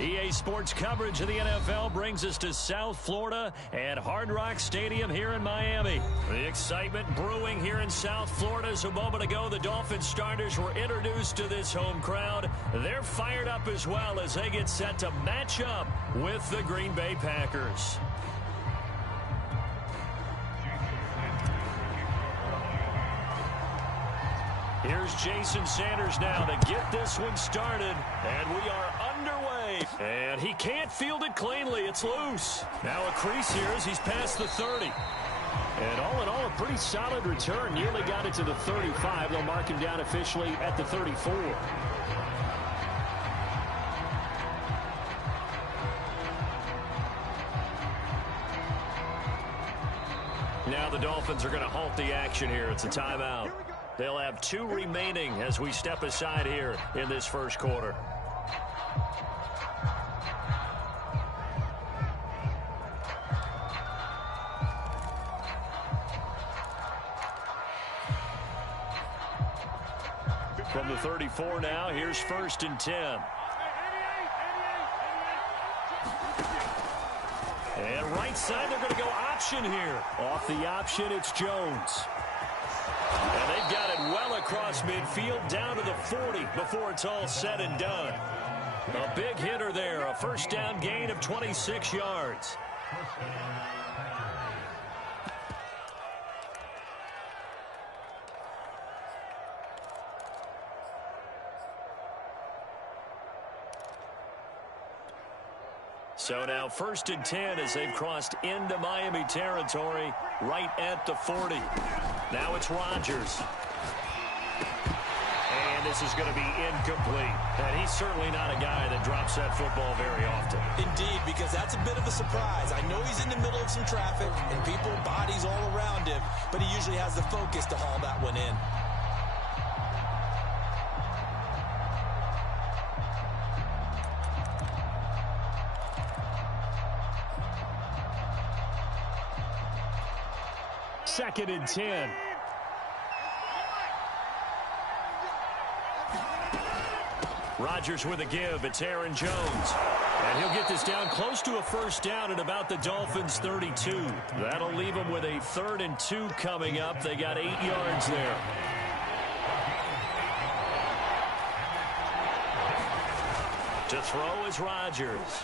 EA Sports coverage of the NFL brings us to South Florida at Hard Rock Stadium here in Miami. The excitement brewing here in South Florida as a moment ago the Dolphins starters were introduced to this home crowd. They're fired up as well as they get set to match up with the Green Bay Packers. Here's Jason Sanders now to get this one started, and we are underway. And he can't field it cleanly. It's loose. Now a crease here as he's past the 30. And all in all, a pretty solid return. Nearly got it to the 35. They'll mark him down officially at the 34. Now the Dolphins are going to halt the action here. It's a timeout. They'll have 2 remaining as we step aside here in this first quarter. From the 34 now, here's 1st and 10. And right side, they're going to go option here. Off the option, it's Jones. And they've got it well across midfield down to the 40 before it's all said and done. A big hitter there, a first down gain of 26 yards. So now 1st and 10 as they've crossed into Miami territory right at the 40. Now it's Rodgers. And this is going to be incomplete. And he's certainly not a guy that drops that football very often. Indeed, because that's a bit of a surprise. I know he's in the middle of some traffic and people, bodies all around him, but he usually has the focus to haul that one in. Second and 10. Rodgers with a give. It's Aaron Jones. And he'll get this down close to a first down at about the Dolphins' 32. That'll leave them with a 3rd and 2 coming up. They got 8 yards there. To throw is Rodgers.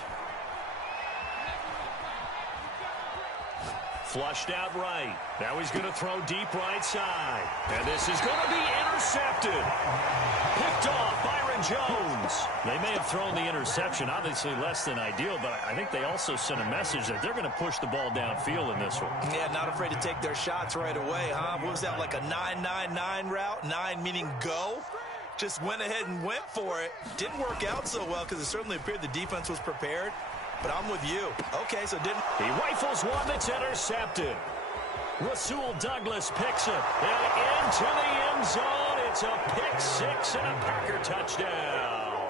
Flushed out right. Now he's going to throw deep right side. And this is going to be intercepted. Picked off Byron Jones. They may have thrown the interception, obviously less than ideal, but I think they also sent a message that they're going to push the ball downfield in this one. Yeah, not afraid to take their shots right away, huh? What was that, like a 9-9-9 route? 9 meaning go? Just went ahead and went for it. Didn't work out so well because it certainly appeared the defense was prepared. But I'm with you. Okay, so didn't... He rifles one that's intercepted. Rasul Douglas picks it. And into the end zone. It's a pick 6 and a Packer touchdown.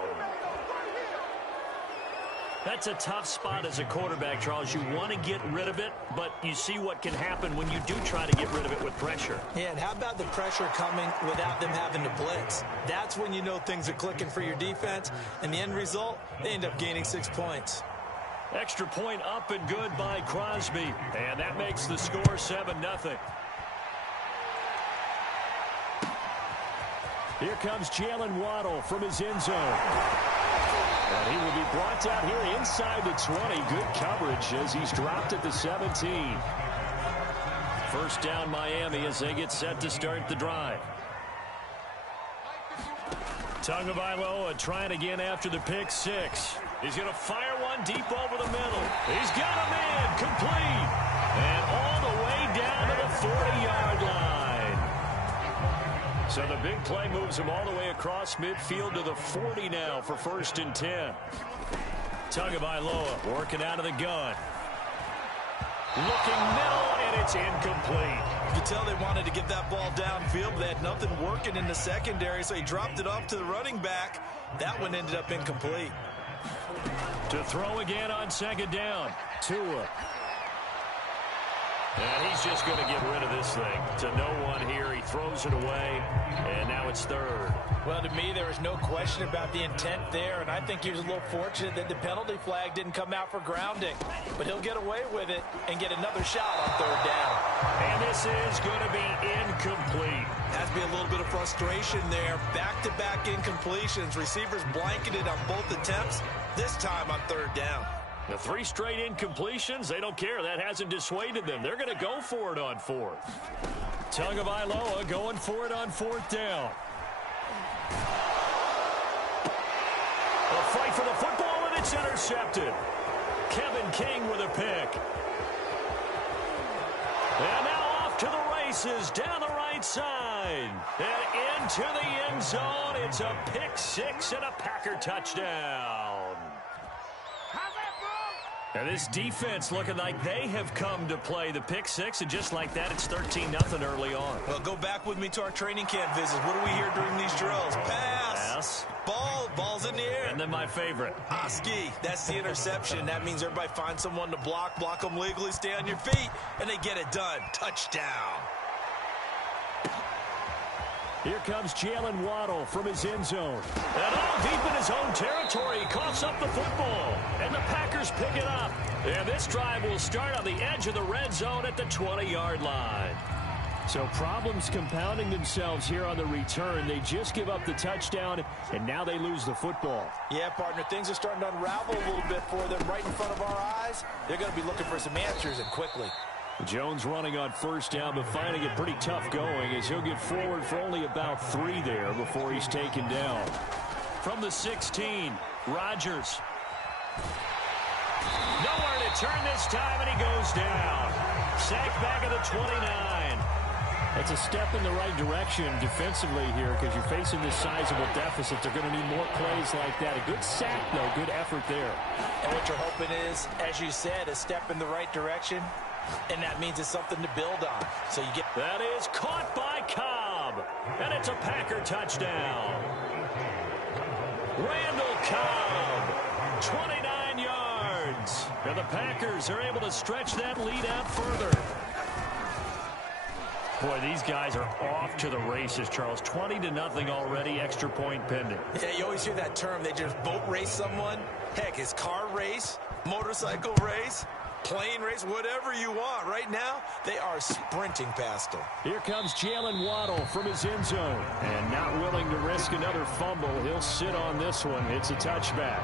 That's a tough spot as a quarterback, Charles. You want to get rid of it, but you see what can happen when you do try to get rid of it with pressure. Yeah, and how about the pressure coming without them having to blitz? That's when you know things are clicking for your defense. And the end result, they end up gaining 6 points. Extra point up and good by Crosby. And that makes the score 7-0. Here comes Jalen Waddle from his end zone. And he will be brought down here inside the 20. Good coverage as he's dropped at the 17. First down Miami as they get set to start the drive. Tagovailoa trying again after the pick 6. He's going to fire one deep over the middle. He's got him in, complete. And all the way down to the 40-yard line. So the big play moves him all the way across midfield to the 40 now for 1st and 10. Tagovailoa working out of the gun. Looking middle, and it's incomplete. You could tell they wanted to get that ball downfield, but they had nothing working in the secondary, so he dropped it off to the running back. That one ended up incomplete. To throw again on 2nd down. Tua. And he's just going to get rid of this thing. To no one here. He throws it away, and now it's third. Well, to me, there was no question about the intent there, and I think he was a little fortunate that the penalty flag didn't come out for grounding. But he'll get away with it and get another shot on third down. And this is going to be incomplete. Has to be a little bit of frustration there. Back-to-back incompletions. Receivers blanketed on both attempts, this time on third down. The 3 straight incompletions, they don't care. That hasn't dissuaded them. They're going to go for it on fourth. Tagovailoa going for it on fourth down. A fight for the football, and it's intercepted. Kevin King with a pick. And now off to the races down the right side. And into the end zone. It's a pick 6 and a Packer touchdown. And this defense looking like they have come to play the pick 6, and just like that, it's 13-0 early on. Well, go back with me to our training camp visits. What do we hear during these drills? Pass. Ball's in the air. And then my favorite. Oski, that's the interception. That means everybody finds someone to block them legally, stay on your feet, and they get it done. Touchdown. Here comes Jalen Waddle from his end zone. And all deep in his own territory, he coughs up the football. And the Packers pick it up. And this drive will start on the edge of the red zone at the 20-yard line. So problems compounding themselves here on the return. They just give up the touchdown, and now they lose the football. Yeah, partner, things are starting to unravel a little bit for them right in front of our eyes. They're going to be looking for some answers, and quickly. Jones running on first down, but finding it pretty tough going as he'll get forward for only about 3 there before he's taken down. From the 16, Rodgers. Nowhere to turn this time, and he goes down. Sacked back at the 29. That's a step in the right direction defensively here because you're facing this sizable deficit. They're going to need more plays like that. A good sack, though. Good effort there. And what you're hoping is, as you said, a step in the right direction. And that means it's something to build on. So you get... That is caught by Cobb. And it's a Packer touchdown. Randall Cobb, 29 yards. And the Packers are able to stretch that lead out further. Boy, these guys are off to the races, Charles. 20-0 already, extra point pending. Yeah, you always hear that term. They just boat race someone. Heck, it's car race, motorcycle race, plane race, whatever you want. Right now, they are sprinting past them. Here comes Jalen Waddle from his end zone. And not willing to risk another fumble. He'll sit on this one. It's a touchback.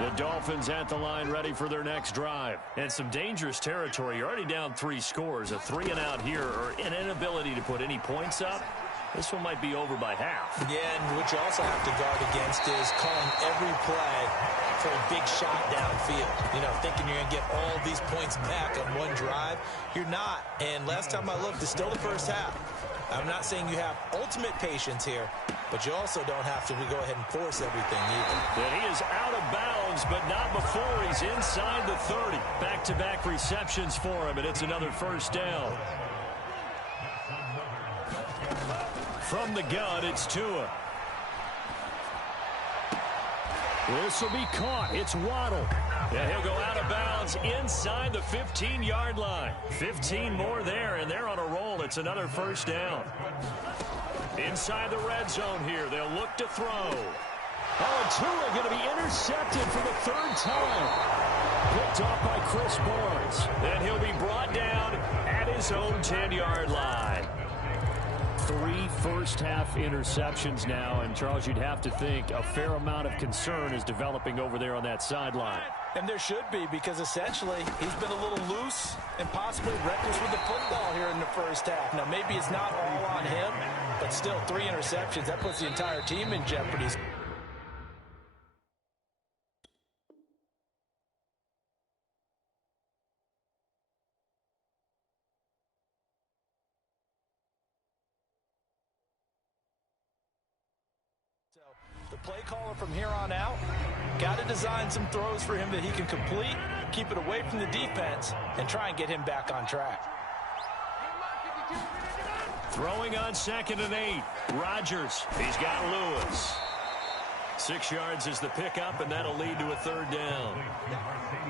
The Dolphins at the line ready for their next drive. And some dangerous territory. You're already down 3 scores. A 3-and-out here or an inability to put any points up. This one might be over by half. Yeah, and what you also have to guard against is calling every play for a big shot downfield. You know, thinking you're going to get all these points back on one drive. You're not. And last time I looked, it's still the first half. I'm not saying you have ultimate patience here, but you also don't have to go ahead and force everything either. And he is out of bounds, but not before he's inside the 30. Back-to-back receptions for him, and it's another first down. From the gun, it's Tua. This will be caught. It's Waddle. Yeah, he'll go out of bounds inside the 15-yard line. 15 more there, and they're on a roll. It's another first down. Inside the red zone here. They'll look to throw. Oh, and Tua going to be intercepted for the 3rd time. Picked off by Chris Barnes. Then he'll be brought down at his own 10-yard line. 3 first-half interceptions now, and Charles, you'd have to think a fair amount of concern is developing over there on that sideline. And there should be, because essentially he's been a little loose and possibly reckless with the football here in the first half. Now, maybe it's not all on him, but still 3 interceptions. That puts the entire team in jeopardy. The play caller from here on out got to design some throws for him that he can complete, keep it away from the defense, and try and get him back on track. Throwing on 2nd and 8. Rodgers. He's got Lewis. 6 yards is the pickup, and that'll lead to a third down.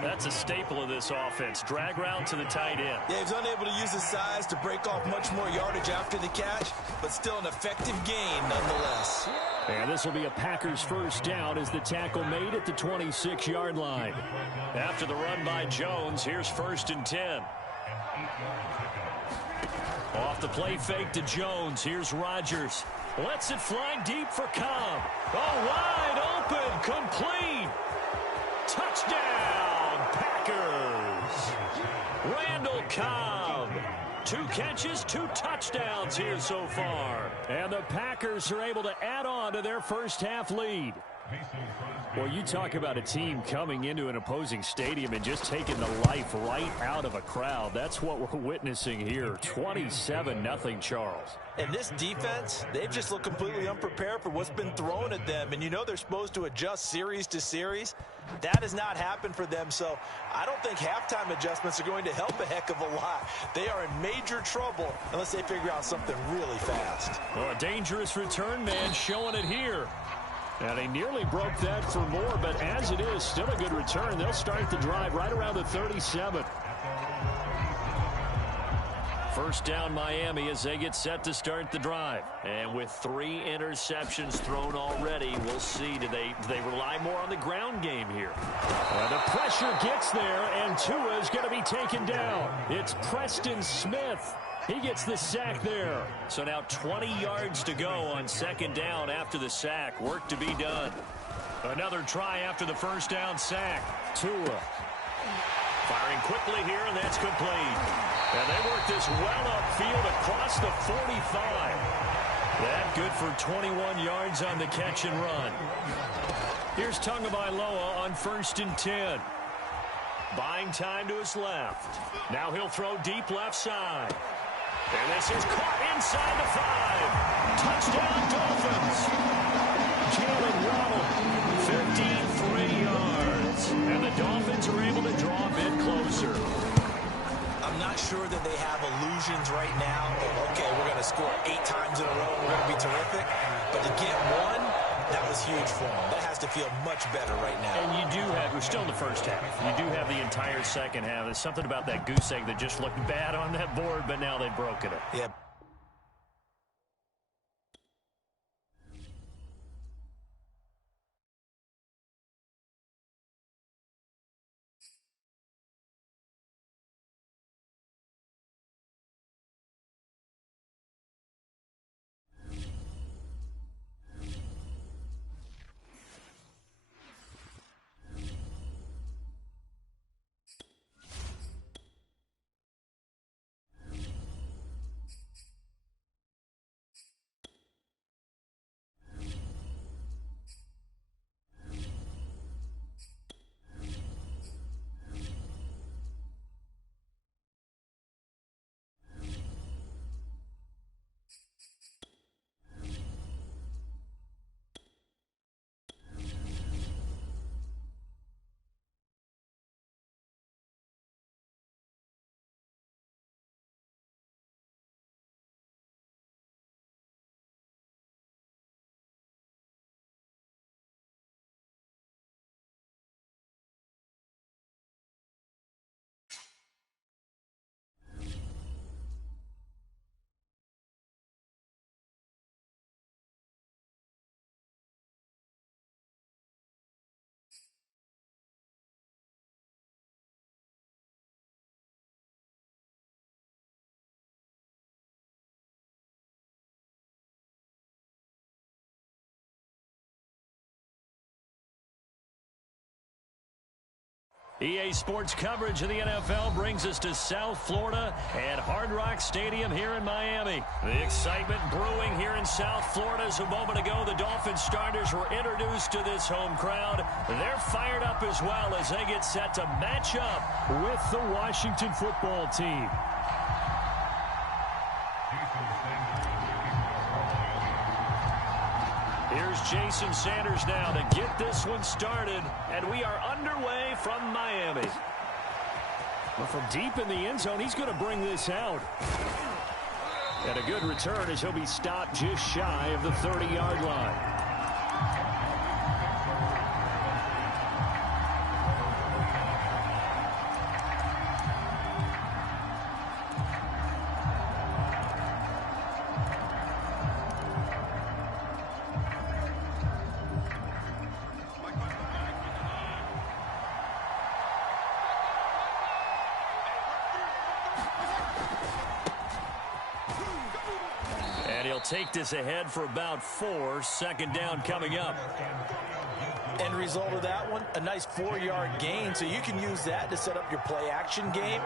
That's a staple of this offense. Drag route to the tight end. Yeah, he's unable to use his size to break off much more yardage after the catch, but still an effective gain nonetheless. And this will be a Packers first down as the tackle made at the 26-yard line. After the run by Jones, here's 1st and 10. Off the play fake to Jones. Here's Rodgers. Lets it fly deep for Cobb. Oh, wide open. Complete. Touchdown, Packers. Randall Cobb. 2 catches, 2 touchdowns here so far. And the Packers are able to add on to their first half lead. Well, you talk about a team coming into an opposing stadium and just taking the life right out of a crowd. That's what we're witnessing here. 27-0 Charles. And this defense, they've just looked completely unprepared for what's been thrown at them. And you know they're supposed to adjust series to series. That has not happened for them. So I don't think halftime adjustments are going to help a heck of a lot. They are in major trouble unless they figure out something really fast. Oh, a dangerous return man showing it here. And they nearly broke that for more, but as it is, still a good return. They'll start the drive right around the 37. First down Miami as they get set to start the drive. And with 3 interceptions thrown already, we'll see. Do they rely more on the ground game here? Well, the pressure gets there, and Tua is going to be taken down. It's Preston Smith. He gets the sack there. So now 20 yards to go on 2nd down after the sack. Work to be done. Another try after the first down sack. Tua firing quickly here, and that's complete. And they work this well upfield across the 45. That good for 21 yards on the catch and run. Here's Tagovailoa on 1st and 10. Buying time to his left. Now he'll throw deep left side. And this is caught inside the 5. Touchdown, Dolphins. Jalen Waddle, 53 yards. And the Dolphins are able to draw a bit closer. I'm not sure that they have illusions right now of, okay, we're going to score 8 times in a row, we're going to be terrific. But to get one, that was huge for them. That has to feel much better right now. And you do have, we're still in the first half. You do have the entire second half. There's something about that goose egg that just looked bad on that board, but now they've broken it. Yeah. EA Sports coverage of the NFL brings us to South Florida and Hard Rock Stadium here in Miami. The excitement brewing here in South Florida as a moment ago the Dolphins starters were introduced to this home crowd. They're fired up as well as they get set to match up with the Washington football team. Here's Jason Sanders now to get this one started, and we are underway from Miami. Well, from deep in the end zone, he's going to bring this out. And a good return as he'll be stopped just shy of the 30-yard line. take this ahead for about 4. Second down coming up. End result of that one, a nice 4-yard gain, so you can use that to set up your play-action game,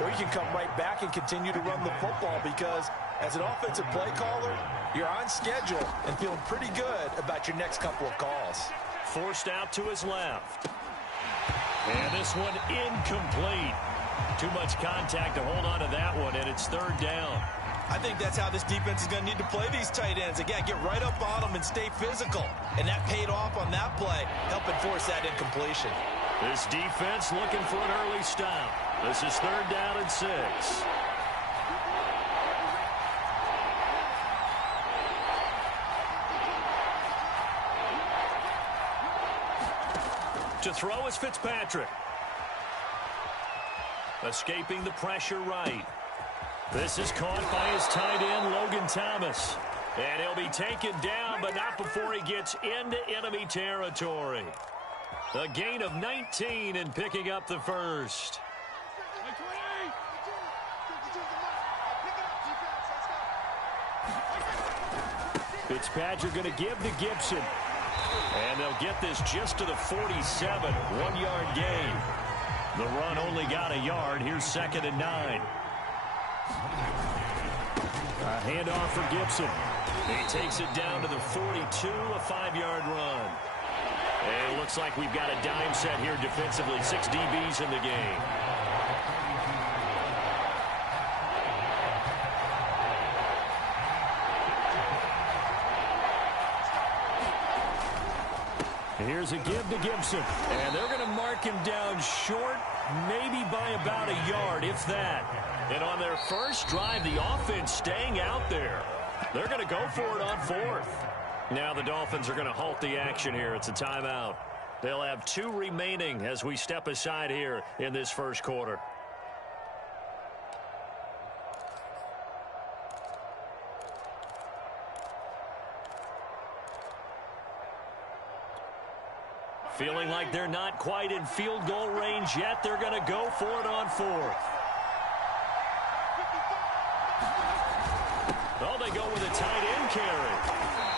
or you can come right back and continue to run the football because as an offensive play caller, you're on schedule and feeling pretty good about your next couple of calls. Forced out to his left. And this one incomplete. Too much contact to hold on to that one, and it's third down. I think that's how this defense is going to need to play these tight ends. Again, get right up on them and stay physical. And that paid off on that play, helping force that incompletion. This defense looking for an early stop. This is third down and 6. To throw is Fitzpatrick. Escaping the pressure right. This is caught by his tight end, Logan Thomas. And he'll be taken down, but not before he gets into enemy territory. A gain of 19 and picking up the first. Fitzpatrick going to give to Gibson. And they'll get this just to the 47. 1-yard gain. The run only got a yard. Here's 2nd and 9. A handoff for Gibson. He takes it down to the 42, a 5-yard run. And it looks like we've got a dime set here defensively. 6 DBs in the game. Here's a give to Gibson. And they're going to mark him down short, maybe by about a yard, if that. And on their first drive, the offense staying out there. They're going to go for it on 4th. Now the Dolphins are going to halt the action here. It's a timeout. They'll have 2 remaining as we step aside here in this first quarter. Feeling like they're not quite in field goal range yet. They're going to go for it on 4th. Oh, they go with a tight end carry.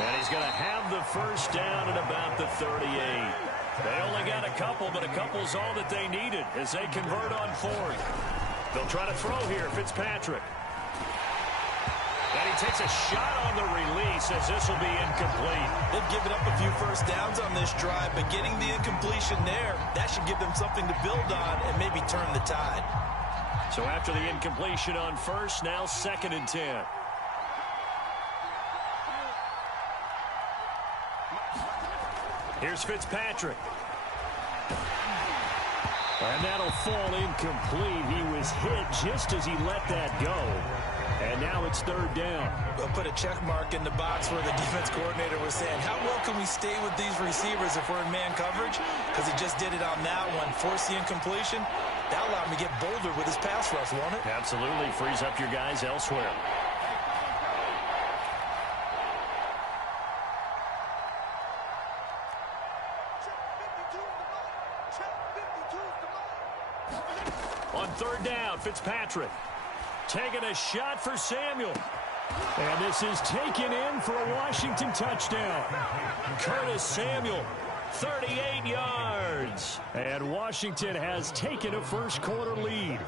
And he's going to have the first down at about the 38. They only got a couple, but a couple's all that they needed as they convert on 4th. They'll try to throw here, Fitzpatrick. And he takes a shot on the release as this will be incomplete. They've given up a few first downs on this drive, but getting the incompletion there, that should give them something to build on and maybe turn the tide. So after the incompletion on 1st, now 2nd and 10. Here's Fitzpatrick. And that'll fall incomplete. He was hit just as he let that go. And now it's 3rd down. We'll put a check mark in the box where the defense coordinator was saying, how well can we stay with these receivers if we're in man coverage? Because he just did it on that one. Force the incompletion. That allowed him to get bolder with his pass rush, won't it? Absolutely. Frees up your guys elsewhere. On 3rd down, Fitzpatrick. Taking a shot for Samuel. And this is taken in for a Washington touchdown. Curtis Samuel, 38 yards. And Washington has taken a first quarter lead.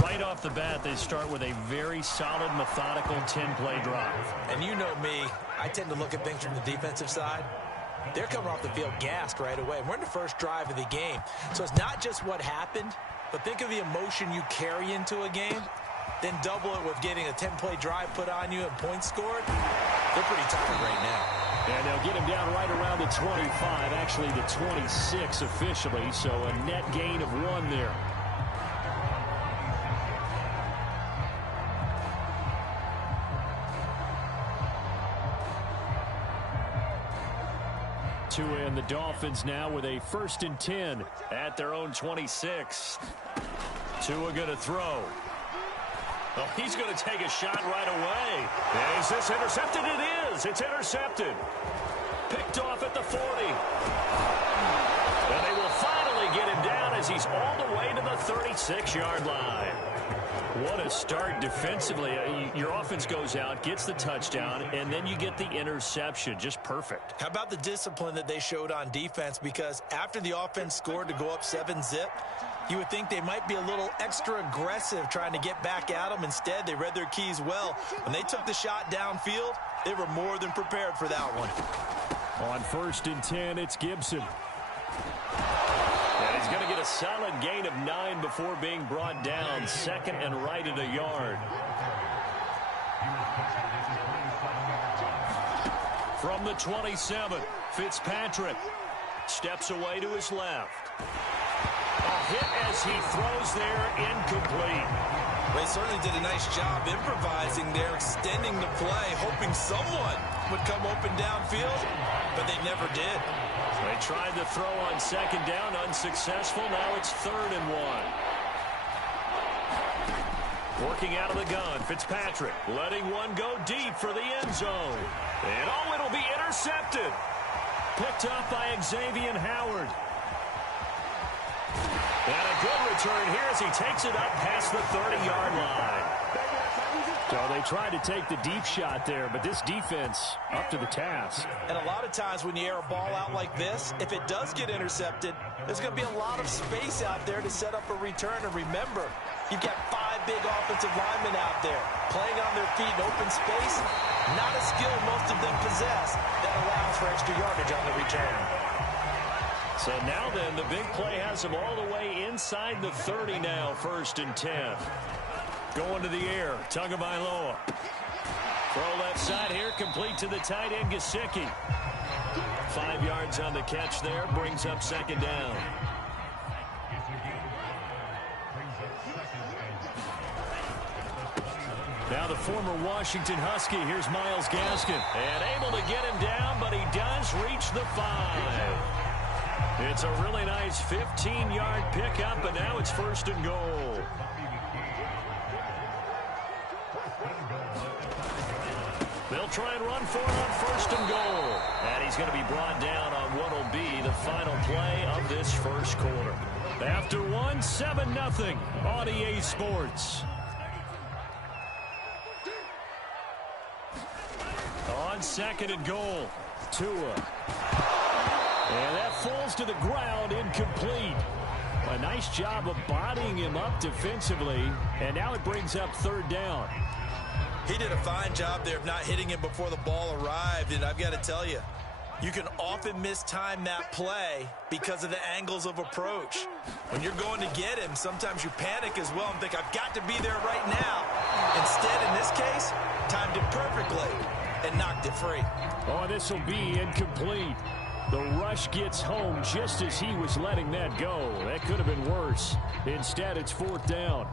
Right off the bat, they start with a very solid, methodical 10-play drive. And you know me, I tend to look at things from the defensive side. They're coming off the field gassed right away. We're in the first drive of the game. So it's not just what happened, but think of the emotion you carry into a game, then double it with getting a 10-play drive put on you and points scored. They're pretty tired right now. And they'll get him down right around the 25, actually the 26 officially, so a net gain of 1 there. And the Dolphins now with a 1st and 10 at their own 26. Tua going to throw. Oh, he's going to take a shot right away. And is this intercepted? It is. It's intercepted. Picked off at the 40. And they will finally get him down as he's all the way to the 36-yard line. What a start defensively. Your offense goes out, gets the touchdown, and then you get the interception. Just perfect. How about the discipline that they showed on defense? Because after the offense scored to go up 7-zip, you would think they might be a little extra aggressive trying to get back at them. Instead, they read their keys well. When they took the shot downfield, they were more than prepared for that one. On 1st and 10, it's Gibson. And he's going to get a solid gain of 9 before being brought down. 2nd and right at a yard. From the 27, Fitzpatrick steps away to his left. A hit as he throws there, incomplete. They certainly did a nice job improvising there, extending the play, hoping someone would come open downfield, but they never did. They tried to throw on 2nd down, unsuccessful. Now it's 3rd and 1. Working out of the gun, Fitzpatrick letting one go deep for the end zone. And oh, it'll be intercepted. Picked up by Xavier Howard. And a good return here as he takes it up past the 30-yard line. So they tried to take the deep shot there, but this defense up to the task. And a lot of times when you air a ball out like this, if it does get intercepted, there's going to be a lot of space out there to set up a return. And remember, you've got 5 big offensive linemen out there playing on their feet in open space. Not a skill most of them possess that allows for extra yardage on the return. So now then, the big play has them all the way inside the 30 now, 1st and 10. Going to the air, Tagovailoa. Throw left side here, complete to the tight end, Gesicki. 5 yards on the catch there, brings up 2nd down. Now the former Washington Husky, here's Myles Gaskin. And able to get him down, but he does reach the 5. It's a really nice 15-yard pickup, and now it's 1st and goal. They'll try and run for it on 1st and goal. And he's going to be brought down on what will be the final play of this 1st quarter. After 1, 7-0 on EA Sports. On 2nd and goal, Tua. And that falls to the ground, incomplete. A nice job of bodying him up defensively, and now it brings up 3rd down. He did a fine job there of not hitting him before the ball arrived, and I've got to tell you, you can often mistime that play because of the angles of approach. When you're going to get him, sometimes you panic as well and think, I've got to be there right now. Instead, in this case, timed it perfectly and knocked it free. Oh, this will be incomplete. The rush gets home just as he was letting that go. That could have been worse. Instead, it's 4th down.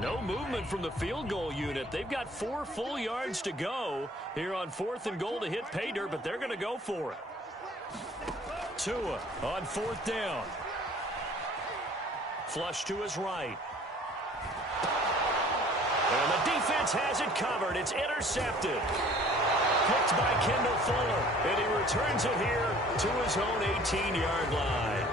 No movement from the field goal unit. They've got 4 full yards to go here on 4th and goal to hit pay dirt, but they're going to go for it. Tua on 4th down. Flush to his right. And the defense has it covered. It's intercepted. Picked by Kendall Fuller, and he returns it here to his own 18-yard line.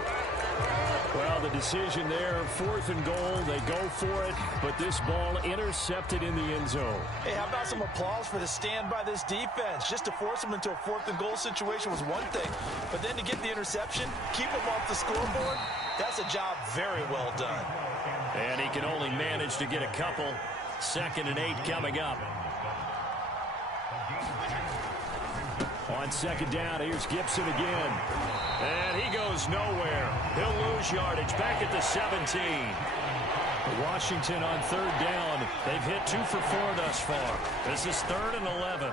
Well, the decision there, 4th and goal, they go for it, but this ball intercepted in the end zone. Hey, how about some applause for the stand by this defense? Just to force them into a 4th and goal situation was one thing, but then to get the interception, keep them off the scoreboard, that's a job very well done. And he can only manage to get a couple. 2nd and 8 coming up. On 2nd down, here's Gibson again. And he goes nowhere. He'll lose yardage back at the 17. Washington on 3rd down. They've hit 2 for 4 thus far. This is 3rd and 11.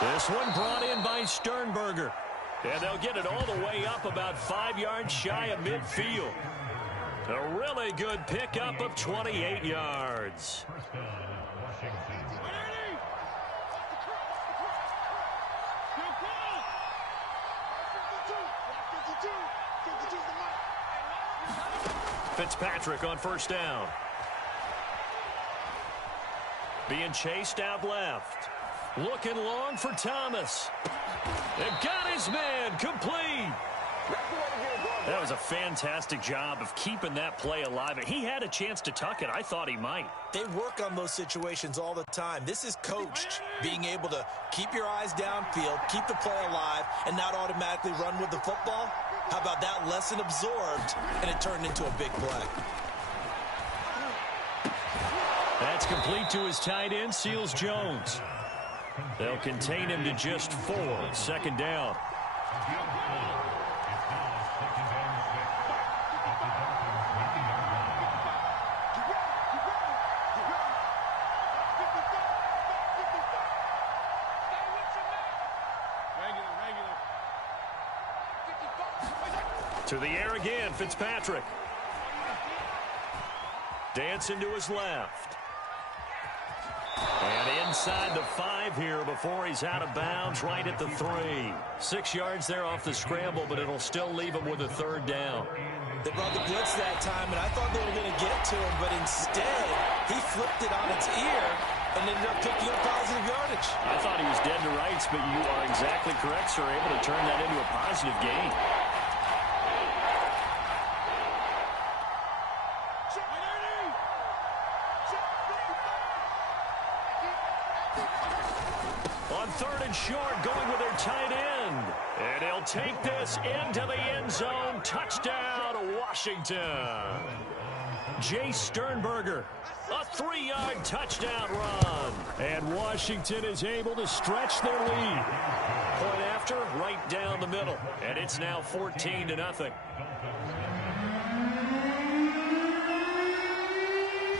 This one brought in by Sternberger. And they'll get it all the way up about 5 yards shy of midfield. A really good pickup of 28 yards. Fitzpatrick on 1st down. Being chased out left. Looking long for Thomas. They've got his man complete. That was a fantastic job of keeping that play alive. He had a chance to tuck it. I thought he might. They work on those situations all the time. This is coached, being able to keep your eyes downfield, keep the play alive, and not automatically run with the football. How about that lesson absorbed, and it turned into a big play? That's complete to his tight end, Seals Jones. They'll contain him to just 4. Second down. To the air again, Fitzpatrick. Dancing to his left. And inside the 5 here before he's out of bounds, right at the 3. 6 yards there off the scramble, but it'll still leave him with a third down. They brought the blitz that time, and I thought they were going to get to him, but instead he flipped it on its ear and ended up picking up positive yardage. I thought he was dead to rights, but you are exactly correct, sir. Able to turn that into a positive gain. On 3rd and short, going with their tight end. And he'll take this into the end zone. Touchdown, Washington. Jay Sternberger, a 3-yard touchdown run. And Washington is able to stretch their lead. Point after, right down the middle. And it's now 14-0.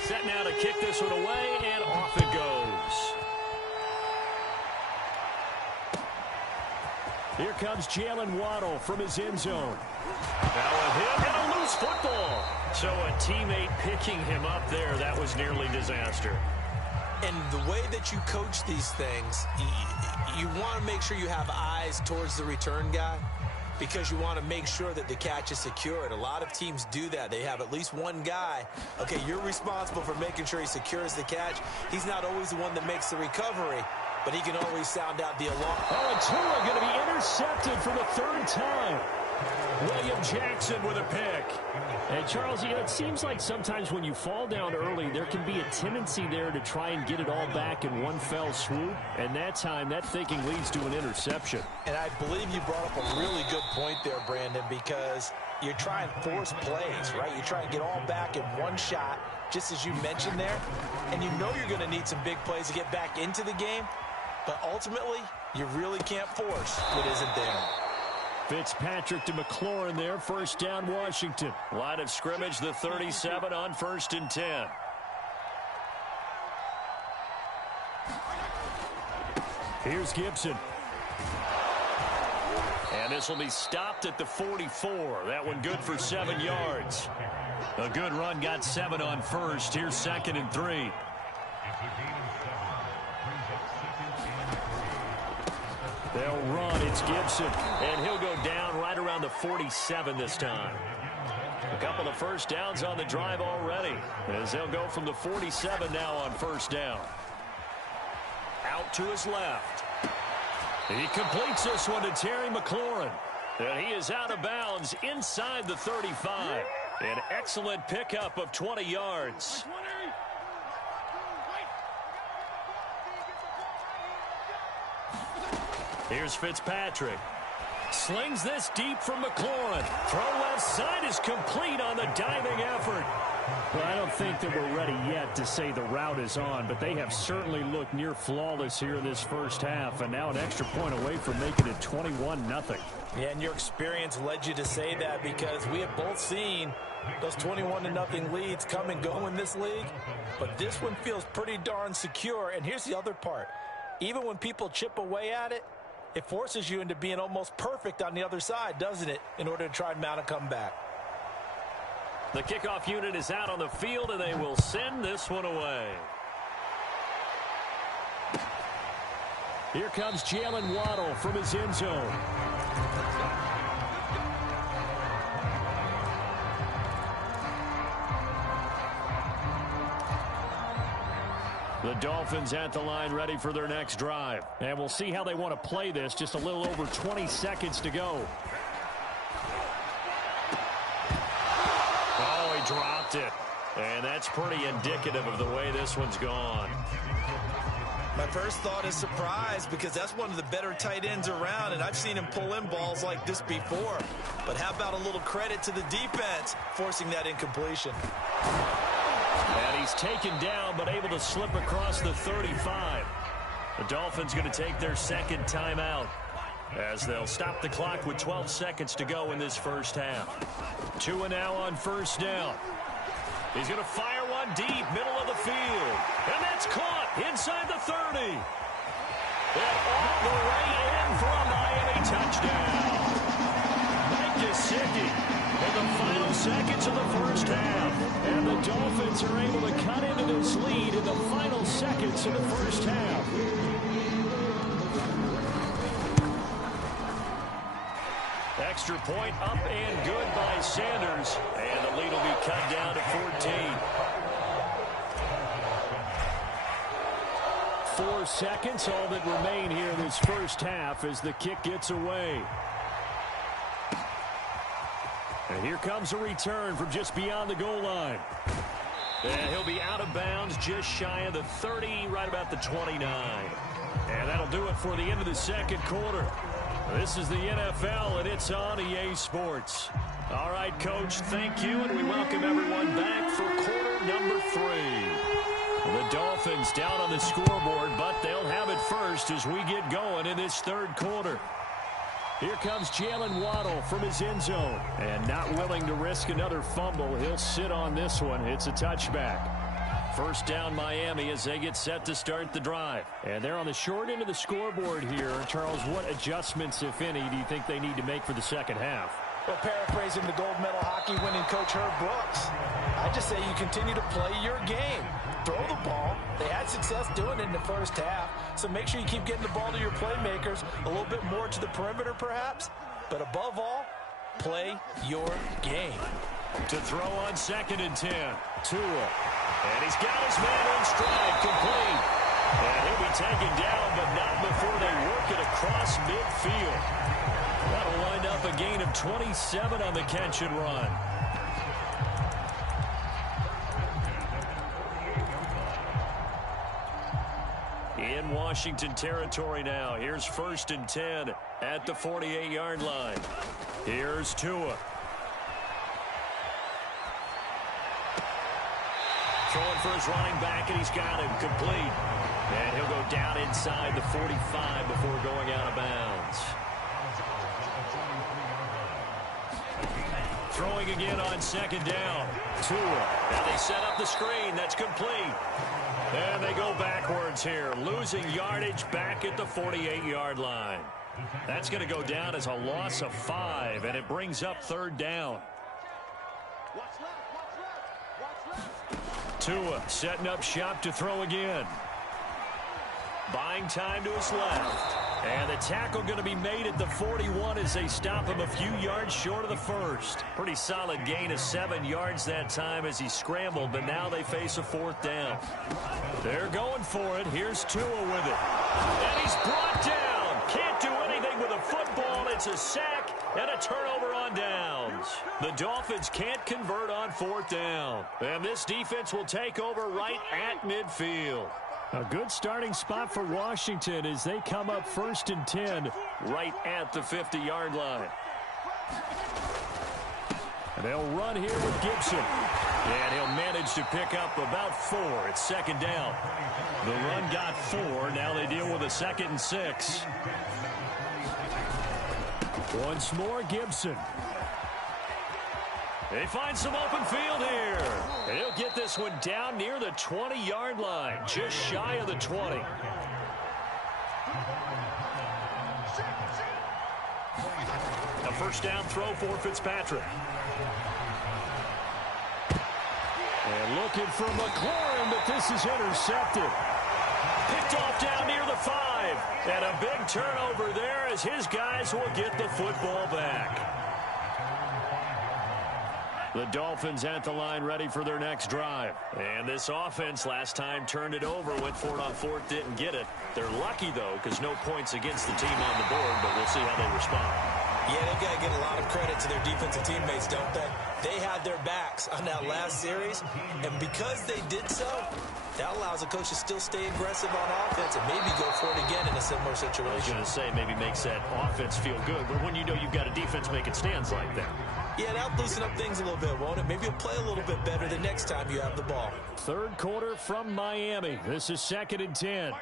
Set now to kick this one away, and off it goes. Here comes Jalen Waddle from his end zone. Now a hit and a loose football. So a teammate picking him up there, that was nearly disaster. And the way that you coach these things, you want to make sure you have eyes towards the return guy because you want to make sure that the catch is secured. A lot of teams do that. They have at least one guy. Okay, you're responsible for making sure he secures the catch. He's not always the one that makes the recovery, but he can always sound out the alarm. Oh, and Tua going to be intercepted for the 3rd time. William Jackson with a pick. And Charles, it seems like sometimes when you fall down early, there can be a tendency there to try and get it all back in one fell swoop. And that time, that thinking leads to an interception. And I believe you brought up a really good point there, Brandon, because you're trying to force plays, right? You try and get all back in one shot, just as you mentioned there. And you know you're going to need some big plays to get back into the game. But ultimately, you really can't force what isn't there. Fitzpatrick to McLaurin there. First down, Washington. Line of scrimmage, the 37 on 1st and 10. Here's Gibson. And this will be stopped at the 44. That one good for 7 yards. A good run, got 7 on 1st. Here's 2nd and 3. They'll run. It's Gibson. And he'll go down right around the 47 this time. A couple of first downs on the drive already, as they'll go from the 47 now on 1st down. Out to his left. He completes this one to Terry McLaurin. And he is out of bounds inside the 35. An excellent pickup of 20 yards. Here's Fitzpatrick. Slings this deep from McLaurin. Throw left side is complete on the diving effort. Well, I don't think that we're ready yet to say the route is on, but they have certainly looked near flawless here in this first half, and now an extra point away from making it 21-0. Yeah, and your experience led you to say that because we have both seen those 21-0 leads come and go in this league, but this one feels pretty darn secure. And here's the other part. Even when people chip away at it, it forces you into being almost perfect on the other side, doesn't it, in order to try and mount a comeback. The kickoff unit is out on the field, and they will send this one away. Here comes Jalen Waddle from his end zone. The Dolphins at the line ready for their next drive. And we'll see how they want to play this. Just a little over 20 seconds to go. Oh, he dropped it. And that's pretty indicative of the way this one's gone. My first thought is surprise because that's one of the better tight ends around, and I've seen him pull in balls like this before. But how about a little credit to the defense forcing that incompletion? And he's taken down but able to slip across the 35. The Dolphins going to take their second timeout as they'll stop the clock with 12 seconds to go in this first half. Tua now on first down. He's going to fire one deep, middle of the field. And that's caught inside the 30. And all the way in for a Miami touchdown. Mike Gesicki in the final seconds of the first half. And the Dolphins are able to cut into this lead in the final seconds of the first half. Extra point up and good by Sanders. And the lead will be cut down to 14. 4 seconds, all that remain here in this first half as the kick gets away. And here comes a return from just beyond the goal line. And he'll be out of bounds just shy of the 30, right about the 29. And that'll do it for the end of the second quarter. This is the NFL, and it's on EA Sports. All right, Coach, thank you, and we welcome everyone back for quarter number 3. The Dolphins down on the scoreboard, but they'll have it first as we get going in this third quarter. Here comes Jalen Waddle from his end zone. And not willing to risk another fumble, he'll sit on this one. It's a touchback. First down Miami as they get set to start the drive. And they're on the short end of the scoreboard here. Charles, what adjustments, if any, do you think they need to make for the second half? Well, paraphrasing the gold medal hockey winning coach Herb Brooks, I just say you continue to play your game. Throw the ball. They had success doing it in the first half, so make sure you keep getting the ball to your playmakers, a little bit more to the perimeter perhaps, but above all, play your game. To throw on 2nd and 10, Tua. And he's got his man in stride, complete. And he'll be taken down, but not before they work it across midfield. That'll wind up a gain of 27 on the catch and run. In Washington territory now. Here's 1st and 10 at the 48-yard line. Here's Tua. Throwing for his running back, and he's got him complete. And he'll go down inside the 45 before going out of bounds. Throwing again on 2nd down. Tua. And they set up the screen. That's complete. And they go backwards here, losing yardage back at the 48-yard line. That's going to go down as a loss of 5, and it brings up 3rd down. Tua setting up shop to throw again. Buying time to his left. And the tackle going to be made at the 41 as they stop him a few yards short of the first. Pretty solid gain of 7 yards that time as he scrambled, but now they face a 4th down. They're going for it. Here's Tua with it. And he's brought down. Can't do anything with a football. It's a sack and a turnover on downs. The Dolphins can't convert on 4th down. And this defense will take over right at midfield. A good starting spot for Washington as they come up 1st and 10 right at the 50-yard line. And they'll run here with Gibson. And he'll manage to pick up about 4. It's 2nd down. The run got 4. Now they deal with a 2nd and 6. Once more, Gibson. They find some open field here. And he'll get this one down near the 20-yard line, just shy of the 20. A first down throw for Fitzpatrick. And looking for McLaurin, but this is intercepted. Picked off down near the 5. And a big turnover there as his guys will get the football back. The Dolphins at the line ready for their next drive. And this offense last time turned it over, went for it on fourth, didn't get it. They're lucky, though, because no points against the team on the board, but we'll see how they respond. Yeah, they've got to give a lot of credit to their defensive teammates, don't they? They had their backs on that last series, and because they did so, that allows the coach to still stay aggressive on offense and maybe go for it again in a similar situation. I was going to say maybe makes that offense feel good, but when you know you've got a defense making stands like that. Yeah, that'll loosen up things a little bit, won't it? Maybe you'll play a little bit better the next time you have the ball. Third quarter from Miami. This is 2nd and 10.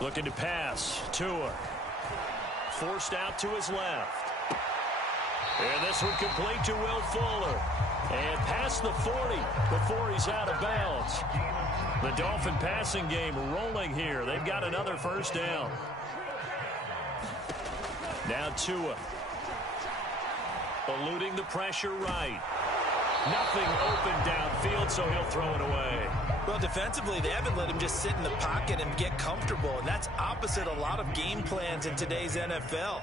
Looking to pass. Tua. Forced out to his left. And this one complete to Will Fuller. And past the 40 before he's out of bounds. The Dolphin passing game rolling here. They've got another first down. Now Tua. Eluding the pressure right. Nothing open downfield, so he'll throw it away. Well, defensively, they haven't let him just sit in the pocket and get comfortable, and that's opposite a lot of game plans in today's NFL.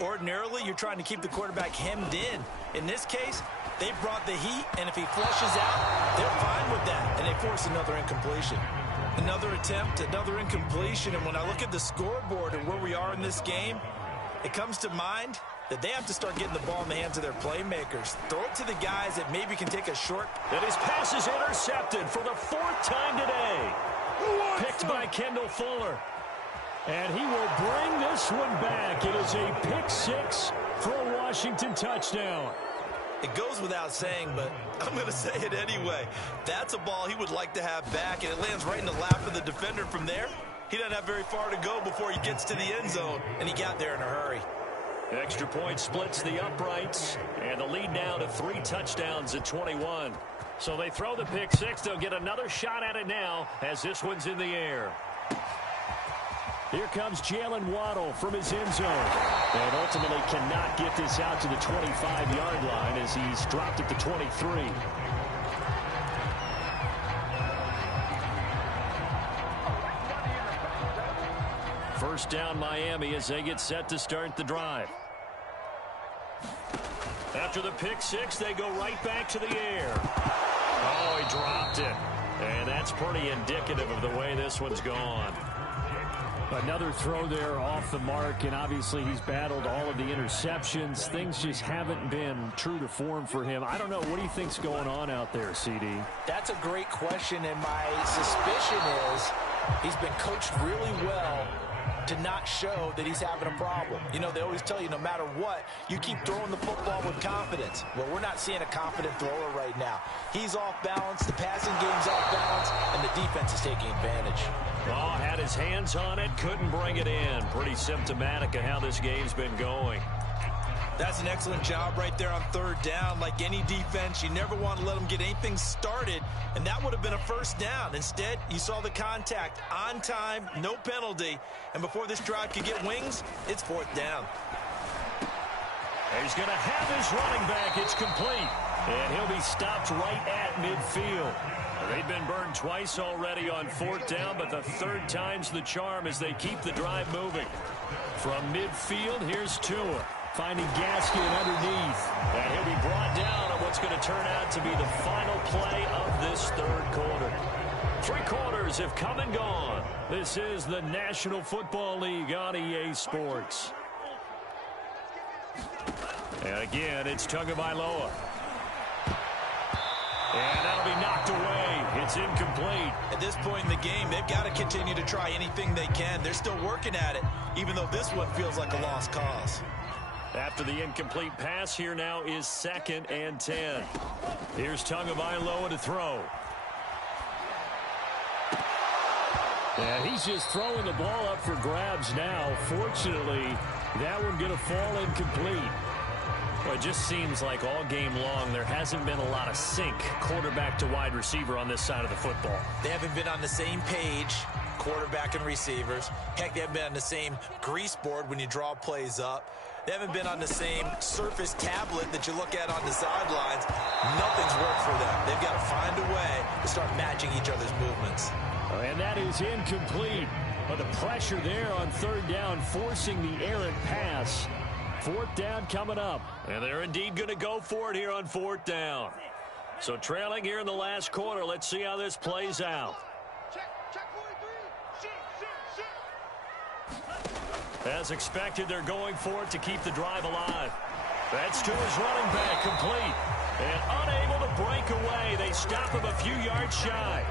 Ordinarily, you're trying to keep the quarterback hemmed in. In this case, they brought the heat, and if he flushes out, they're fine with that, and they force another incompletion. Another attempt, another incompletion, and when I look at the scoreboard and where we are in this game, it comes to mind that they have to start getting the ball in the hands of their playmakers. Throw it to the guys that maybe can take a short. And his pass is intercepted for the 4th time today. Picked by Kendall Fuller. And he will bring this one back. It is a pick 6 for a Washington touchdown. It goes without saying, but I'm going to say it anyway. That's a ball he would like to have back, and it lands right in the lap of the defender from there. He doesn't have very far to go before he gets to the end zone, and he got there in a hurry. Extra point splits the uprights, and the lead now to 3 touchdowns at 21. So they throw the pick 6. They'll get another shot at it now as this one's in the air. Here comes Jalen Waddle from his end zone. And ultimately cannot get this out to the 25-yard line as he's dropped at the 23. First down Miami as they get set to start the drive. After the pick 6, they go right back to the air. Oh, he dropped it. And that's pretty indicative of the way this one's gone. Another throw there off the mark, and obviously he's battled all of the interceptions. Things just haven't been true to form for him. I don't know. What do you think's going on out there, CD? That's a great question, and my suspicion is he's been coached really well to not show that he's having a problem. You know, they always tell you no matter what, you keep throwing the football with confidence. Well, we're not seeing a confident thrower right now. He's off balance, the passing game's off balance, and the defense is taking advantage. Oh, had his hands on it, couldn't bring it in. Pretty symptomatic of how this game's been going. That's an excellent job right there on 3rd down. Like any defense, you never want to let them get anything started, and that would have been a first down. Instead, you saw the contact on time, no penalty, and before this drive could get wings, it's 4th down. He's going to have his running back. It's complete, and he'll be stopped right at midfield. They've been burned twice already on 4th down, but the 3rd time's the charm as they keep the drive moving. From midfield, here's Tua. Finding Gaskin underneath. And he'll be brought down on what's going to turn out to be the final play of this 3rd quarter. 3 quarters have come and gone. This is the National Football League on EA Sports. And again, it's Tagovailoa. And that'll be knocked away. It's incomplete. At this point in the game, they've got to continue to try anything they can. They're still working at it, even though this one feels like a lost cause. After the incomplete pass, here now is 2nd and 10. Here's Tagovailoa to throw. And he's just throwing the ball up for grabs now. Fortunately, that one going to fall incomplete. Well, it just seems like all game long there hasn't been a lot of sync quarterback to wide receiver on this side of the football. They haven't been on the same page, quarterback and receivers. Heck, they haven't been on the same grease board when you draw plays up. They haven't been on the same surface tablet that you look at on the sidelines. Nothing's worked for them. They've got to find a way to start matching each other's movements. And that is incomplete. But the pressure there on third down, forcing the errant pass. Fourth down coming up. And they're indeed going to go for it here on fourth down. So trailing here in the last quarter. Let's see how this plays out. As expected, they're going for it to keep the drive alive. That's to his running back, complete. And unable to break away. They stop him a few yards shy.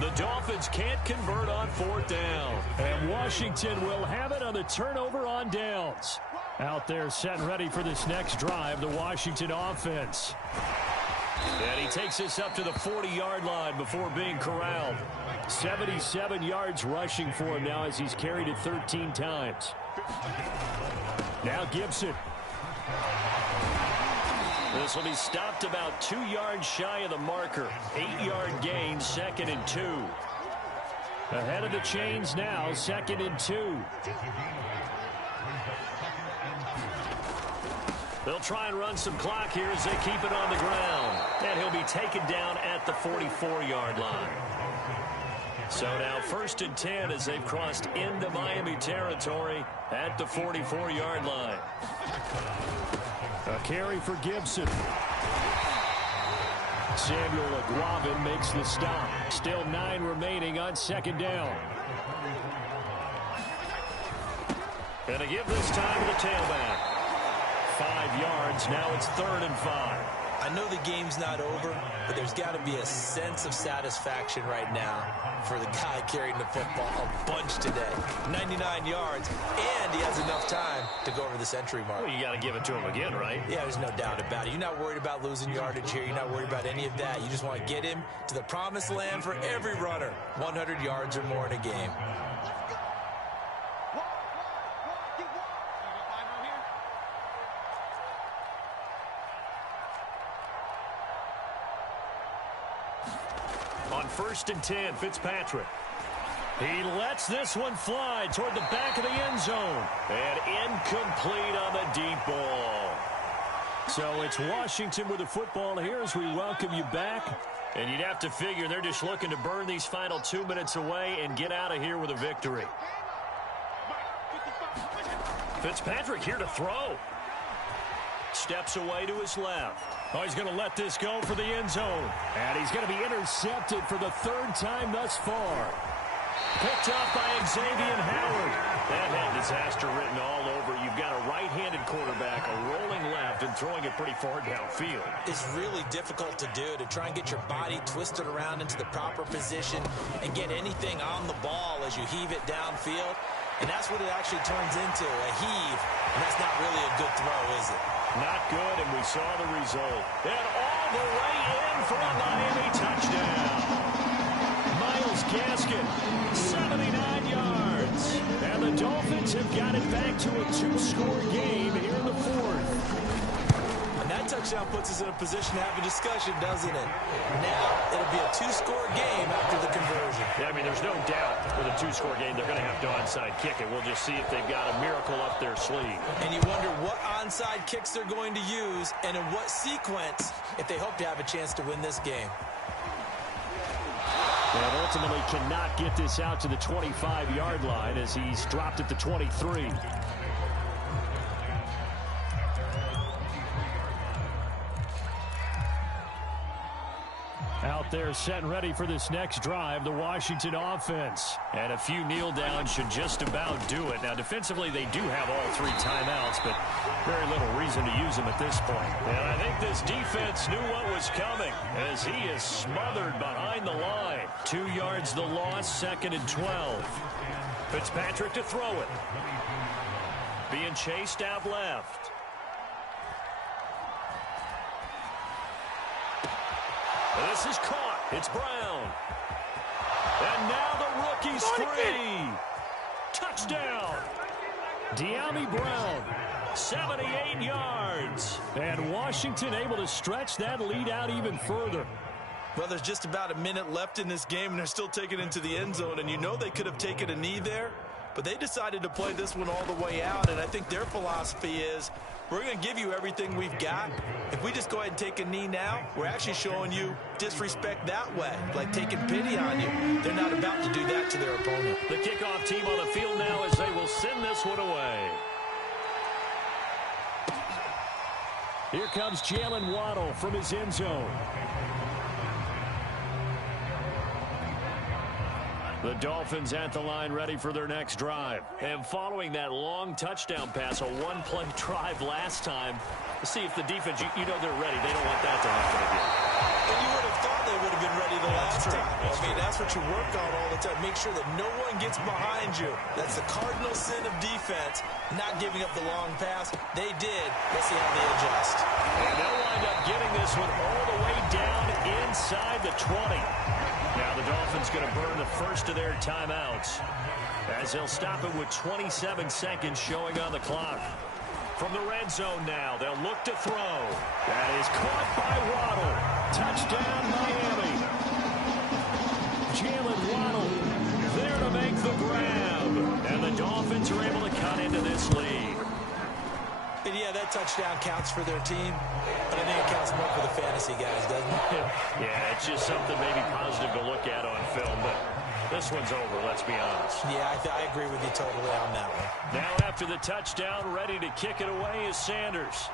The Dolphins can't convert on fourth down. And Washington will have it on the turnover on downs. Out there set and ready for this next drive, the Washington offense. And he takes this up to the 40-yard line before being corralled. 77 yards rushing for him now as he's carried it 13 times. Now Gibson. This will be stopped about 2 yards shy of the marker. 8-yard gain, 2nd and 2. Ahead of the chains now, 2nd and 2. They'll try and run some clock here as they keep it on the ground. And he'll be taken down at the 44-yard line. So now 1st and 10 as they've crossed into Miami territory at the 44-yard line. A carry for Gibson. Samuel Aguavin makes the stop. Still 9 remaining on 2nd down. And to give this time to the tailback. 5 yards. Now it's 3rd and 5. I know the game's not over, but there's got to be a sense of satisfaction right now for the guy carrying the football a bunch today. 99 yards, and he has enough time to go over the century mark. Well, you got to give it to him again, right? Yeah, there's no doubt about it. You're not worried about losing yardage here. You're not worried about any of that. You just want to get him to the promised land for every runner. 100 yards or more in a game. On 1st and 10, Fitzpatrick. He lets this one fly toward the back of the end zone. And incomplete on the deep ball. So it's Washington with the football here as we welcome you back. And you'd have to figure they're just looking to burn these final 2 minutes away and get out of here with a victory. Fitzpatrick here to throw. Steps away to his left. Oh, he's going to let this go for the end zone. And he's going to be intercepted for the 3rd time thus far. Picked off by Xavier Howard. That had disaster written all over. You've got a right-handed quarterback, a rolling left, and throwing it pretty far downfield. It's really difficult to do, to try and get your body twisted around into the proper position and get anything on the ball as you heave it downfield. And that's what it actually turns into, a heave. And that's not really a good throw, is it? Not good, and we saw the result. And all the way in for a Miami touchdown. Myles Gaskin, 79 yards. And the Dolphins have got it back to a 2-score game here in the 4th. And that touchdown puts us in a position to have a discussion, doesn't it? Now it'll be a 2-score game after the conversion. Yeah, I mean, there's no doubt with a 2-score game they're going to have to onside kick it. We'll just see if they've got a miracle up their sleeve. And you wonder what onside kicks they're going to use and in what sequence if they hope to have a chance to win this game. And ultimately cannot get this out to the 25-yard line as he's dropped at the 23. Out there set and ready for this next drive, the Washington offense. And a few kneel downs should just about do it. Now, defensively, they do have all 3 timeouts, but very little reason to use them at this point. And I think this defense knew what was coming as he is smothered behind the line. 2 yards the loss, 2nd and 12. Fitzpatrick to throw it. Being chased out left. This is caught. It's Brown. And now the rookie's free. Touchdown. Dyami Brown. 78 yards. And Washington able to stretch that lead out even further. Well, there's just about a minute left in this game, and they're still taking it into the end zone. And you know they could have taken a knee there, but they decided to play this one all the way out. And I think their philosophy is, we're going to give you everything we've got. If we just go ahead and take a knee now, we're actually showing you disrespect that way, like taking pity on you. They're not about to do that to their opponent. The kickoff team on the field now as they will send this one away. Here comes Jalen Waddle from his end zone. The Dolphins at the line ready for their next drive. And following that long touchdown pass, a one-play drive last time, let's see if the defense, you know they're ready. They don't want that to happen again. And you would have thought they would have been ready the last time. I mean, that's what you work on all the time. Make sure that no one gets behind you. That's the cardinal sin of defense, not giving up the long pass. They did. Let's see how they adjust. And they'll wind up getting this one all the way down inside the 20. Now the Dolphins going to burn the first of their timeouts as they'll stop it with 27 seconds showing on the clock. From the red zone now, they'll look to throw. That is caught by Waddle. Touchdown, Miami. Jalen Waddle there to make the grab. And the Dolphins are able to cut into this lead. And yeah, that touchdown counts for their team, but I think it counts more for the fantasy guys, doesn't it? Yeah, it's just something maybe positive to look at on film, but this one's over, let's be honest. Yeah, I agree with you totally on that one. Now after the touchdown, ready to kick it away is Sanders.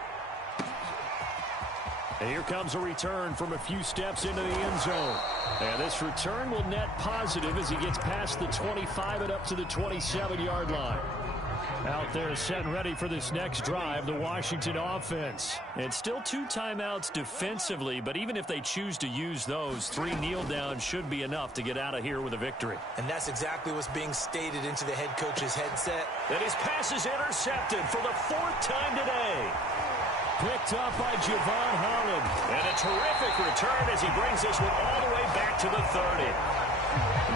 And here comes a return from a few steps into the end zone. And this return will net positive as he gets past the 25 and up to the 27-yard line. Out there set and ready for this next drive, the Washington offense. And still 2 timeouts defensively, but even if they choose to use those, 3 kneel downs should be enough to get out of here with a victory. And that's exactly what's being stated into the head coach's headset. And his pass is intercepted for the 4th time today. Picked up by Javon Holland. And a terrific return as he brings this one all the way back to the 30.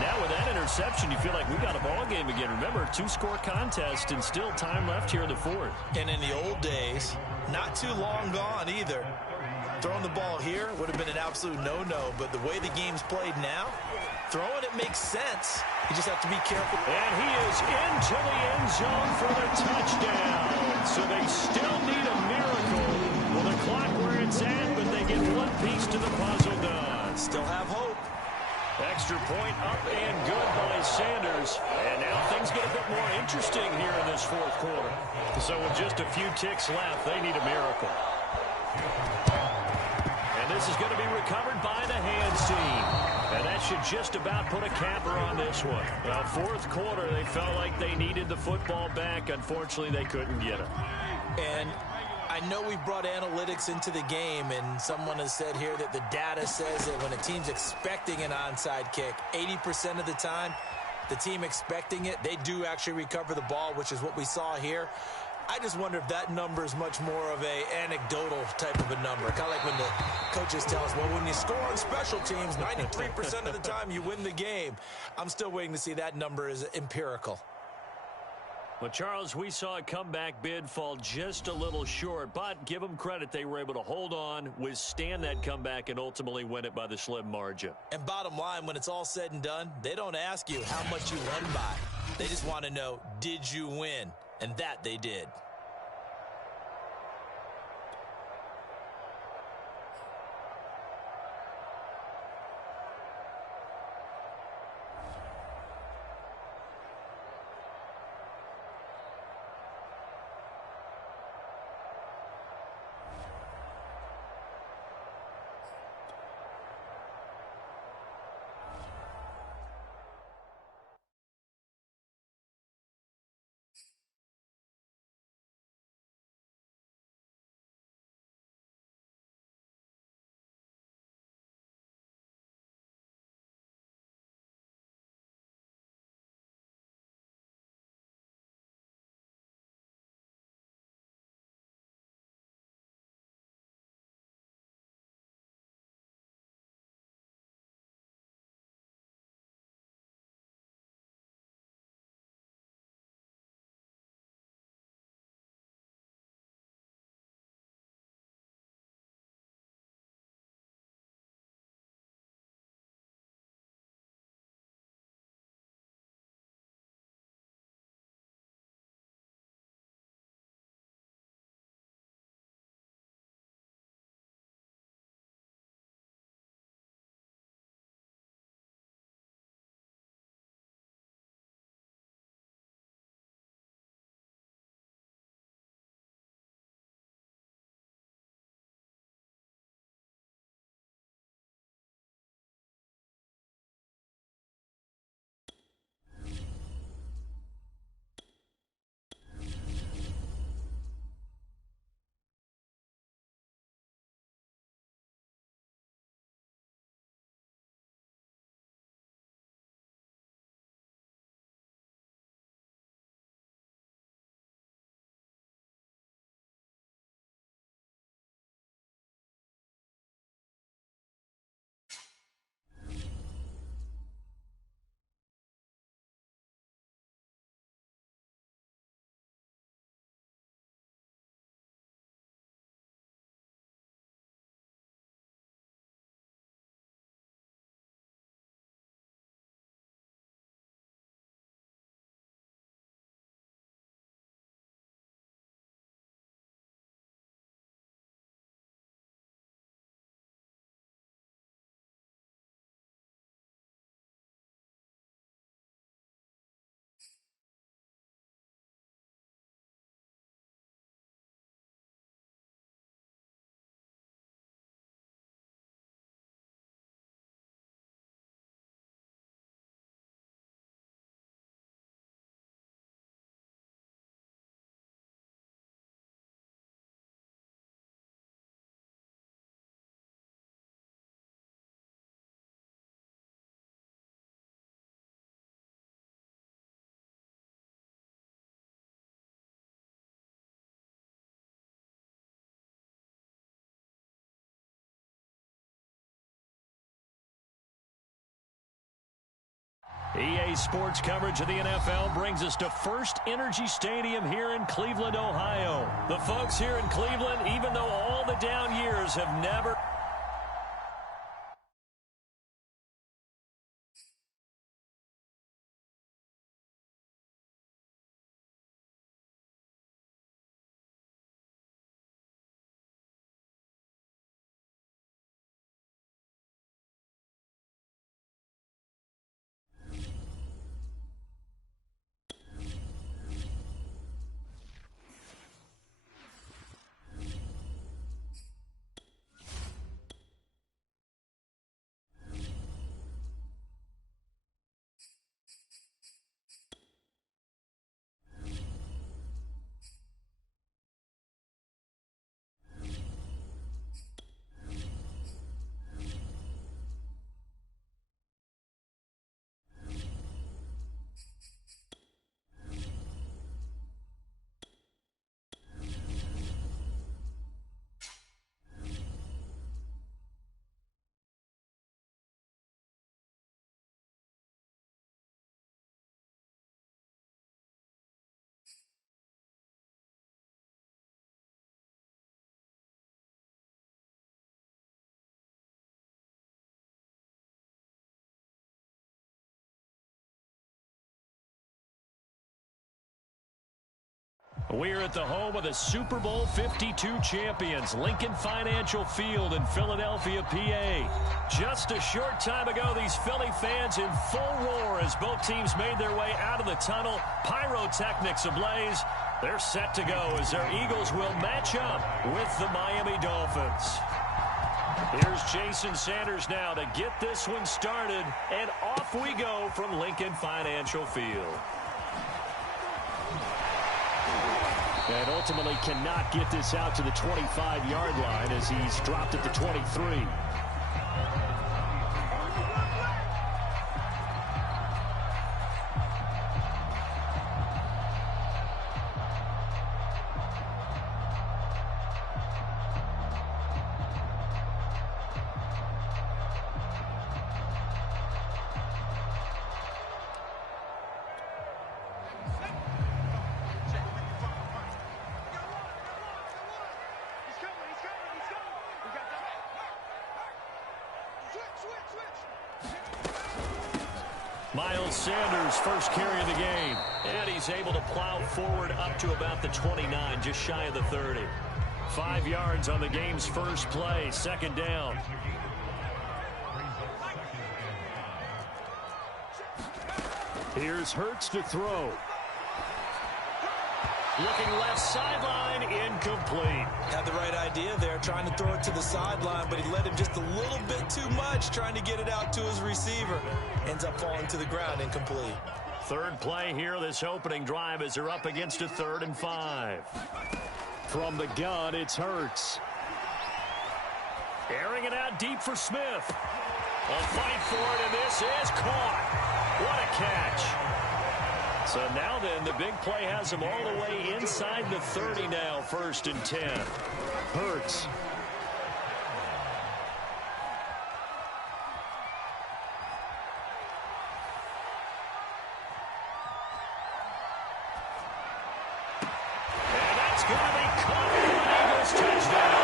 Now with that interception, you feel like we got a ball game again. Remember, 2-score contest and still time left here in the 4th. And in the old days, not too long gone either. Throwing the ball here would have been an absolute no-no, but the way the game's played now, throwing it makes sense. You just have to be careful. And he is into the end zone for the touchdown. So they still need a miracle. Well, the clock where it's at, but they get one piece to the puzzle done. Still have hope. Extra point up and good by Sanders. And now things get a bit more interesting here in this 4th quarter. So with just a few ticks left, they need a miracle. And this is going to be recovered by the hands team. And that should just about put a capper on this one. Well, 4th quarter, they felt like they needed the football back. Unfortunately, they couldn't get it. And I know we brought analytics into the game, and someone has said here that the data says that when a team's expecting an onside kick, 80% of the time, the team expecting it, they do actually recover the ball, which is what we saw here. I just wonder if that number is much more of a anecdotal type of a number. Kind of like when the coaches tell us, well, when you score on special teams, 93% of the time you win the game. I'm still waiting to see that number is empirical. Well, Charles, we saw a comeback bid fall just a little short, but give them credit. They were able to hold on, withstand that comeback, and ultimately win it by the slim margin. And bottom line, when it's all said and done, they don't ask you how much you won by. They just want to know, did you win? And that they did. EA Sports coverage of the NFL brings us to First Energy Stadium here in Cleveland, Ohio. The folks here in Cleveland, even though all the down years have never... We're at the home of the Super Bowl 52 champions, Lincoln Financial Field in Philadelphia, PA. Just a short time ago, these Philly fans in full roar as both teams made their way out of the tunnel. Pyrotechnics ablaze. They're set to go as their Eagles will match up with the Miami Dolphins. Here's Jason Sanders now to get this one started, and off we go from Lincoln Financial Field. And ultimately cannot get this out to the 25-yard line as he's dropped at the 23. Miles Sanders, first carry of the game. And he's able to plow forward up to about the 29, just shy of the 30. 5 yards on the game's first play, second down. Here's Hurts to throw. Looking left sideline, incomplete. Had the right idea there, trying to throw it to the sideline, but he let him just a little bit too much, trying to get it out to his receiver. Ends up falling to the ground, incomplete. Third play here, this opening drive, as they're up against a 3rd and 5. From the gun, it's Hurts. Airing it out deep for Smith. A fight for it, and this is caught. What a catch. So now then, the big play has him all the way inside the 30 now, 1st and 10. Hurts. And that's going to be caught for an Eagles touchdown.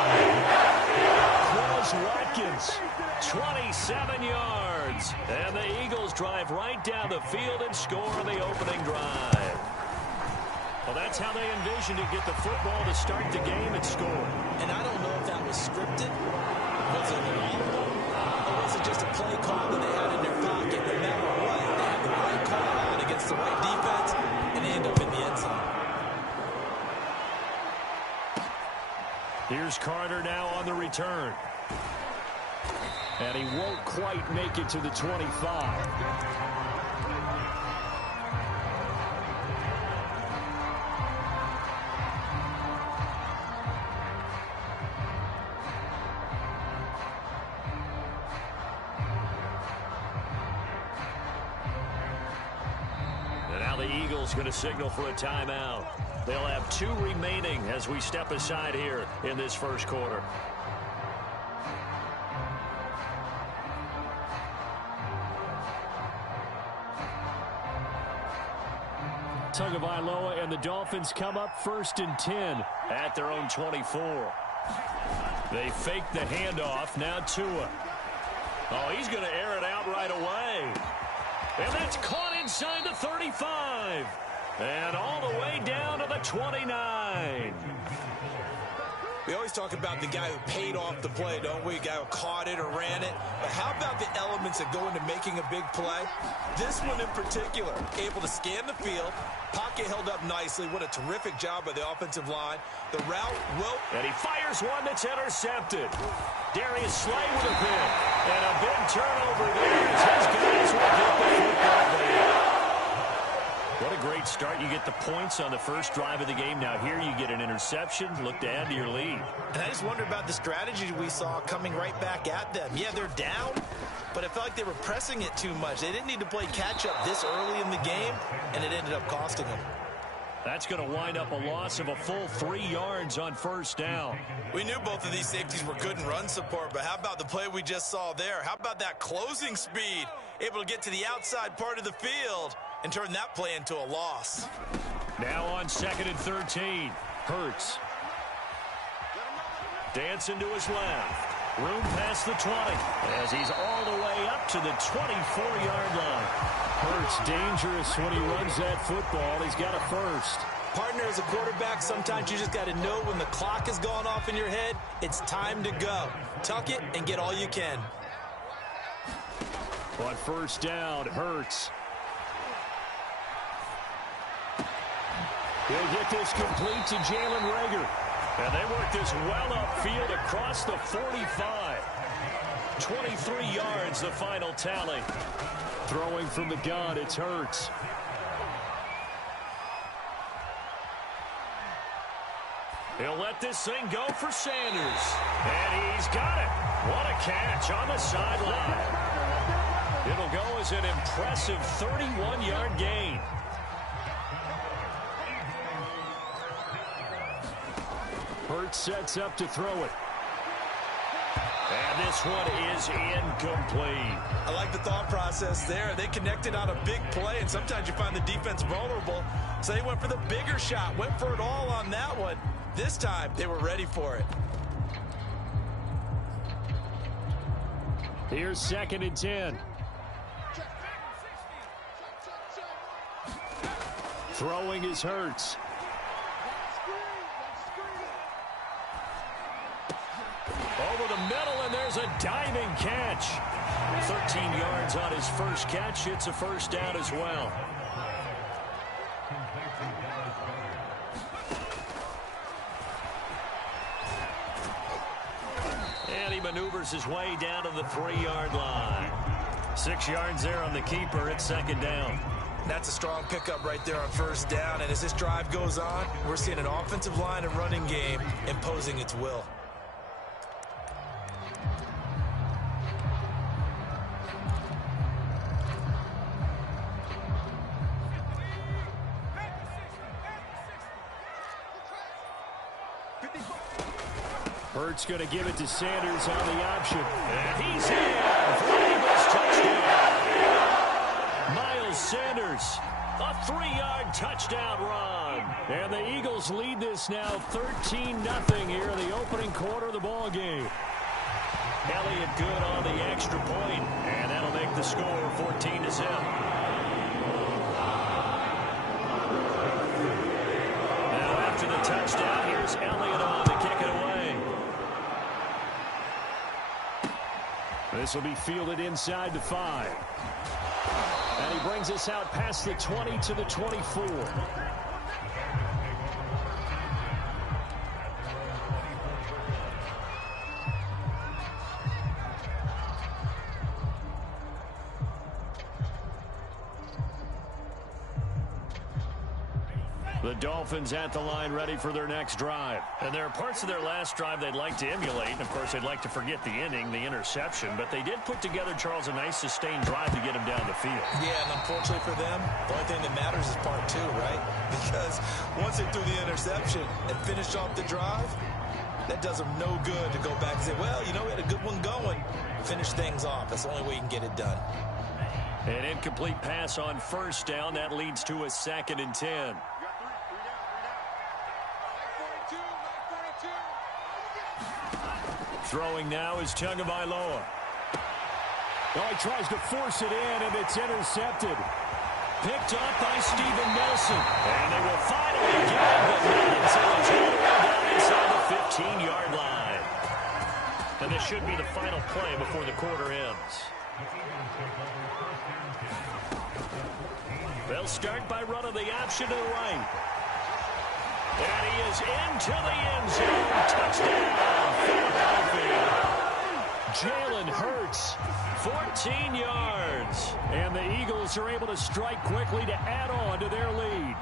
Watkins, 27 yards. And the Eagles drive right down the field and score on the opening drive. Well, that's how they envisioned to get the football to start the game and score. And I don't know if that was scripted. Was it audible? Or was it just a play call that they had in their pocket? No matter what, they had the right call out against the right defense, and they end up in the end zone. Here's Carter now on the return. And he won't quite make it to the 25. And now the Eagles going to signal for a timeout. They'll have 2 remaining as we step aside here in this first quarter. Tagovailoa, and the Dolphins come up 1st and 10 at their own 24. They fake the handoff. Now Tua. Oh, he's going to air it out right away. And that's caught inside the 35. And all the way down to the 29. We always talk about the guy who paid off the play, don't we? The guy who caught it or ran it. But how about the elements that go into making a big play? This one in particular, able to scan the field, pocket held up nicely. What a terrific job by the offensive line. The route, and he fires one that's intercepted. Darius Slay with a pick. And a big turnover there as his guys will get the football there. What a great start. You get the points on the first drive of the game. Now here you get an interception. Look to add to your lead. And I just wonder about the strategy we saw coming right back at them. Yeah, they're down, but it felt like they were pressing it too much. They didn't need to play catch-up this early in the game, and it ended up costing them. That's going to wind up a loss of a full 3 yards on first down. We knew both of these safeties were good in run support, but how about the play we just saw there? How about that closing speed? Able to get to the outside part of the field and turn that play into a loss. Now on 2nd and 13. Hurts. Dancing to his left. Room past the 20 as he's all the way up to the 24-yard line. Hurts dangerous when he runs that football. He's got a first. Partner, as a quarterback, sometimes you just got to know when the clock has gone off in your head, it's time to go. Tuck it and get all you can. On first down, Hurts. He'll get this complete to Jalen Reagor. And they work this well upfield across the 45. 23 yards, the final tally. Throwing from the gun, it's Hurts. He'll let this thing go for Sanders. And he's got it. What a catch on the sideline. It'll go as an impressive 31-yard gain. Hurts sets up to throw it. And this one is incomplete. I like the thought process there. They connected on a big play, and sometimes you find the defense vulnerable. So they went for the bigger shot, went for it all on that one. This time, they were ready for it. Here's 2nd and 10. Throwing is Hurts. Over the middle, and there's a diving catch. 13 yards on his first catch. It's a first down as well. And he maneuvers his way down to the 3-yard line. 6 yards there on the keeper. It's 2nd down. That's a strong pickup right there on first down. And as this drive goes on, we're seeing an offensive line and running game imposing its will. Hurts going to give it to Sanders on the option. And he's in for the Eagles touchdown. Miles Sanders, a 3-yard touchdown run. And the Eagles lead this now 13-0 here in the opening quarter of the ball game. Elliott good on the extra point, and that'll make the score 14-0. Now after the touchdown, here's Elliott on to kick it away. This will be fielded inside the 5. And he brings us out past the 20 to the 24. The Dolphins at the line ready for their next drive. And there are parts of their last drive they'd like to emulate. And, of course, they'd like to forget the inning, the interception. But they did put together, Charles, a nice sustained drive to get him down the field. Yeah, and unfortunately for them, the only thing that matters is part 2, right? Because once they threw the interception and finished off the drive, that does them no good to go back and say, well, you know, we had a good one going. Finish things off. That's the only way you can get it done. An incomplete pass on first down. That leads to a 2nd and 10. Throwing now is Tagovailoa. Oh, he tries to force it in, and it's intercepted. Picked up by Steven Nelson. And they will finally get it, but not until it's all the way down inside the 15-yard line. And this should be the final play before the quarter ends. They'll start by running the option to the right. And he is into the end zone. Touchdown, Philadelphia. Jalen Hurts, 14 yards. And the Eagles are able to strike quickly to add on to their lead.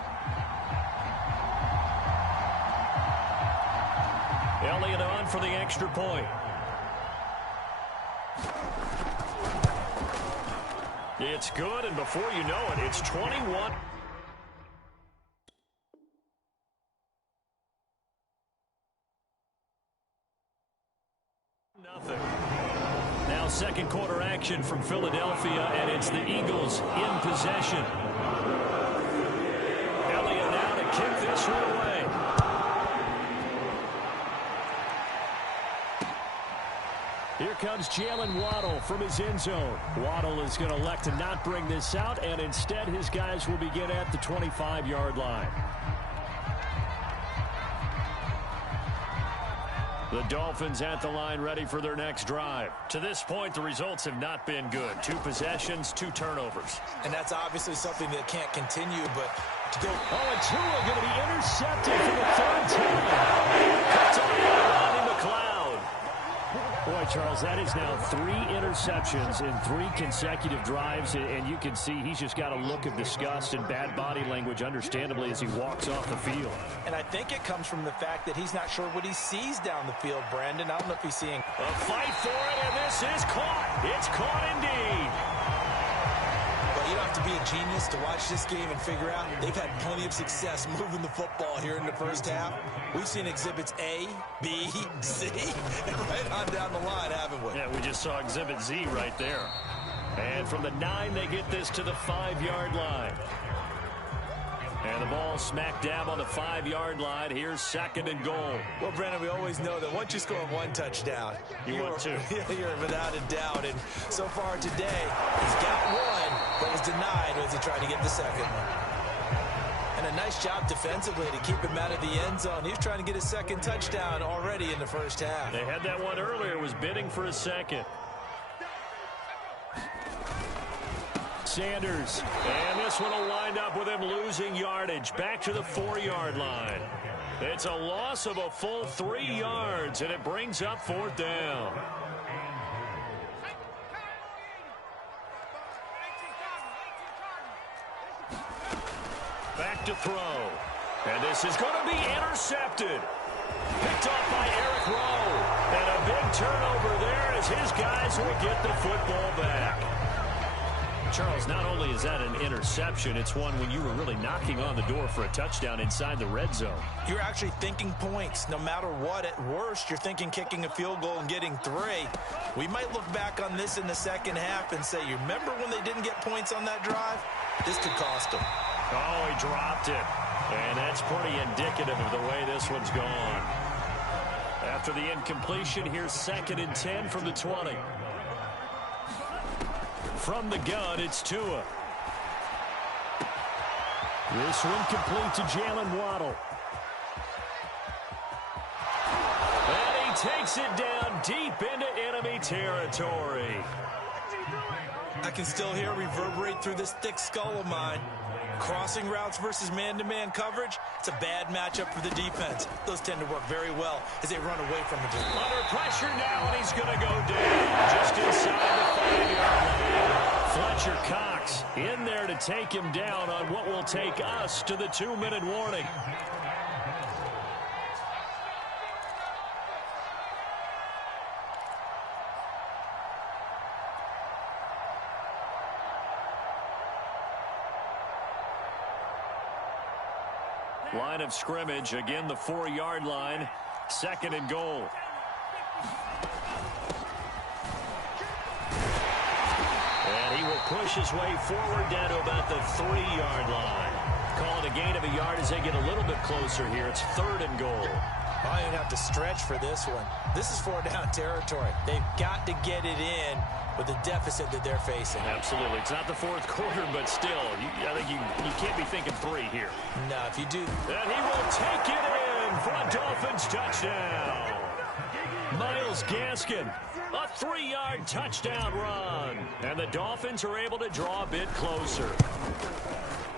Elliott on for the extra point. It's good, and before you know it, it's 21. Nothing. Now second quarter action from Philadelphia, and it's the Eagles in possession. Elliott now to kick this one away. Here comes Jalen Waddle from his end zone. Waddle is going to elect to not bring this out, and instead his guys will begin at the 25-yard line. The Dolphins at the line ready for their next drive. To this point, the results have not been good. 2 possessions, 2 turnovers. And that's obviously something that can't continue, but to go... Oh, and Tua going to be intercepted for the 3rd time. Cuts off by Rodney McLeod. Boy, Charles, that is now 3 interceptions in 3 consecutive drives, and you can see he's just got a look of disgust and bad body language, understandably, as he walks off the field. And I think it comes from the fact that he's not sure what he sees down the field, Brandon. I don't know if he's seeing... A fight for it, and this is caught. It's caught indeed. But you don't have to be a genius to watch this game and figure out they've had plenty of success moving the football here in the first half. We've seen exhibits A, B, C, and right on down the line, haven't we? Yeah, we just saw exhibit Z right there. And from the 9, they get this to the 5-yard line. And the ball smack dab on the 5-yard line. Here's 2nd and goal. Well, Brandon, we always know that once you score 1 touchdown, you want 2. You're without a doubt. And so far today, he's got 1, but was denied as he tried to get the 2nd one. And a nice job defensively to keep him out of the end zone. He was trying to get his 2nd touchdown already in the first half. They had that one earlier, was bidding for a 2nd. Sanders, and this one will wind up with him losing yardage back to the 4-yard line. It's a loss of a full 3 yards, and it brings up 4th down. Back to throw. And this is going to be intercepted. Picked off by Eric Rowe. And a big turnover there as his guys will get the football back. Charles, not only is that an interception, it's one when you were really knocking on the door for a touchdown inside the red zone. You're actually thinking points. No matter what, at worst, you're thinking kicking a field goal and getting 3. We might look back on this in the second half and say, you remember when they didn't get points on that drive? This could cost them. Oh, he dropped it. And that's pretty indicative of the way this one's gone. After the incompletion, here's 2nd and 10 from the 20. From the gun, it's Tua. This one complete to Jalen Waddle. And he takes it down deep into enemy territory. I can still hear it reverberate through this thick skull of mine. Crossing routes versus man-to-man coverage, it's a bad matchup for the defense. Those tend to work very well as they run away from it. Under pressure now, and he's going to go down just inside the 5-yard line. Fletcher Cox in there to take him down on what will take us to the 2-minute warning. Line of scrimmage, again the 4-yard line, 2nd and goal. And he will push his way forward down to about the 3-yard line. Call it a gain of a yard as they get a little bit closer here. It's 3rd and goal. I don't even have to stretch for this one. This is 4-down territory. They've got to get it in with the deficit that they're facing. Absolutely. It's not the 4th quarter, but still, I think you can't be thinking 3 here. No, if you do. And he will take it in for a Dolphins touchdown. Myles Gaskin, a 3-yard touchdown run. And the Dolphins are able to draw a bit closer.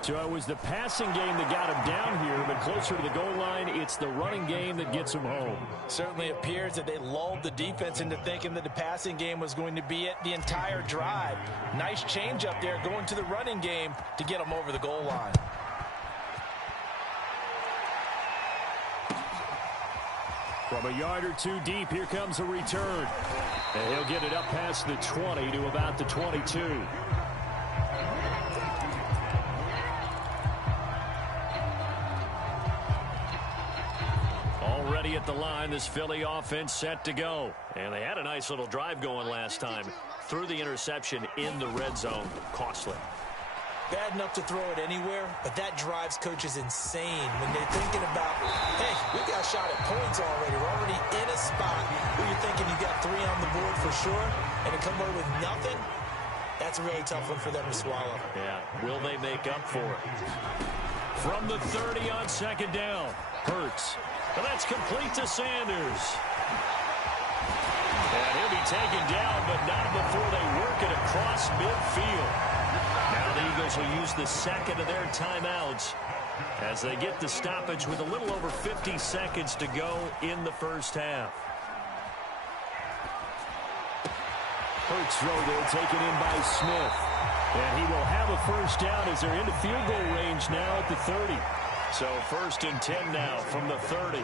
So it was the passing game that got him down here, but closer to the goal line, it's the running game that gets him home. Certainly appears that they lulled the defense into thinking that the passing game was going to be it the entire drive. Nice change up there going to the running game to get them over the goal line. From a yard or two deep, here comes a return. And he'll get it up past the 20 to about the 22. Already at the line, this Philly offense set to go. And they had a nice little drive going last time. Threw the interception in the red zone. Costly. Bad enough to throw it anywhere, but that drives coaches insane when they're thinking about, hey, we got a shot at points already. We're already in a spot where you're thinking you got 3 on the board for sure, and to come away with nothing, that's a really tough one for them to swallow. Yeah, will they make up for it? From the 30 on 2nd down, Hurts. And that's complete to Sanders. And he'll be taken down, but not before they work it across midfield. Now the Eagles will use the second of their timeouts as they get the stoppage with a little over 50 seconds to go in the first half. Hurts throw there, taken in by Smith. And he will have a first down as they're into field goal range now at the 30. So 1st and 10 now from the 30.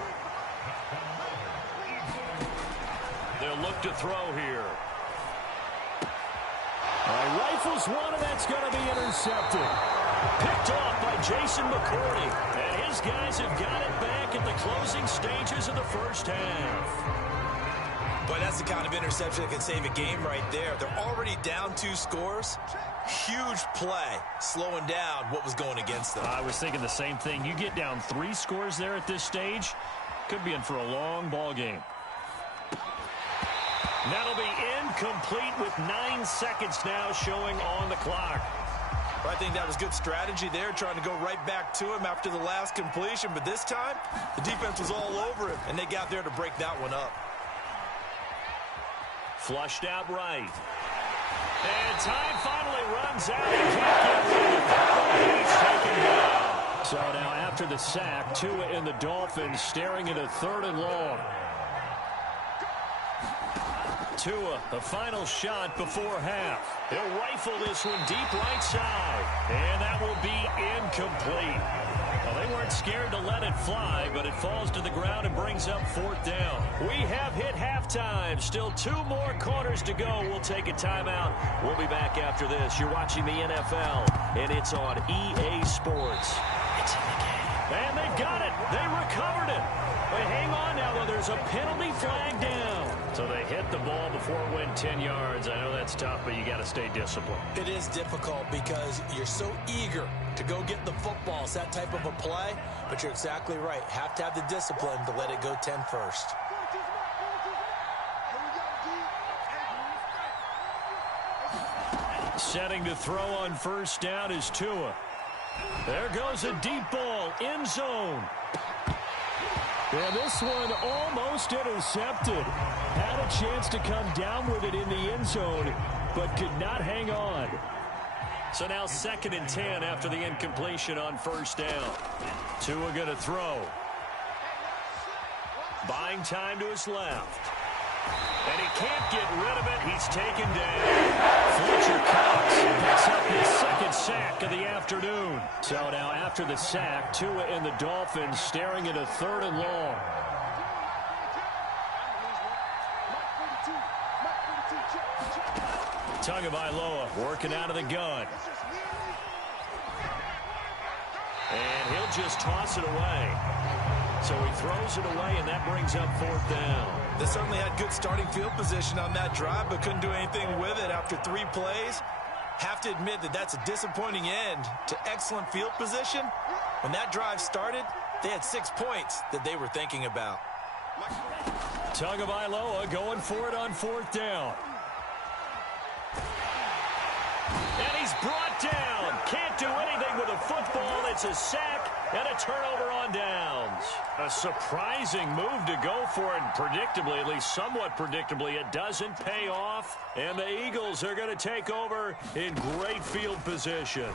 They'll look to throw here. Rifles one, and that's going to be intercepted. Picked off by Jason McCourty. And his guys have got it back at the closing stages of the first half. But that's the kind of interception that can save a game right there. They're already down 2 scores. Huge play, slowing down what was going against them. I was thinking the same thing. You get down 3 scores there at this stage, could be in for a long ball game. That'll be incomplete with 9 seconds now showing on the clock. I think that was good strategy there, trying to go right back to him after the last completion. But this time, the defense was all over it, and they got there to break that one up. Flushed out right. And time finally runs out. He can't get rid of it. He's taken down. So now after the sack, Tua and the Dolphins staring at a 3rd and long. Tua, the final shot before half. He'll rifle this one deep right side. And that will be incomplete. Well, they weren't scared to let it fly, but it falls to the ground and brings up 4th down. We have hit halftime. Still 2 more quarters to go. We'll take a timeout. We'll be back after this. You're watching the NFL, and it's on EA Sports. It's in the game. And they've got it. They recovered it. But hang on now, though. There's a penalty flag down. So they hit the ball before it went 10 yards. I know that's tough, but you got to stay disciplined. It is difficult because you're so eager to go get the football. It's that type of a play, but you're exactly right. Have to have the discipline to let it go 10 first. Setting to throw on 1st down is Tua. There goes a deep ball, end zone. And this one almost intercepted. Had a chance to come down with it in the end zone, but could not hang on. So now 2nd and 10 after the incompletion on 1st down. Tua going to throw. Buying time to his left. And he can't get rid of it. He's taken down. Fletcher Cox picks up his 2nd sack of the afternoon. So now after the sack, Tua and the Dolphins staring at a 3rd and long. Tagovailoa working out of the gun. And he'll just toss it away. So he throws it away, and that brings up 4th down. They certainly had good starting field position on that drive, but couldn't do anything with it after 3 plays. Have to admit that that's a disappointing end to excellent field position. When that drive started, they had 6 points that they were thinking about. Tagovailoa going for it on 4th down. And he's brought down. Can't do anything with a football. It's a sack and a turnover on downs. A surprising move to go for it. Predictably, at least somewhat predictably, it doesn't pay off. And the Eagles are going to take over in great field position.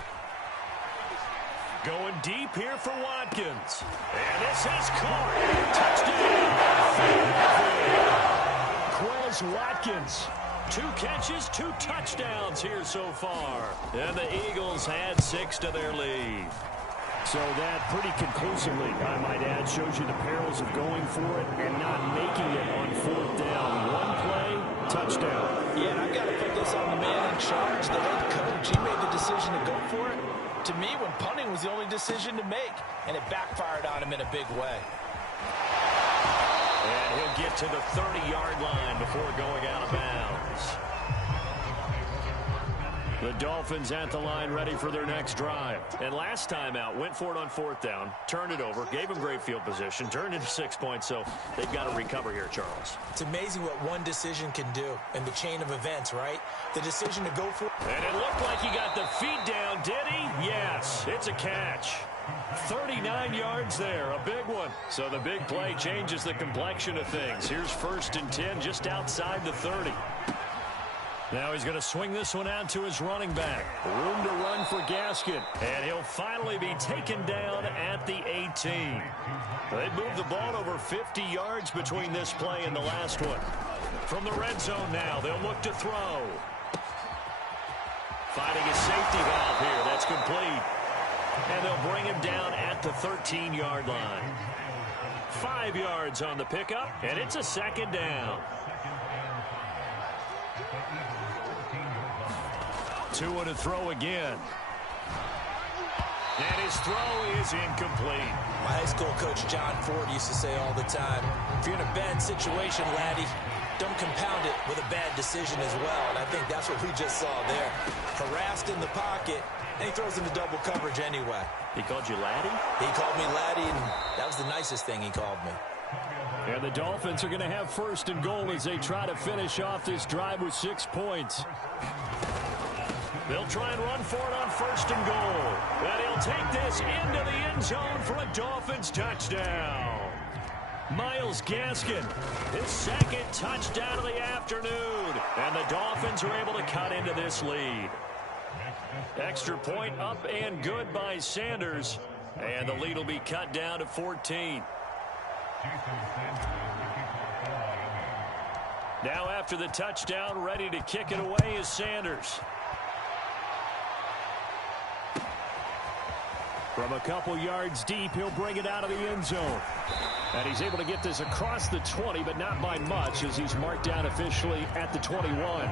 Going deep here for Watkins. And this is caught. Touchdown. Quez Watkins. 2 catches, 2 touchdowns here so far. And the Eagles add 6 to their lead. So that pretty conclusively, I might add, shows you the perils of going for it and not making it on 4th down. 1 play, touchdown. Yeah, and I've got to put this on the man in charge, the head coach. He made the decision to go for it. To me, when punting was the only decision to make, and it backfired on him in a big way. And he'll get to the 30-yard line before going out of bounds. The Dolphins at the line ready for their next drive. And last time out, went for it on 4th down, turned it over, gave them great field position, turned into 6 points, so they've got to recover here, Charles. It's amazing what one decision can do in the chain of events, right? The decision to go for it. And it looked like he got the feet down, did he? Yes, it's a catch. 39 yards there, a big one. So the big play changes the complexion of things. Here's 1st and 10 just outside the 30. Now he's going to swing this one out to his running back. Room to run for Gaskin. And he'll finally be taken down at the 18. They moved the ball over 50 yards between this play and the last one. From the red zone now, they'll look to throw. Finding a safety valve here. That's complete. And they'll bring him down at the 13-yard line. 5 yards on the pickup, and it's a 2nd down. 2 to throw again. And his throw is incomplete. My high school coach, John Ford, used to say all the time, if you're in a bad situation, laddie, don't compound it with a bad decision as well. And I think that's what we just saw there. Harassed in the pocket, and he throws into double coverage anyway. He called you laddie? He called me laddie, and that was the nicest thing he called me. And the Dolphins are going to have 1st and goal as they try to finish off this drive with 6 points. They'll try and run for it on 1st and goal. And he'll take this into the end zone for a Dolphins touchdown. Myles Gaskin, his 2nd touchdown of the afternoon. And the Dolphins are able to cut into this lead. Extra point up and good by Sanders. And the lead will be cut down to 14. Now after the touchdown, ready to kick it away is Sanders. From a couple yards deep, he'll bring it out of the end zone. And he's able to get this across the 20, but not by much, as he's marked down officially at the 21.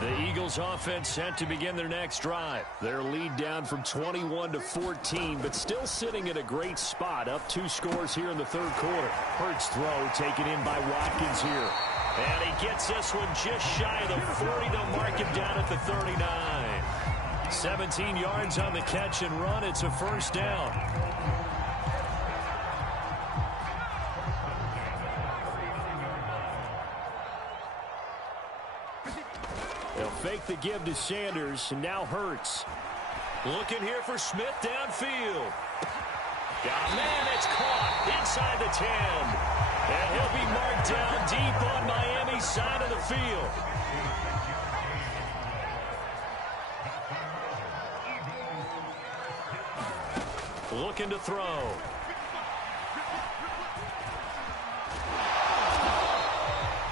The Eagles offense set to begin their next drive. Their lead down from 21 to 14, but still sitting at a great spot, up 2 scores here in the 3rd quarter. Hurts throw taken in by Watkins here. And he gets this one just shy of the 40. They'll mark him down at the 39. 17 yards on the catch and run. It's a 1st down. They'll fake the give to Sanders, and now Hurts. Looking here for Smith downfield. Got a man, it's caught inside the 10. And he'll be marked down deep on Miami's side of the field. Looking to throw.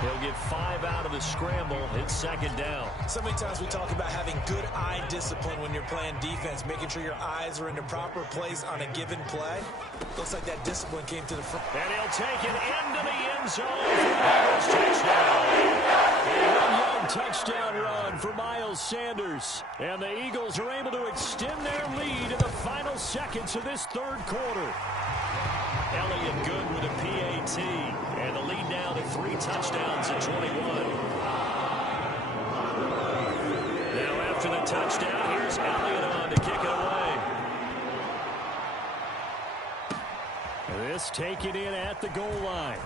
He'll get 5 out of the scramble. It's 2nd down. So many times we talk about having good eye discipline when you're playing defense, making sure your eyes are in the proper place on a given play. Looks like that discipline came to the front. And he'll take it into the end zone for Myles touchdown. A 1-yard touchdown run for Miles Sanders. And the Eagles are able to extend their lead in the final seconds of this 3rd quarter. Elliott good with a PAT. And the lead now to 3 touchdowns at 21. Now after the touchdown, here's Elliott on to kick it away. This taken in at the goal line.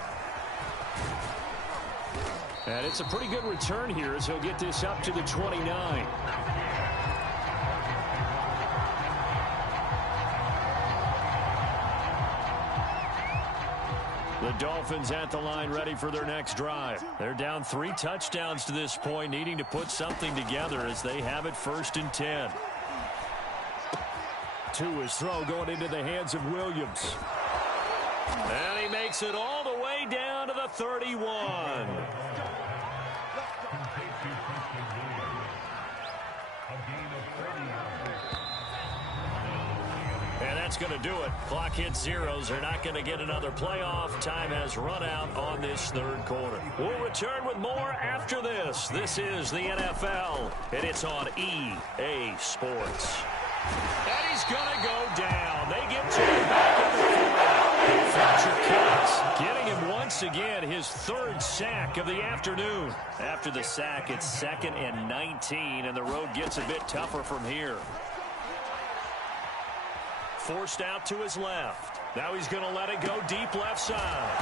And it's a pretty good return here as he'll get this up to the 29. The Dolphins at the line ready for their next drive. They're down 3 touchdowns to this point, needing to put something together as they have it 1st and 10. To his throw going into the hands of Williams. And he makes it all the way down to the 31. And that's going to do it. Clock hits zeros. They're not going to get another playoff. Time has run out on this 3rd quarter. We'll return with more after this. This is the NFL, and it's on EA Sports. And he's going to go down. They get to him back at the 40. Fletcher Cox getting him once again his 3rd sack of the afternoon. After the sack, it's 2nd and 19, and the road gets a bit tougher from here. Forced out to his left. Now he's going to let it go deep left side.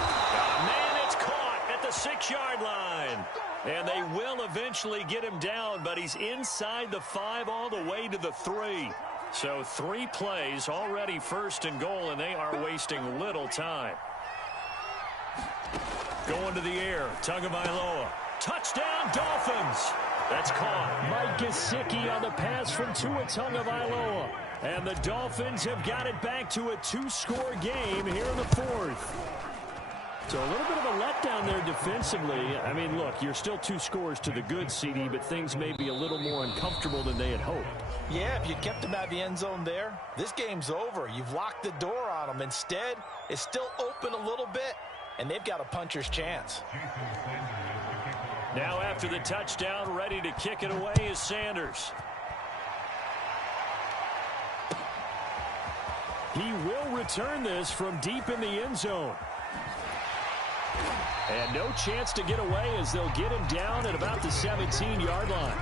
Man, it's caught at the 6-yard line. And they will eventually get him down, but he's inside the 5 all the way to the 3. So 3 plays already 1st and goal, and they are wasting little time. Going to the air, Tagovailoa. Touchdown, Dolphins. That's caught. Mike Gesicki on the pass from Tua Tagovailoa. And the Dolphins have got it back to a 2-score game here in the 4th. So a little bit of a letdown there defensively. I mean, look, you're still 2 scores to the good, CD, but things may be a little more uncomfortable than they had hoped. Yeah, if you kept them out of the end zone there, this game's over. You've locked the door on them. Instead, it's still open a little bit, and they've got a puncher's chance. Now after the touchdown, ready to kick it away is Sanders. He will return this from deep in the end zone. And no chance to get away as they'll get him down at about the 17-yard line.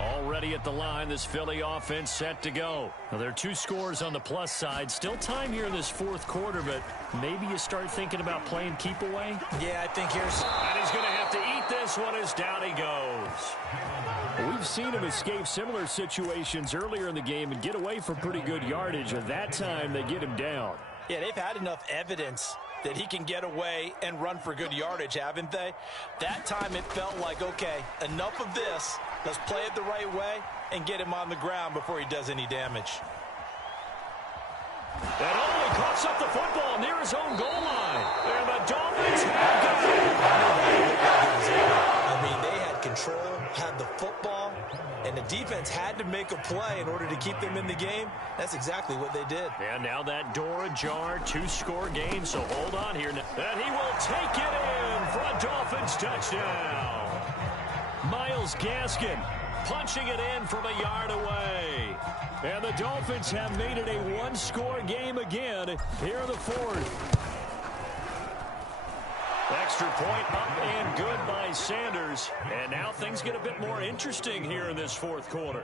Already at the line, this Philly offense set to go. Now, there are 2 scores on the plus side. Still time here in this 4th quarter, but maybe you start thinking about playing keep away. Yeah, I think here's... And he's going to have to eat this one as down he goes. We've seen him escape similar situations earlier in the game and get away from pretty good yardage, and that time they get him down. Yeah, they've had enough evidence that he can get away and run for good yardage, haven't they? That time it felt like, okay, enough of this. Let's play it the right way and get him on the ground before he does any damage. And only coughs up the football near his own goal line. And the Dolphins have got it. I mean, they had control, had the football, and the defense had to make a play in order to keep them in the game. That's exactly what they did. And now that door ajar, 2-score game, so hold on here. And he will take it in for a Dolphins touchdown. Myles Gaskin punching it in from a yard away. And the Dolphins have made it a 1-score game again here in the 4th. Extra point up and good by Sanders. And now things get a bit more interesting here in this 4th quarter.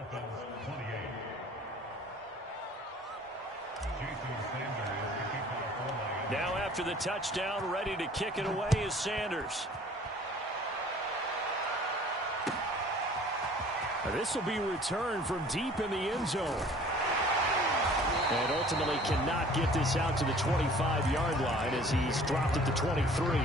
Now after the touchdown, ready to kick it away is Sanders. This will be returned from deep in the end zone. And ultimately cannot get this out to the 25-yard line as he's dropped at the 23.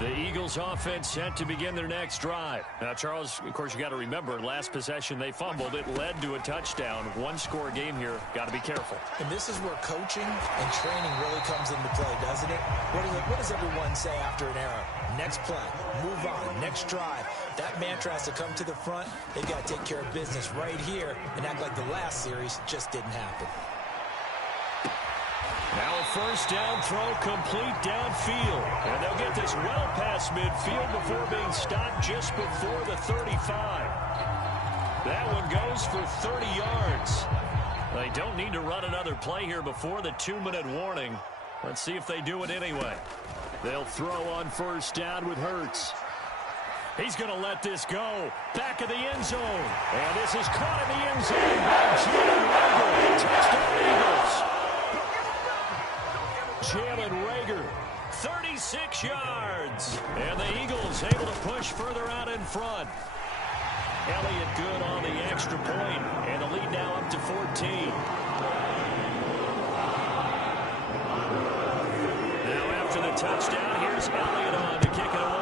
The Eagles offense set to begin their next drive. Now, Charles, of course, you got to remember, last possession they fumbled. It led to a touchdown. 1-score game here. Got to be careful. And this is where coaching and training really comes into play, doesn't it? What does everyone say after an error? Next play, move on, next drive. That mantra has to come to the front. They've got to take care of business right here and act like the last series just didn't happen. Now a first down throw complete downfield. And they'll get this well past midfield before being stopped just before the 35. That one goes for 30 yards. They don't need to run another play here before the 2-minute warning. Let's see if they do it anyway. They'll throw on first down with Hurts. He's going to let this go. Back of the end zone. And this is caught in the end zone by Jalen Reagor. Touchdown Eagles. Jalen Reagor, 36 yards. And the Eagles able to push further out in front. Elliott good on the extra point. And the lead now up to 14. Now after the touchdown, here's Elliott on to kick it away.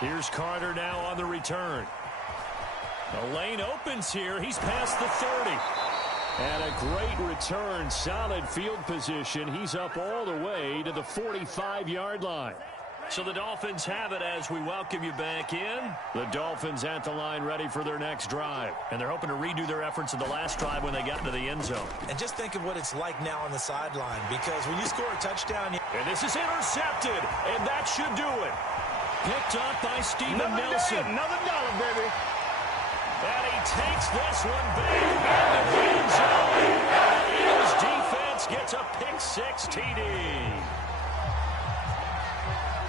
Here's Carter now on the return. The lane opens here. He's past the 30. And a great return. Solid field position. He's up all the way to the 45-yard line. So the Dolphins have it as we welcome you back in. The Dolphins at the line ready for their next drive. And they're hoping to redo their efforts in the last drive when they got into the end zone. And just think of what it's like now on the sideline, because when you score a touchdown... And this is intercepted, and that should do it. Picked up by Steven Nelson. Another dollar, baby. And he takes this one back into the end zone. And the Eagles defense gets a pick-6 TD.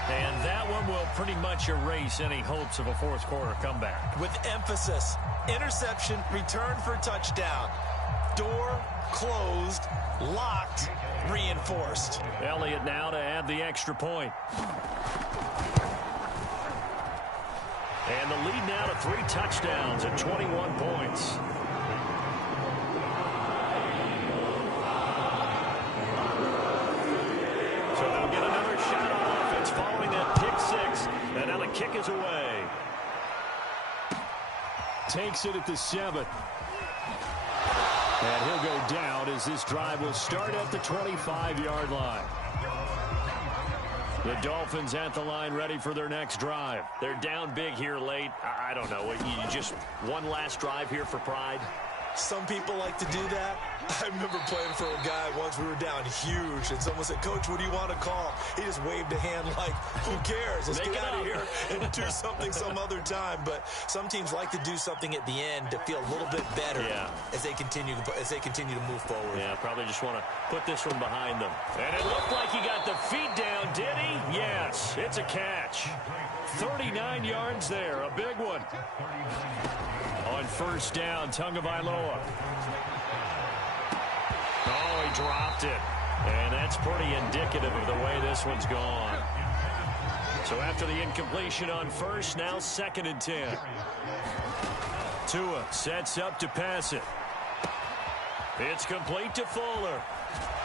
And that one will pretty much erase any hopes of a fourth-quarter comeback. With emphasis, interception, return for touchdown. Door closed, locked, reinforced. Elliott now to add the extra point. And the lead now to 3 touchdowns at 21 points. So they'll get another shot on offense following that pick-6. And now the kick is away. Takes it at the 7. And he'll go down as this drive will start at the 25-yard line. The Dolphins at the line ready for their next drive. They're down big here late. I don't know. You just one last drive here for pride? Some people like to do that. I remember playing for a guy once. We were down huge, and someone said, "Coach, what do you want to call?" He just waved a hand like, who cares? Let's get out of here and do something some other time. But some teams like to do something at the end to feel a little bit better as they continue to move forward. Yeah, probably just want to put this one behind them. And it looked like he got the feet down, did he? Yes, it's a catch. 39 yards there, a big one. On first down, Tagovailoa. Oh, he dropped it. And that's pretty indicative of the way this one's gone. So after the incompletion on first, now 2nd and 10. Tua sets up to pass it. It's complete to Fuller.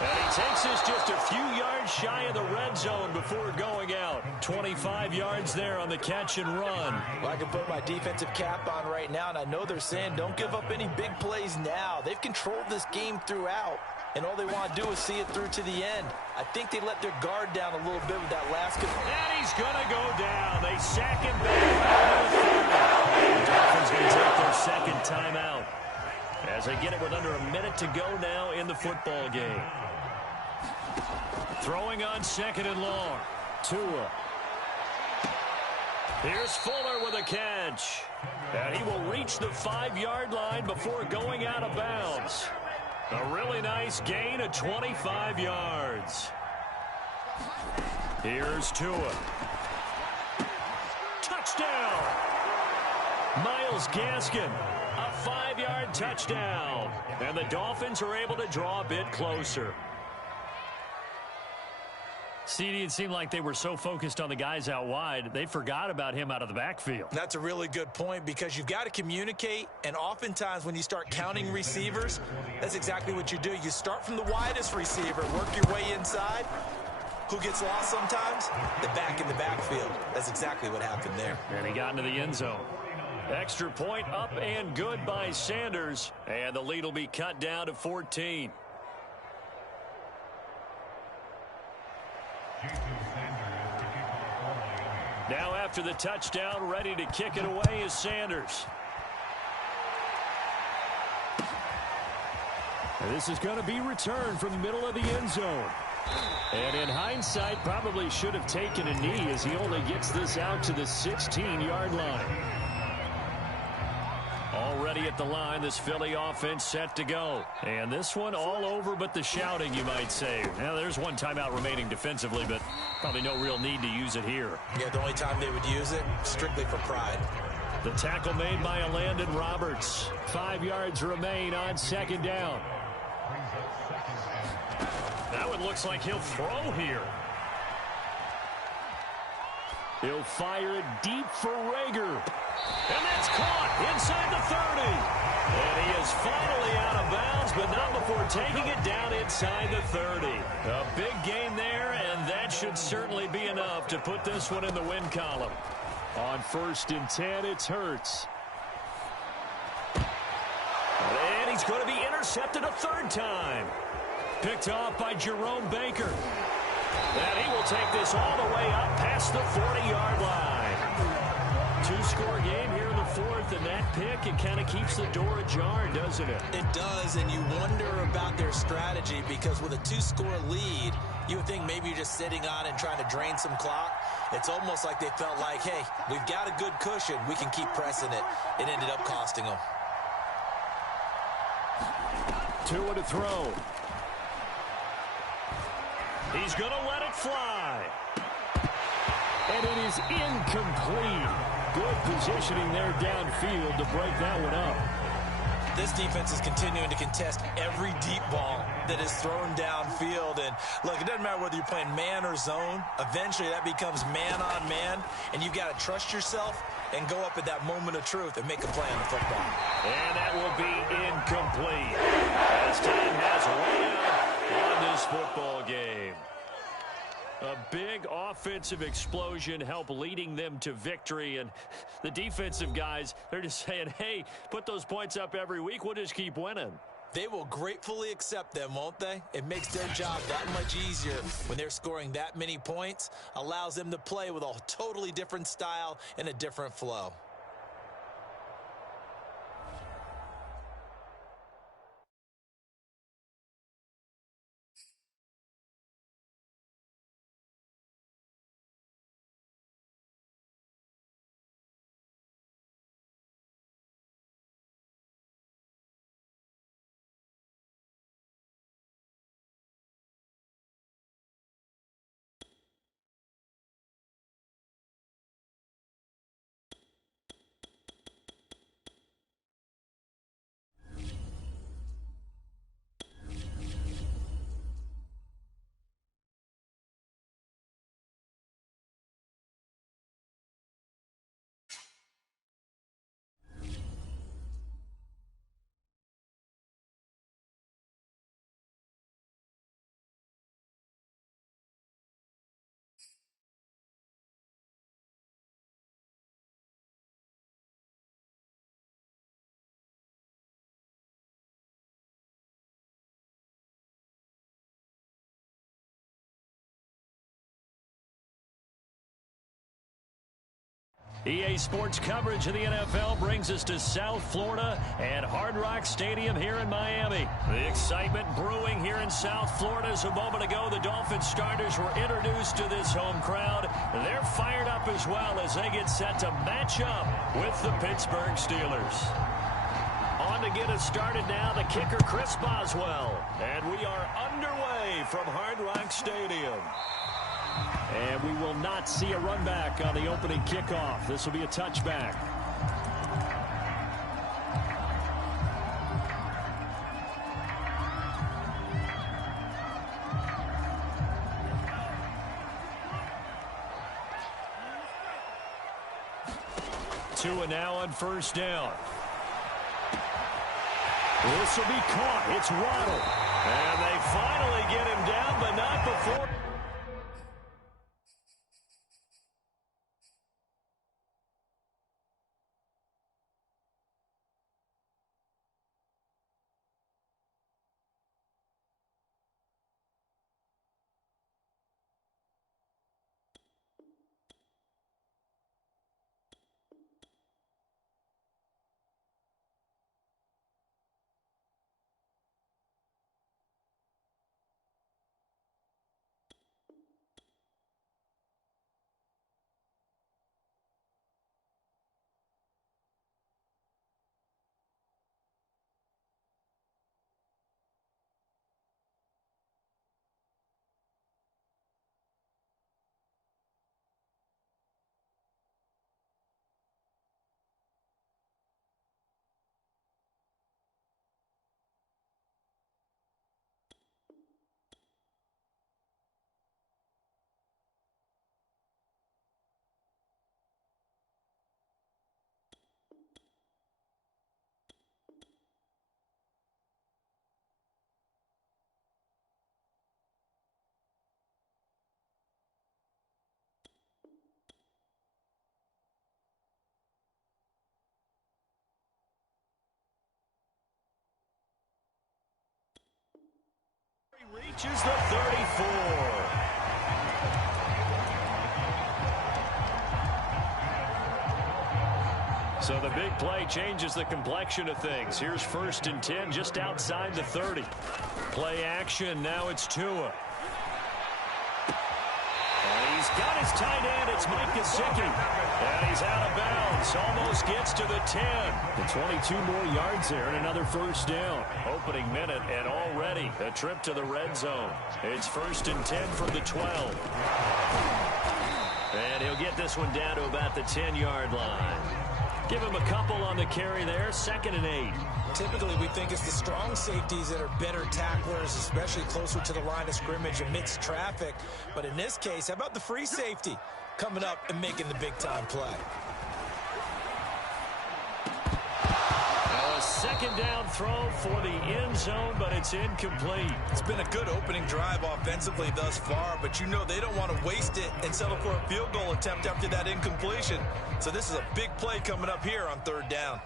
And he takes this just a few yards shy of the red zone before going out. 25 yards there on the catch and run. Well, I can put my defensive cap on right now, and I know they're saying don't give up any big plays now. They've controlled this game throughout, and all they want to do is see it through to the end. I think they let their guard down a little bit with that last... And he's going to go down. They sack him back. The Dolphins going to take their second timeout as they get it with under a minute to go now in the football game. Throwing on 2nd and long. Tua. Here's Fuller with a catch. And he will reach the 5-yard line before going out of bounds. A really nice gain of 25 yards. Here's Tua. Touchdown! Myles Gaskin. A 5-yard touchdown. And the Dolphins are able to draw a bit closer. CD, it seemed like they were so focused on the guys out wide, they forgot about him out of the backfield. That's a really good point, because you've got to communicate, and oftentimes when you start counting receivers, that's exactly what you do. You start from the widest receiver, work your way inside. Who gets lost sometimes? The back in the backfield. That's exactly what happened there. And he got into the end zone. Extra point up and good by Sanders, and the lead will be cut down to 14. Now after the touchdown, ready to kick it away is Sanders. And this is going to be returned from the middle of the end zone. And in hindsight, probably should have taken a knee as he only gets this out to the 16-yard line. Already at the line, this Philly offense set to go. And this one all over but the shouting, you might say. Now, there's one timeout remaining defensively, but probably no real need to use it here. Yeah, the only time they would use it, strictly for pride. The tackle made by Landon Roberts. 5 yards remain on second down. That one looks like he'll throw here. He'll fire it deep for Rager. And that's caught inside the 30. And he is finally out of bounds, but not before taking it down inside the 30. A big gain there, and that should certainly be enough to put this one in the win column. On 1st and 10, it's Hurts. And he's going to be intercepted a 3rd time. Picked off by Jerome Baker. And he will take this all the way up past the 40-yard line. 2-score game here in the 4th, and that pick, it kind of keeps the door ajar, doesn't it? It does, and you wonder about their strategy because with a 2-score lead, you would think maybe you're just sitting on and trying to drain some clock. It's almost like they felt like, hey, we've got a good cushion. We can keep pressing it. It ended up costing them. 2 to throw. He's going to let it fly. And it is incomplete. Good positioning there downfield to break that one up. This defense is continuing to contest every deep ball that is thrown downfield. And, look, it doesn't matter whether you're playing man or zone. Eventually, that becomes man on man, and you've got to trust yourself and go up at that moment of truth and make a play on the football. And that will be incomplete as time has run out on this football game. A big offensive explosion helped leading them to victory. And the defensive guys, they're just saying, hey, put those points up every week. We'll just keep winning. They will gratefully accept them, won't they? It makes their job that much easier when they're scoring that many points. Allows them to play with a totally different style and a different flow. EA Sports coverage of the NFL brings us to South Florida and Hard Rock Stadium here in Miami. The excitement brewing here in South Florida as a moment ago the Dolphins starters were introduced to this home crowd. They're fired up as well as they get set to match up with the Pittsburgh Steelers. On to get us started now, the kicker Chris Boswell. And we are underway from Hard Rock Stadium. And we will not see a run back on the opening kickoff. This will be a touchback. Tua now on 1st down. This will be caught. It's Waddle. And they finally get him down, but not before. Reaches the 34. So the big play changes the complexion of things. Here's 1st and 10 just outside the 30. Play action. Now it's Tua. And he's got his tight end. It's Mike Gesicki. And he's out of bounds. Almost gets to the 10. And 22 more yards there and another 1st down. Opening minute and already a trip to the red zone. It's 1st and 10 from the 12. And he'll get this one down to about the 10-yard line. Give him a couple on the carry there. 2nd and 8. Typically, we think it's the strong safeties that are better tacklers, especially closer to the line of scrimmage amidst traffic. But in this case, how about the free safety coming up and making the big-time play? Now a 2nd down throw for the end zone, but it's incomplete. It's been a good opening drive offensively thus far, but you know they don't want to waste it and settle for a field goal attempt after that incompletion. So this is a big play coming up here on 3rd down.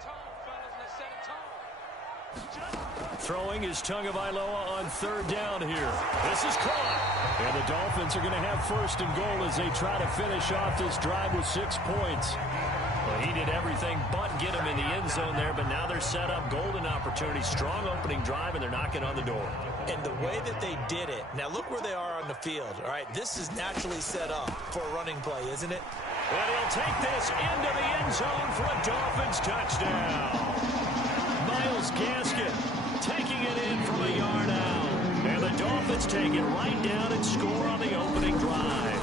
Throwing is Tagovailoa on 3rd down here. This is caught. And the Dolphins are going to have 1st and goal as they try to finish off this drive with 6 points. Well, he did everything but get him in the end zone there, but now they're set up. Golden opportunity, strong opening drive, and they're knocking on the door. And the way that they did it, now look where they are on the field. All right, this is naturally set up for a running play, isn't it? And he'll take this into the end zone for a Dolphins touchdown. Myles Gaskin taking it in from a yard out. And the Dolphins take it right down and score on the opening drive.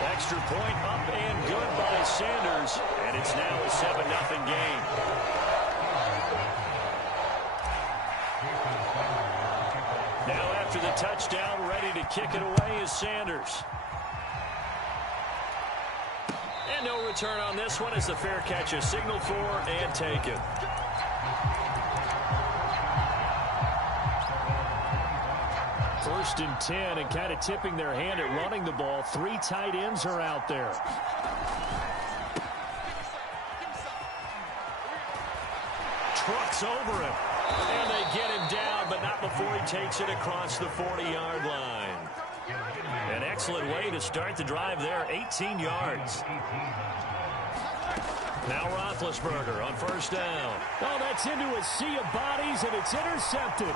Extra point up and good by Sanders. And it's now a 7-0 game. Now after the touchdown, ready to kick it away is Sanders. And no return on this one as the fair catch is signaled for and taken. First and 10 and kind of tipping their hand at running the ball. 3 tight ends are out there. Trucks over him. And they get him down, but not before he takes it across the 40-yard line. An excellent way to start the drive there, 18 yards. Now Roethlisberger on 1st down. Oh, that's into a sea of bodies, and it's intercepted.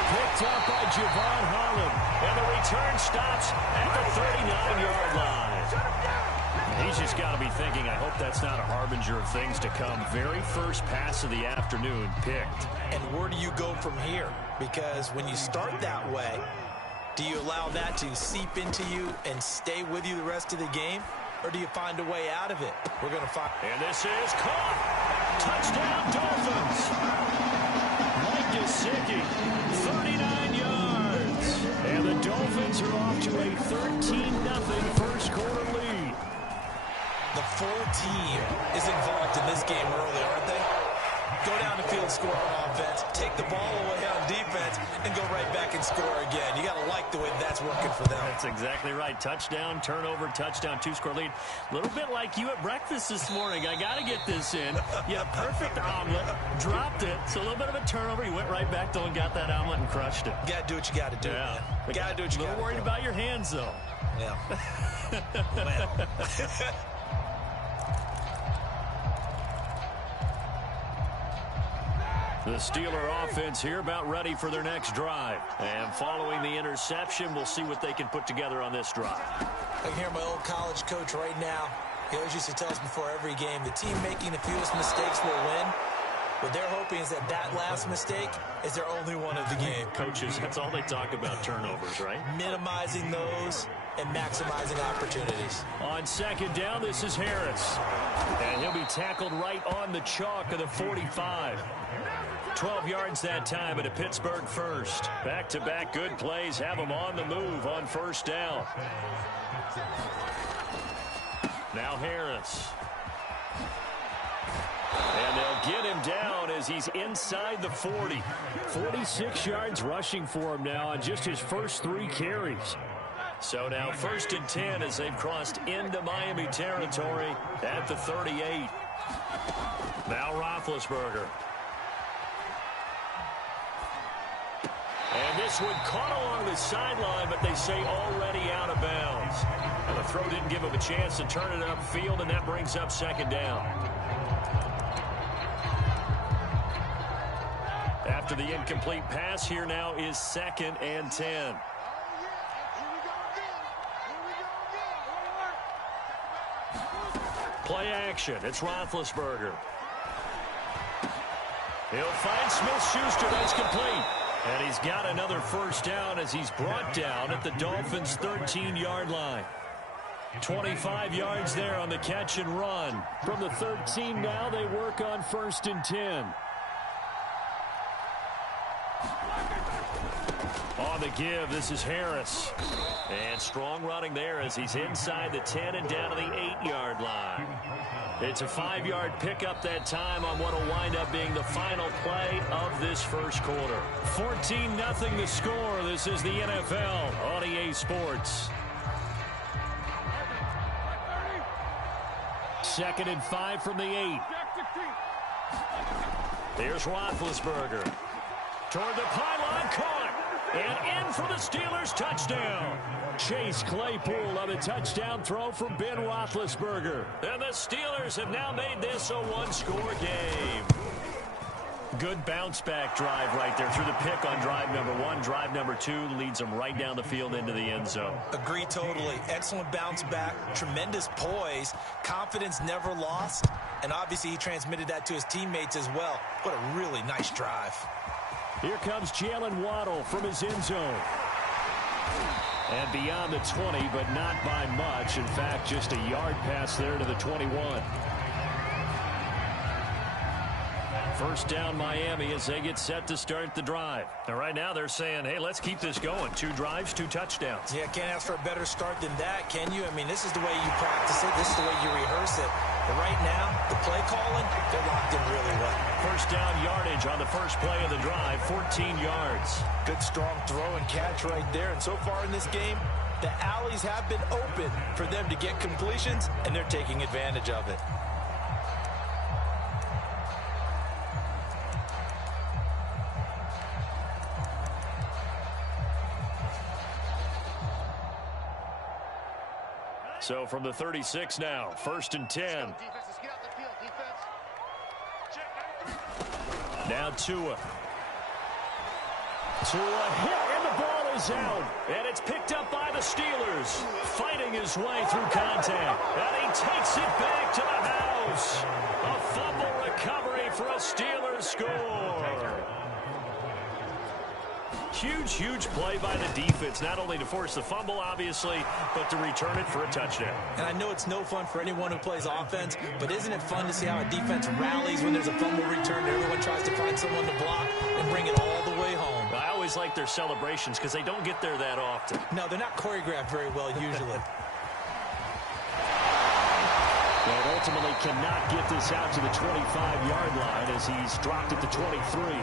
Picked up by Javon Holland. And the return stops at the 39-yard line. He's just got to be thinking, I hope that's not a harbinger of things to come. Very first pass of the afternoon picked. And where do you go from here? Because when you start that way, do you allow that to seep into you and stay with you the rest of the game? Or do you find a way out of it? We're going to find. And this is caught. Touchdown, Dolphins. Mike Gesicki, 39 yards. And the Dolphins are off to a 13-0 first quarter lead. The full team is involved in this game early, aren't they? Go down the field, score on offense, take the ball away on defense, and go right back and score again. You got to like the way that's working for them. That's exactly right. Touchdown, turnover, touchdown, 2-score lead. A little bit like you at breakfast this morning. I got to get this in. You had a perfect omelet, dropped it. So a little bit of a turnover. You went right back though and got that omelet and crushed it. You got to do what you got to do, man. You got to do what you got to do. A little worried about your hands, though. Yeah. The Steeler offense here about ready for their next drive. And following the interception, we'll see what they can put together on this drive. I can hear my old college coach right now. He always used to tell us before every game, the team making the fewest mistakes will win. What they're hoping is that last mistake is their only one of the game. Coaches, that's all they talk about, turnovers, right? Minimizing those and maximizing opportunities. On 2nd down, this is Harris. And he'll be tackled right on the chalk of the 45. 12 yards that time at a Pittsburgh first. Back-to-back good plays have them on the move on 1st down. Now Harris. And they'll get him down as he's inside the 40. 46 yards rushing for him now on just his first 3 carries. So now 1st and 10 as they've crossed into Miami territory at the 38. Now Roethlisberger. this one caught along the sideline, but they say already out of bounds. And the throw didn't give him a chance to turn it upfield, and that brings up second down. After the incomplete pass, here now is 2nd and 10. Play action. It's Roethlisberger. He'll find Smith-Schuster. That's complete. And he's got another first down as he's brought down at the Dolphins' 13-yard line. 25 yards there on the catch and run. From the 13 now, they work on 1st and 10. On the give, this is Harris. And strong running there as he's inside the 10 and down to the 8-yard line. It's a 5-yard pickup that time on what will wind up being the final play of this first quarter. 14-0 the score. This is the NFL on EA Sports. 2nd and 5 from the 8. Here's Roethlisberger. Toward the pylon, caught. And in for the Steelers, touchdown. Chase Claypool on a touchdown throw from Ben Roethlisberger. And the Steelers have now made this a one-score game. Good bounce-back drive right there through the pick on drive number 1. Drive number 2 leads them right down the field into the end zone. Agree totally. Excellent bounce back, tremendous poise, confidence never lost, and obviously he transmitted that to his teammates as well. What a really nice drive. Here comes Jalen Waddle from his end zone. And beyond the 20, but not by much. In fact, just a yard pass there to the 21. First down Miami as they get set to start the drive. And right now they're saying, hey, let's keep this going. 2 drives, 2 touchdowns. Yeah, can't ask for a better start than that, can you? I mean, this is the way you practice it. This is the way you rehearse it. But right now, the play calling, they're locked in really well. First down yardage on the first play of the drive, 14 yards. Good strong throw and catch right there. And so far in this game, the alleys have been open for them to get completions, and they're taking advantage of it. So from the 36 now, 1st and 10. Now Tua. Tua hit, and the ball is out. And it's picked up by the Steelers. Fighting his way through contact. And he takes it back to the house. A fumble recovery for a Steelers score. Huge, huge play by the defense, not only to force the fumble, obviously, but to return it for a touchdown. And I know it's no fun for anyone who plays offense, but isn't it fun to see how a defense rallies when there's a fumble return and everyone tries to find someone to block and bring it all the way home? I always like their celebrations because they don't get there that often. No, they're not choreographed very well usually. But ultimately cannot get this out to the 25-yard line as he's dropped at the 23.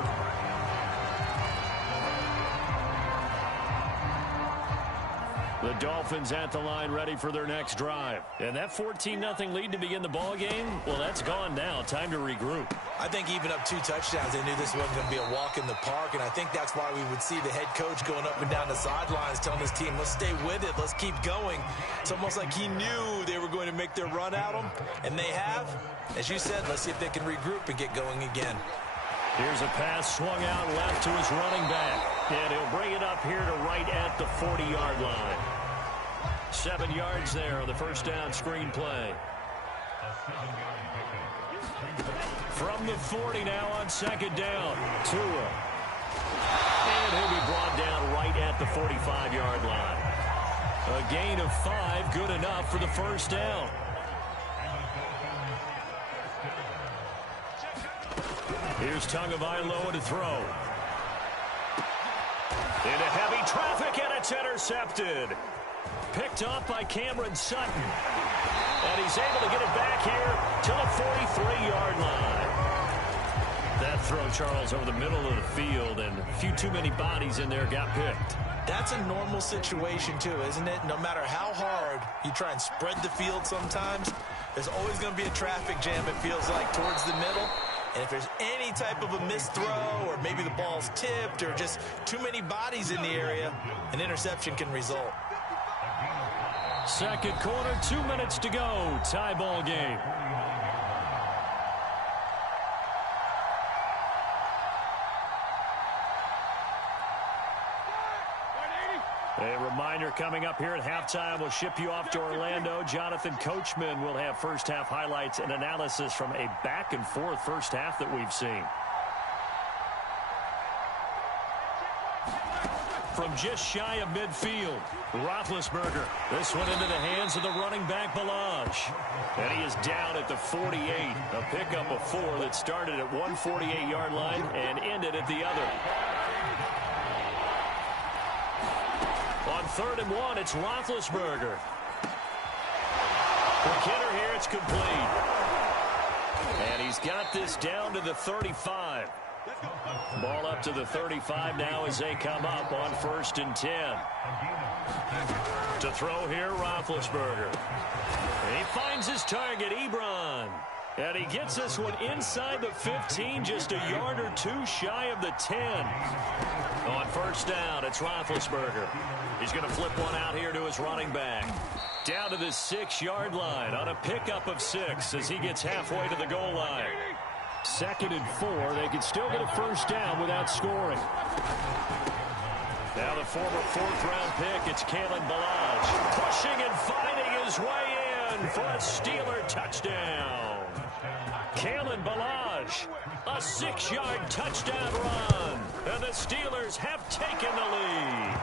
The Dolphins at the line ready for their next drive. And that 14-0 lead to begin the ball game, well, that's gone now. Time to regroup. I think even up 2 touchdowns, they knew this wasn't going to be a walk in the park, and I think that's why we would see the head coach going up and down the sidelines telling his team, let's stay with it, let's keep going. It's almost like he knew they were going to make their run at him, and they have. As you said, let's see if they can regroup and get going again. Here's a pass swung out left to his running back. And he'll bring it up here to right at the 40-yard line. 7 yards there on the first down screen play. From the 40 now on 2nd down. Tua. And he'll be brought down right at the 45-yard line. A gain of 5, good enough for the first down. Here's Tagovailoa to throw. Into heavy traffic, and it's intercepted. Picked off by Cameron Sutton. And he's able to get it back here to the 43-yard line. That throw, Charles, over the middle of the field, and a few too many bodies in there got picked. That's a normal situation, too, isn't it? No matter how hard you try and spread the field sometimes, there's always going to be a traffic jam, it feels like, towards the middle. And if there's any type of a missed throw or maybe the ball's tipped or just too many bodies in the area, an interception can result. Second quarter, 2 minutes to go. Tie ball game. A reminder coming up here at halftime. We'll ship you off to Orlando. Jonathan Coachman will have first-half highlights and analysis from a back-and-forth first half that we've seen. From just shy of midfield, Roethlisberger. This one into the hands of the running back, Ballage. And he is down at the 48. A pickup of 4 that started at 148-yard line and ended at the other. On 3rd and 1, it's Roethlisberger. For Kidder here, it's complete. And he's got this down to the 35. Ball up to the 35 now as they come up on 1st and 10. To throw here, Roethlisberger. And he finds his target, Ebron. And he gets this one inside the 15, just a yard or 2 shy of the 10. On 1st down, it's Roethlisberger. He's going to flip one out here to his running back. Down to the 6-yard line on a pickup of 6 as he gets halfway to the goal line. 2nd and 4. They can still get a first down without scoring. Now the former 4th-round pick, it's Kalen Ballage. Pushing and fighting his way in for a Steeler touchdown. Kalen Ballage, a 6-yard touchdown run. And the Steelers have taken the lead.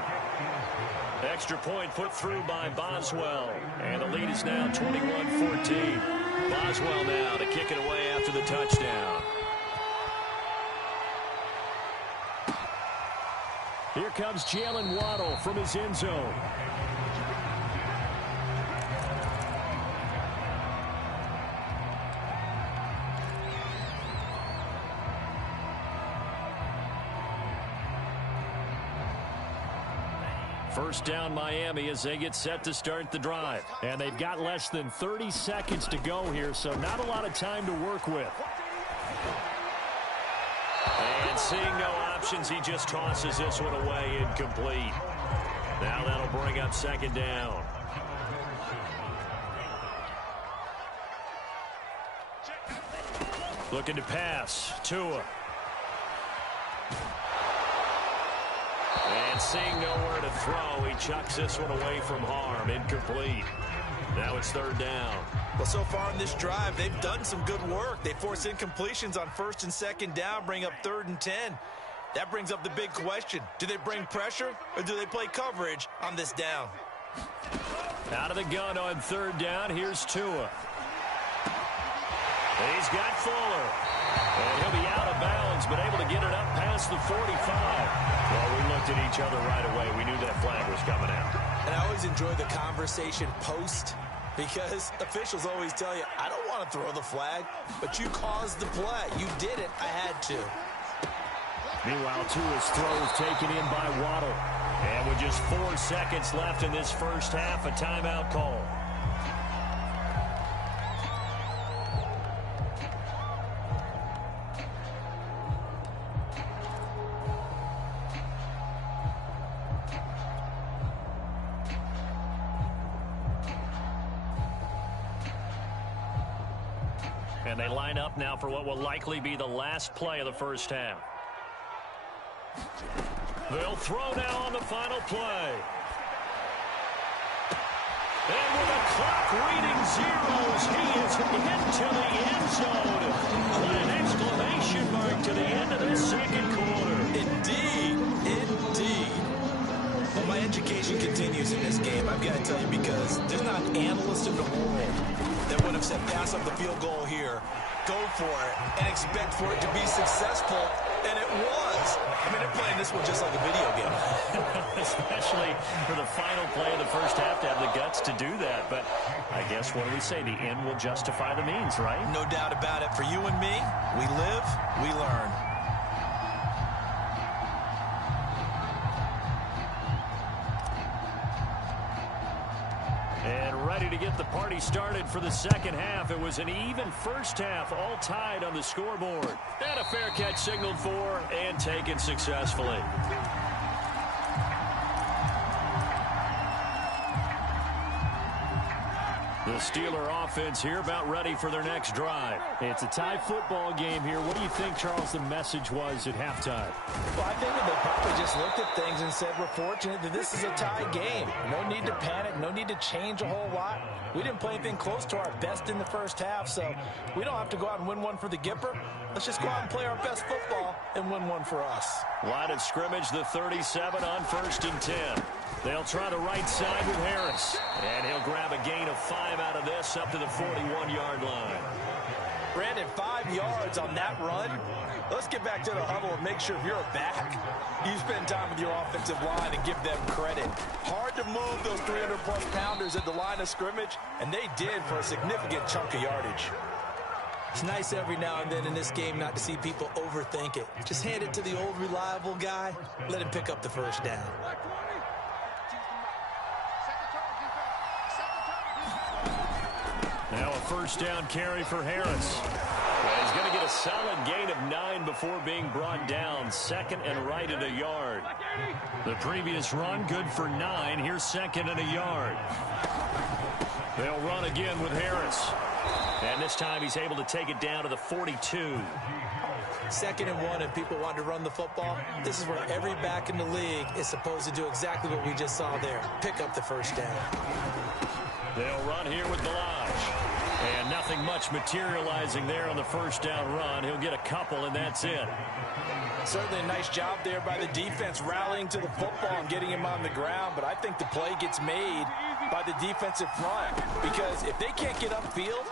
Extra point put through by Boswell. And the lead is now 21-14. Boswell now to kick it away after the touchdown. Here comes Jalen Waddle from his end zone. First down Miami as they get set to start the drive. And they've got less than 30 seconds to go here, so not a lot of time to work with. And seeing no options, he just tosses this one away incomplete. Now that'll bring up 2nd down. Looking to pass. Tua. And seeing nowhere to throw, he chucks this one away from harm. Incomplete. Now it's 3rd down. Well, so far in this drive, they've done some good work. They force incompletions on 1st and 2nd down, bring up 3rd and 10. That brings up the big question. Do they bring pressure or do they play coverage on this down? Out of the gun on 3rd down, here's Tua. He's got Fuller. And he'll be out of bounds, but able to get it up past the 45. Well, we looked at each other right away. We knew that flag was coming out. And I always enjoy the conversation post because officials always tell you, I don't want to throw the flag, but you caused the play. You did it. I had to. Meanwhile, Tua's throw is taken in by Waddle. And with just 4 seconds left in this first half, a timeout call. And they line up now for what will likely be the last play of the first half. They'll throw now on the final play. And with the clock reading zeros, he is into the end zone. What an exclamation mark to the end of this 2nd quarter. Indeed, indeed. Well, my education continues in this game, I've got to tell you, because there's not an analyst in the world that would have said pass up the field goal here, go for it, and expect for it to be successful, and it was. I mean, they're playing this one just like a video game. Especially for the final play of the first half to have the guts to do that. But I guess, what do we say? The end will justify the means, right? No doubt about it. For you and me, we live, we learn. And ready ready to get the party started for the second half. It was an even first half, all tied on the scoreboard. And a fair catch signaled for and taken successfully. The Steeler offense here about ready for their next drive. It's a tie football game here. What do you think, Charles, the message was at halftime? Well, I think that they probably just looked at things and said, we're fortunate that this is a tie game. No need to panic. No need to change a whole lot. We didn't play anything close to our best in the first half, so we don't have to go out and win one for the Gipper. Let's just go out and play our best football and win one for us. Line of scrimmage, the 37 on 1st and 10. They'll try the right side with Harris. And he'll grab a gain of 5 out of this up to the 41-yard line. Brandon, 5 yards on that run. Let's get back to the huddle and make sure if you're back, you spend time with your offensive line and give them credit. Hard to move those 300-plus pounders at the line of scrimmage, and they did for a significant chunk of yardage. It's nice every now and then in this game not to see people overthink it. Just hand it to the old reliable guy. Let him pick up the first down. Now a first down carry for Harris. Well, he's going to get a solid gain of 9 before being brought down. 2nd and right at a yard. The previous run good for 9. Here's 2nd and a yard. They'll run again with Harris. And this time he's able to take it down to the 42. 2nd and 1, and people want to run the football. This is where every back in the league is supposed to do exactly what we just saw there. Pick up the first down. They'll run here with Ballage. And nothing much materializing there on the first down run. He'll get a couple, and that's it. Certainly a nice job there by the defense rallying to the football and getting him on the ground, but I think the play gets made by the defensive front because if they can't get upfield,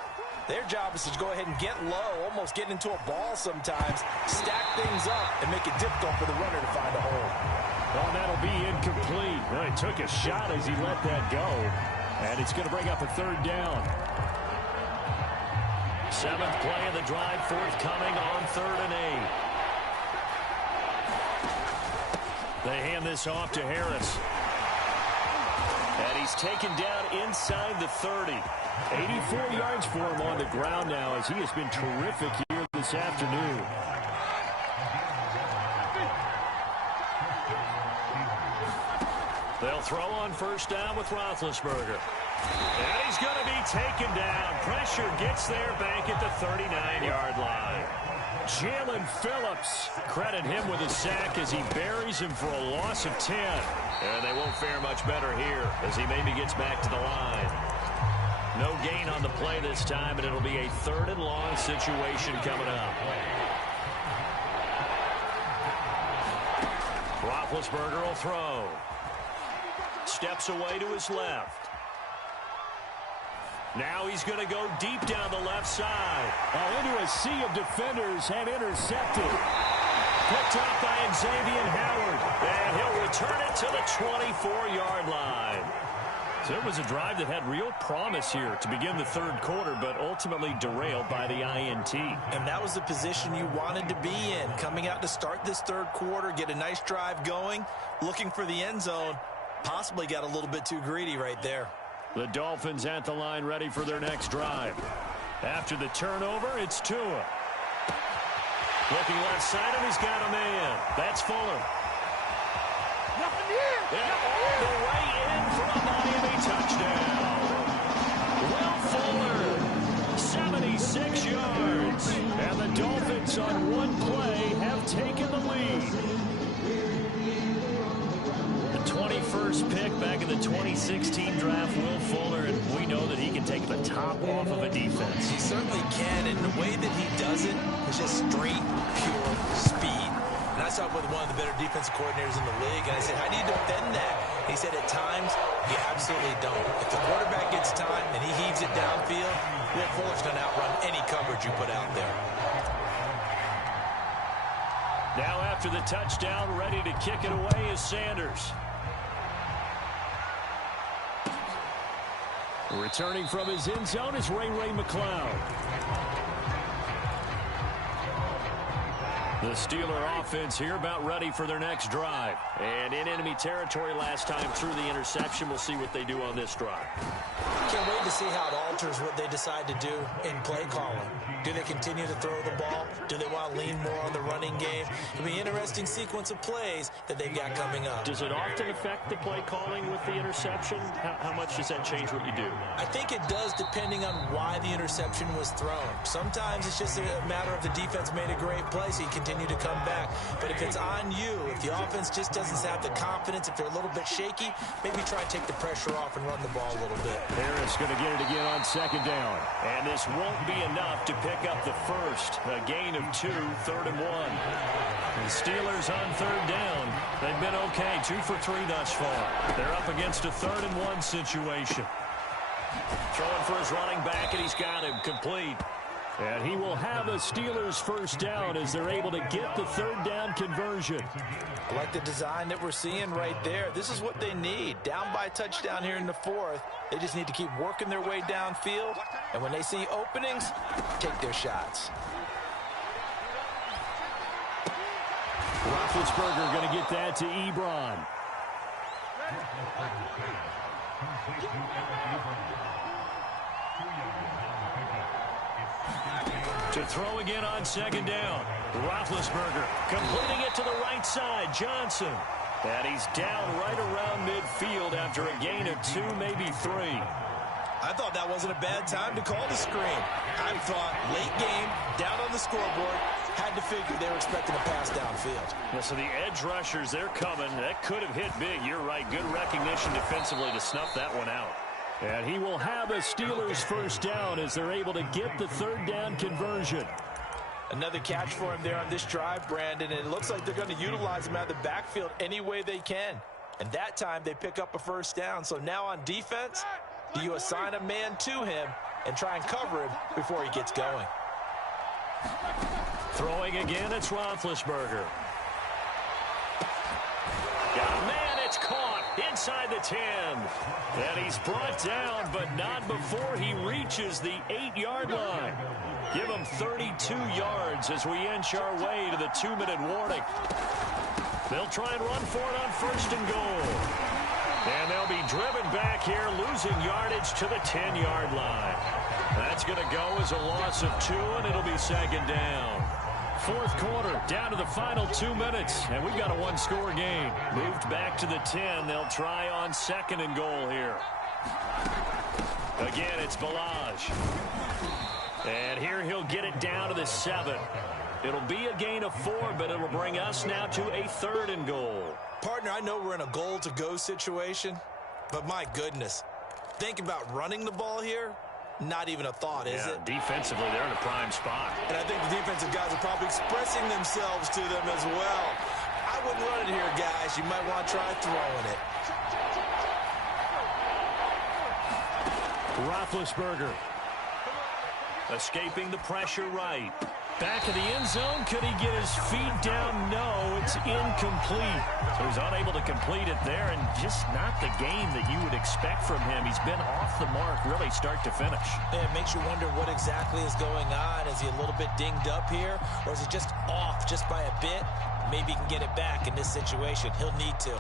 their job is to go ahead and get low, almost get into a ball sometimes, stack things up, and make it difficult for the runner to find a hole. Well, that'll be incomplete. Well, he took a shot as he let that go, and it's going to bring up a 3rd down. 7th play of the drive, forthcoming on 3rd and 8. They hand this off to Harris. And he's taken down inside the 30. 84 yards for him on the ground now as he has been terrific here this afternoon. They'll throw on first down with Roethlisberger. And he's going to be taken down. Pressure gets there back at the 39-yard line. Jalen Phillips, credit him with a sack as he buries him for a loss of 10. And they won't fare much better here as he maybe gets back to the line. No gain on the play this time, and it'll be a 3rd and long situation coming up. Roethlisberger will throw. Steps away to his left. Now he's going to go deep down the left side. Into a sea of defenders and intercepted. Picked up by Xavier Howard. And he'll return it to the 24-yard line. So it was a drive that had real promise here to begin the 3rd quarter, but ultimately derailed by the INT. And that was the position you wanted to be in. Coming out to start this 3rd quarter, get a nice drive going, looking for the end zone. Possibly got a little bit too greedy right there. The Dolphins at the line ready for their next drive. After the turnover, it's Tua. Looking left side, and he's got a man. That's Fuller. And all the way in for a Miami touchdown. Will Fuller, 76 yards. And the Dolphins on one play have taken the lead. 21st pick back in the 2016 draft, Will Fuller, and we know that he can take the top off of a defense. He certainly can, and the way that he does it is just straight, pure speed. And I saw it with one of the better defensive coordinators in the league, and I said, how do you defend that? And he said, at times, you absolutely don't. If the quarterback gets time and he heaves it downfield, Will Fuller's going to outrun any coverage you put out there. Now after the touchdown, ready to kick it away is Sanders. Returning from his end zone is Ray McCloud. The Steeler offense here about ready for their next drive. And in enemy territory last time through the interception. We'll see what they do on this drive. Can't wait to see how it alters what they decide to do in play calling. Do they continue to throw the ball? Do they want to lean more on the running game? It'll be an interesting sequence of plays that they've got coming up. Does it often affect the play calling with the interception? How much does that change what you do? I think it does depending on why the interception was thrown. Sometimes it's just a matter of the defense made a great play, so you continue to come back. But if it's on you, if the offense just doesn't have the confidence, if they're a little bit shaky, maybe try and take the pressure off and run the ball a little bit. Harris going to get it again on second down. And this won't be enough to pick up the first. A gain of 2, 3rd and 1. The Steelers on third down. They've been okay, 2 for 3 thus far. They're up against a 3rd and 1 situation. Throwing for his running back, and he's got him complete. And he will have a Steelers first down as they're able to get the 3rd down conversion. I like the design that we're seeing right there. This is what they need. Down by a touchdown here in the 4th. They just need to keep working their way downfield. And when they see openings, take their shots. Roethlisberger going to get that to Ebron. To throw again on second down. Roethlisberger completing it to the right side. Johnson. And he's down right around midfield after a gain of 2, maybe 3. I thought that wasn't a bad time to call the screen. I thought late game, down on the scoreboard, had to figure they were expecting a pass downfield. Yeah, so the edge rushers, they're coming. That could have hit big. You're right. Good recognition defensively to snuff that one out. And he will have a Steelers first down as they're able to get the 3rd down conversion. Another catch for him there on this drive, Brandon, and it looks like they're going to utilize him out of the backfield any way they can. And that time they pick up a first down. So now on defense, do you assign a man to him and try and cover him before he gets going? Throwing again, it's Roethlisberger. Got a man, it's caught inside the 10. And he's brought down, but not before he reaches the 8-yard line. Give him 32 yards as we inch our way to the 2-minute warning. They'll try and run for it on 1st and goal. And they'll be driven back here, losing yardage to the 10-yard line. That's going to go as a loss of 2, and it'll be 2nd down. 4th quarter, down to the final 2 minutes, and we've got a 1-score game. Moved back to the 10. They'll try on 2nd and goal here. Again, it's Ballage. And here he'll get it down to the 7. It'll be a gain of 4, but it'll bring us now to a 3rd and goal. Partner, I know we're in a goal-to-go situation, but my goodness, think about running the ball here. Not even a thought, is it? Defensively, they're in a prime spot. And I think the defensive guys are probably expressing themselves to them as well. I wouldn't run it here, guys. You might want to try throwing it. Roethlisberger escaping the pressure right. Back in the end zone. Could he get his feet down? No, it's incomplete. So he's unable to complete it there, and just not the game that you would expect from him. He's been off the mark really start to finish. Yeah, it makes you wonder what exactly is going on. Is he a little bit dinged up here, or is he just off just by a bit? Maybe he can get it back in this situation. He'll need to.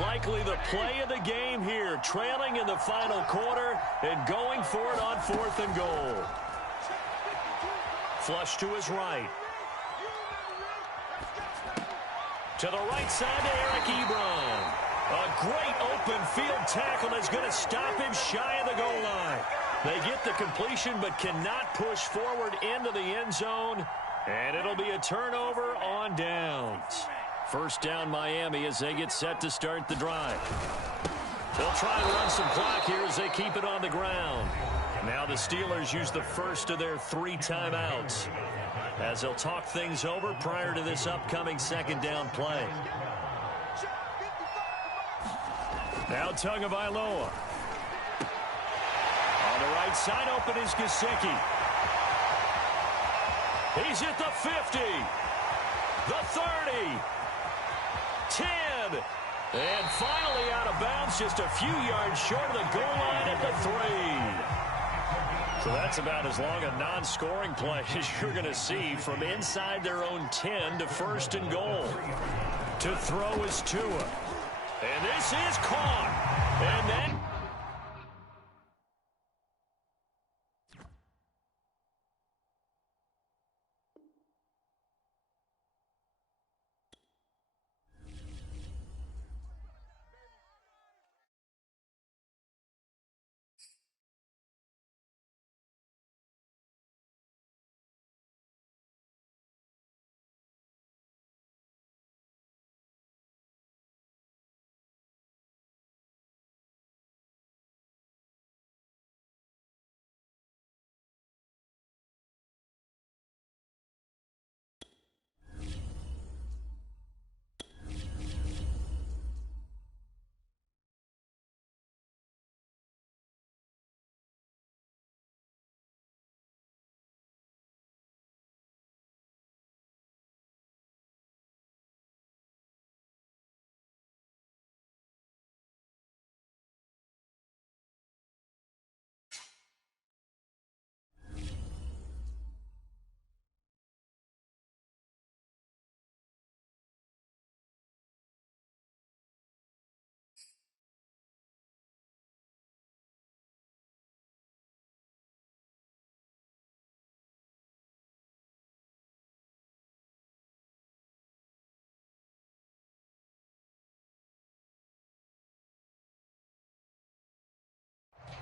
Likely the play of the game here, trailing in the final quarter and going for it on 4th and goal. Flush to his right. To the right side to Eric Ebron. A great open field tackle that's going to stop him shy of the goal line. They get the completion but cannot push forward into the end zone. And it'll be a turnover on downs. First down Miami as they get set to start the drive. They'll try and run some clock here as they keep it on the ground. Now the Steelers use the first of their 3 timeouts as they'll talk things over prior to this upcoming 2nd down play. Now Tagovailoa. On the right side open is Gesicki. He's at the 50. The 30. 10. And finally out of bounds, just a few yards short of the goal line at the 3. So that's about as long a non-scoring play as you're going to see from inside their own 10 to first and goal. To throw is Tua. And this is caught. And then...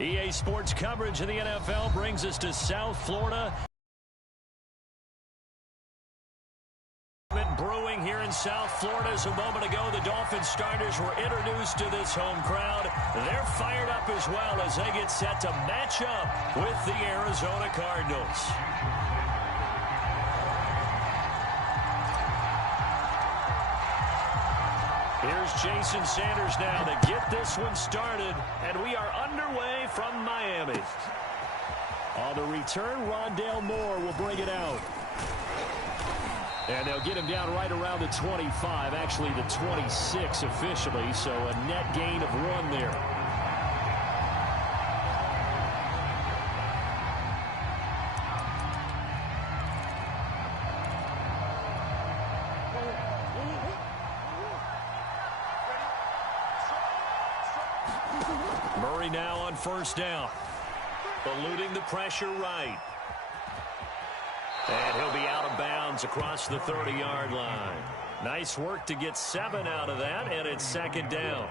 EA Sports coverage of the NFL brings us to South Florida. Brewing here in South Florida. As a moment ago, the Dolphins starters were introduced to this home crowd. They're fired up as well as they get set to match up with the Arizona Cardinals. Here's Jason Sanders now to get this one started, and we are underway from Miami. On the return, Rondale Moore will bring it out. And they'll get him down right around the 25, actually the 26 officially, so a net gain of 1 there. Murray now on first down. Eluding the pressure right. And he'll be out of bounds across the 30-yard line. Nice work to get 7 out of that, and it's second down.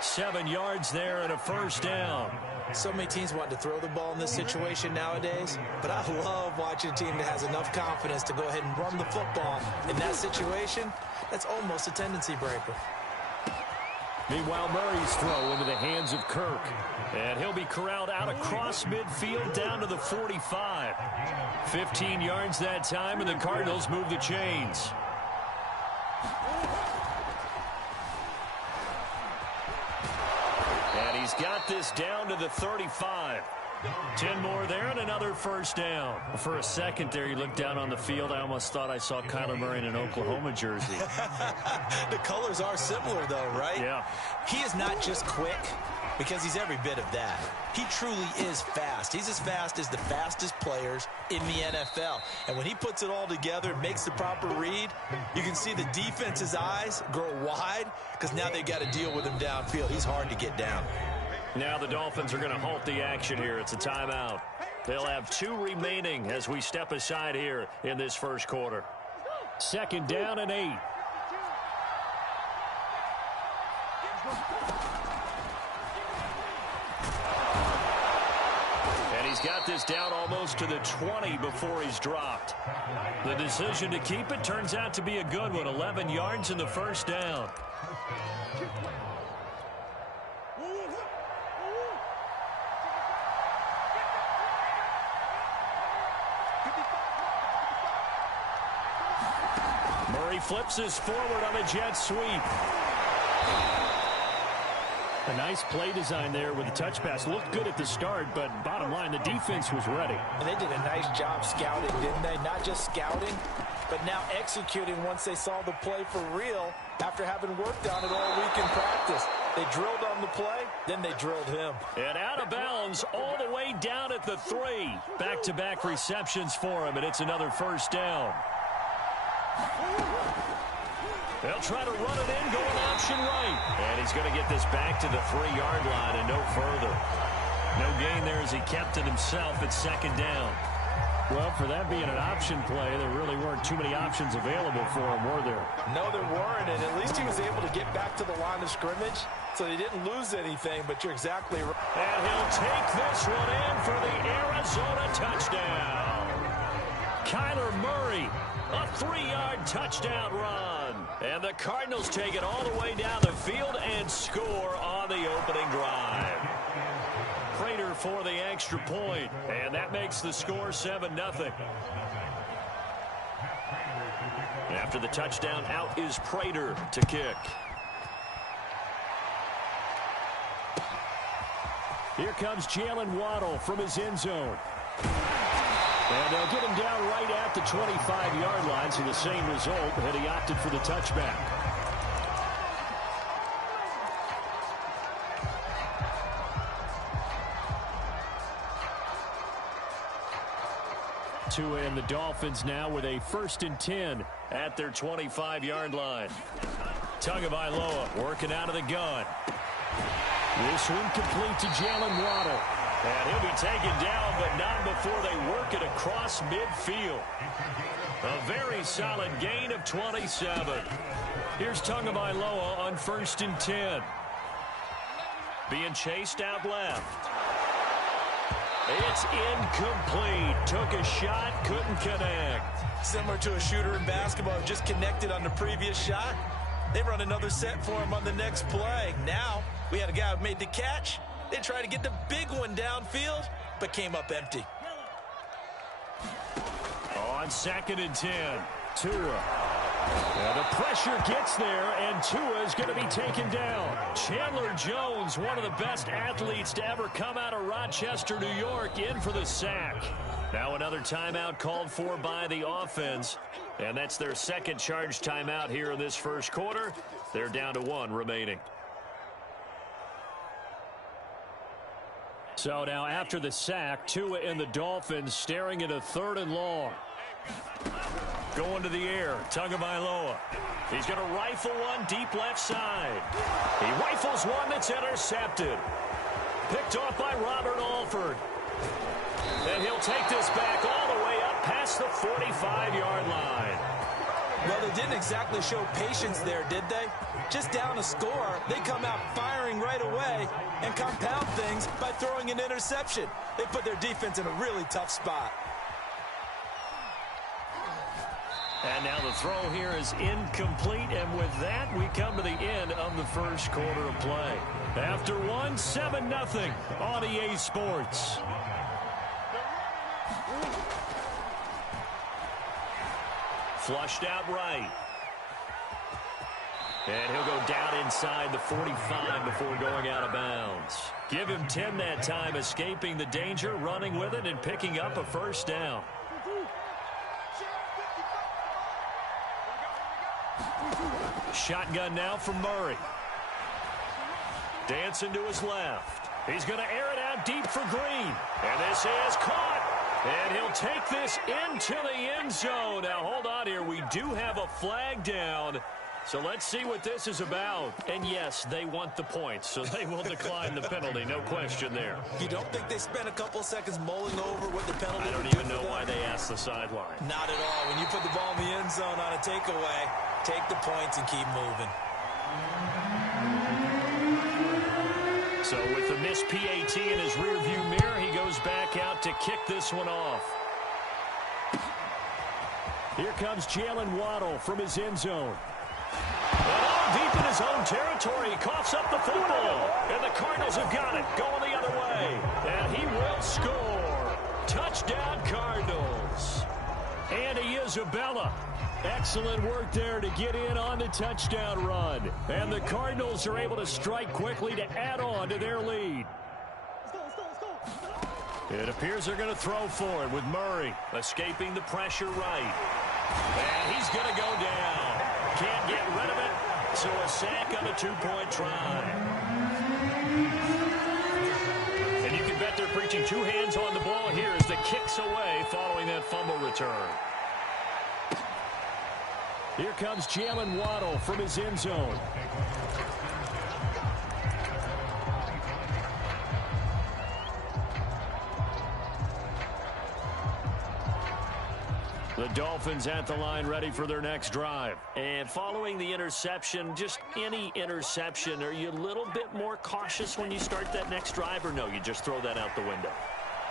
Seven yards there and a first down. So many teams want to throw the ball in this situation nowadays, but I love watching a team that has enough confidence to go ahead and run the football. In that situation, that's almost a tendency breaker. Meanwhile, Murray's throw into the hands of Kirk. And he'll be corralled out across midfield down to the 45. 15 yards that time, and the Cardinals move the chains. And he's got this down to the 35. 10 more there and another first down. For a second there, you looked down on the field. I almost thought I saw Kyler Murray in an Oklahoma jersey. The colors are similar, though, right? Yeah. He is not just quick, because he's every bit of that. He truly is fast. He's as fast as the fastest players in the NFL. And when he puts it all together, makes the proper read, you can see the defense's eyes grow wide because now they've got to deal with him downfield. He's hard to get down. Now the Dolphins are going to halt the action here. It's a timeout. They'll have 2 remaining as we step aside here in this first quarter. Second down and 8. And he's got this down almost to the 20 before he's dropped. The decision to keep it turns out to be a good one. 11 yards in the first down. Murray flips this forward on a jet sweep. A nice play design there with the touch pass. Looked good at the start, but bottom line, the defense was ready. And they did a nice job scouting, didn't they? Not just scouting, but now executing once they saw the play for real after having worked on it all week in practice. They drilled on the play, then they drilled him. And out of bounds all the way down at the 3. Back-to-back receptions for him, and it's another first down. They'll try to run it in, going option right. And he's going to get this back to the 3-yard line and no further. No gain there as he kept it himself at second down. Well, for that being an option play, there really weren't too many options available for him, were there? No, there weren't, and at least he was able to get back to the line of scrimmage, so he didn't lose anything, but you're exactly right. And he'll take this one in for the Arizona touchdown. Kyler Murray, a 3-yard touchdown run. And the Cardinals take it all the way down the field and score on the opening drive. Prater for the extra point, and that makes the score 7-0. After the touchdown, out is Prater to kick. Here comes Jalen Waddle from his end zone. And they'll get him down right at the 25-yard line, so the same result, and he opted for the touchback. Tua and the Dolphins now with a 1st and 10 at their 25-yard line. Tagovailoa working out of the gun. This one complete to Jalen Waddle. And he'll be taken down, but not before they work it across midfield. A very solid gain of 27. Here's Tagovailoa on 1st and 10. Being chased out left. It's incomplete. Took a shot, couldn't connect. Similar to a shooter in basketball, just connected on the previous shot. They run another set for him on the next play. Now, we had a guy who made the catch. They tried to get the big one downfield, but came up empty. On 2nd and 10, Tua. And the pressure gets there, and Tua is going to be taken down. Chandler Jones, one of the best athletes to ever come out of Rochester, New York, in for the sack. Now another timeout called for by the offense, and that's their second charge timeout here in this first quarter. They're down to 1 remaining. So now after the sack, Tua and the Dolphins staring at a 3rd and long. Going to the air, Tagovailoa. He's going to rifle one deep left side. He rifles one that's intercepted. Picked off by Robert Alford. And he'll take this back all the way up past the 45-yard line. Well, they didn't exactly show patience there, did they? Just down a score, they come out firing right away and compound things by throwing an interception. They put their defense in a really tough spot. And now the throw here is incomplete, and with that, we come to the end of the first quarter of play. After one, 7-0 on EA Sports. Flushed out right. And he'll go down inside the 45 before going out of bounds. Give him 10 that time, escaping the danger, running with it, and picking up a first down. Shotgun now from Murray. Dancing to his left. He's going to air it out deep for Green. And this is caught. And he'll take this into the end zone. Now, hold on here. We do have a flag down. So let's see what this is about. And, yes, they want the points, so they will decline the penalty. No question there. You don't think they spent a couple seconds mulling over what the penalty I don't would do even know for them? why they asked the sideline. Not at all. When you put the ball in the end zone on a takeaway, take the points and keep moving. So with the missed PAT in his rearview mirror, he goes back out to kick this one off. Here comes Jalen Waddle from his end zone. And all deep in his own territory, he coughs up the football. And the Cardinals have got it, going the other way. And he will score. Touchdown, Cardinals. Andy Isabella. Excellent work there to get in on the touchdown run. And the Cardinals are able to strike quickly to add on to their lead. It appears they're going to throw for it with Murray. Escaping the pressure right. And he's going to go down. Can't get rid of it. So a sack on a 2-point try. And you can bet they're preaching two hands on the ball here as the kick's away following that fumble return. Here comes Jalen Waddle from his end zone. The Dolphins at the line ready for their next drive. And following the interception, just any interception, are you a little bit more cautious when you start that next drive, or no, you just throw that out the window?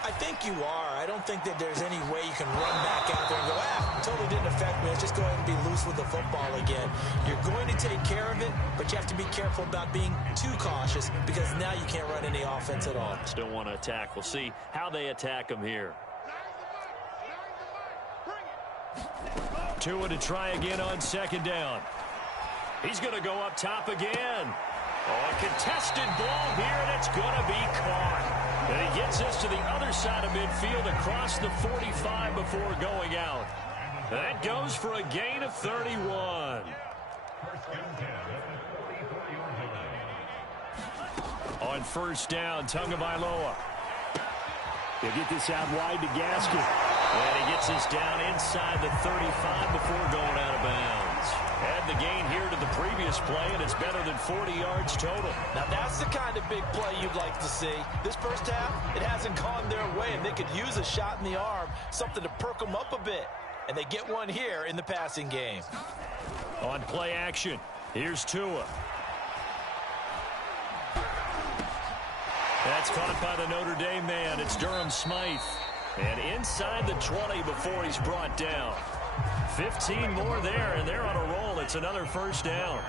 I think you are. I don't think that there's any way you can run back out there and go, totally didn't affect me. Let's just go ahead and be loose with the football again. You're going to take care of it, but you have to be careful about being too cautious because now you can't run any offense at all. Still want to attack. We'll see how they attack them here. Tua to try again on second down. He's going to go up top again. Oh, a contested ball here, and it's going to be caught. And he gets this to the other side of midfield across the 45 before going out. That goes for a gain of 31. On first down, Tagovailoa. He'll get this out wide to Gaskin. And he gets this down inside the 35 before going out of bounds. Add the gain here to the previous play, and it's better than 40 yards total. Now, that's the kind of big play you'd like to see. This first half, it hasn't gone their way, and they could use a shot in the arm, something to perk them up a bit. And they get one here in the passing game. On play action, here's Tua. That's caught by the Notre Dame man. It's Durham Smythe. And inside the 20 before he's brought down. 15 more there, and they're on a roll. It's another first down.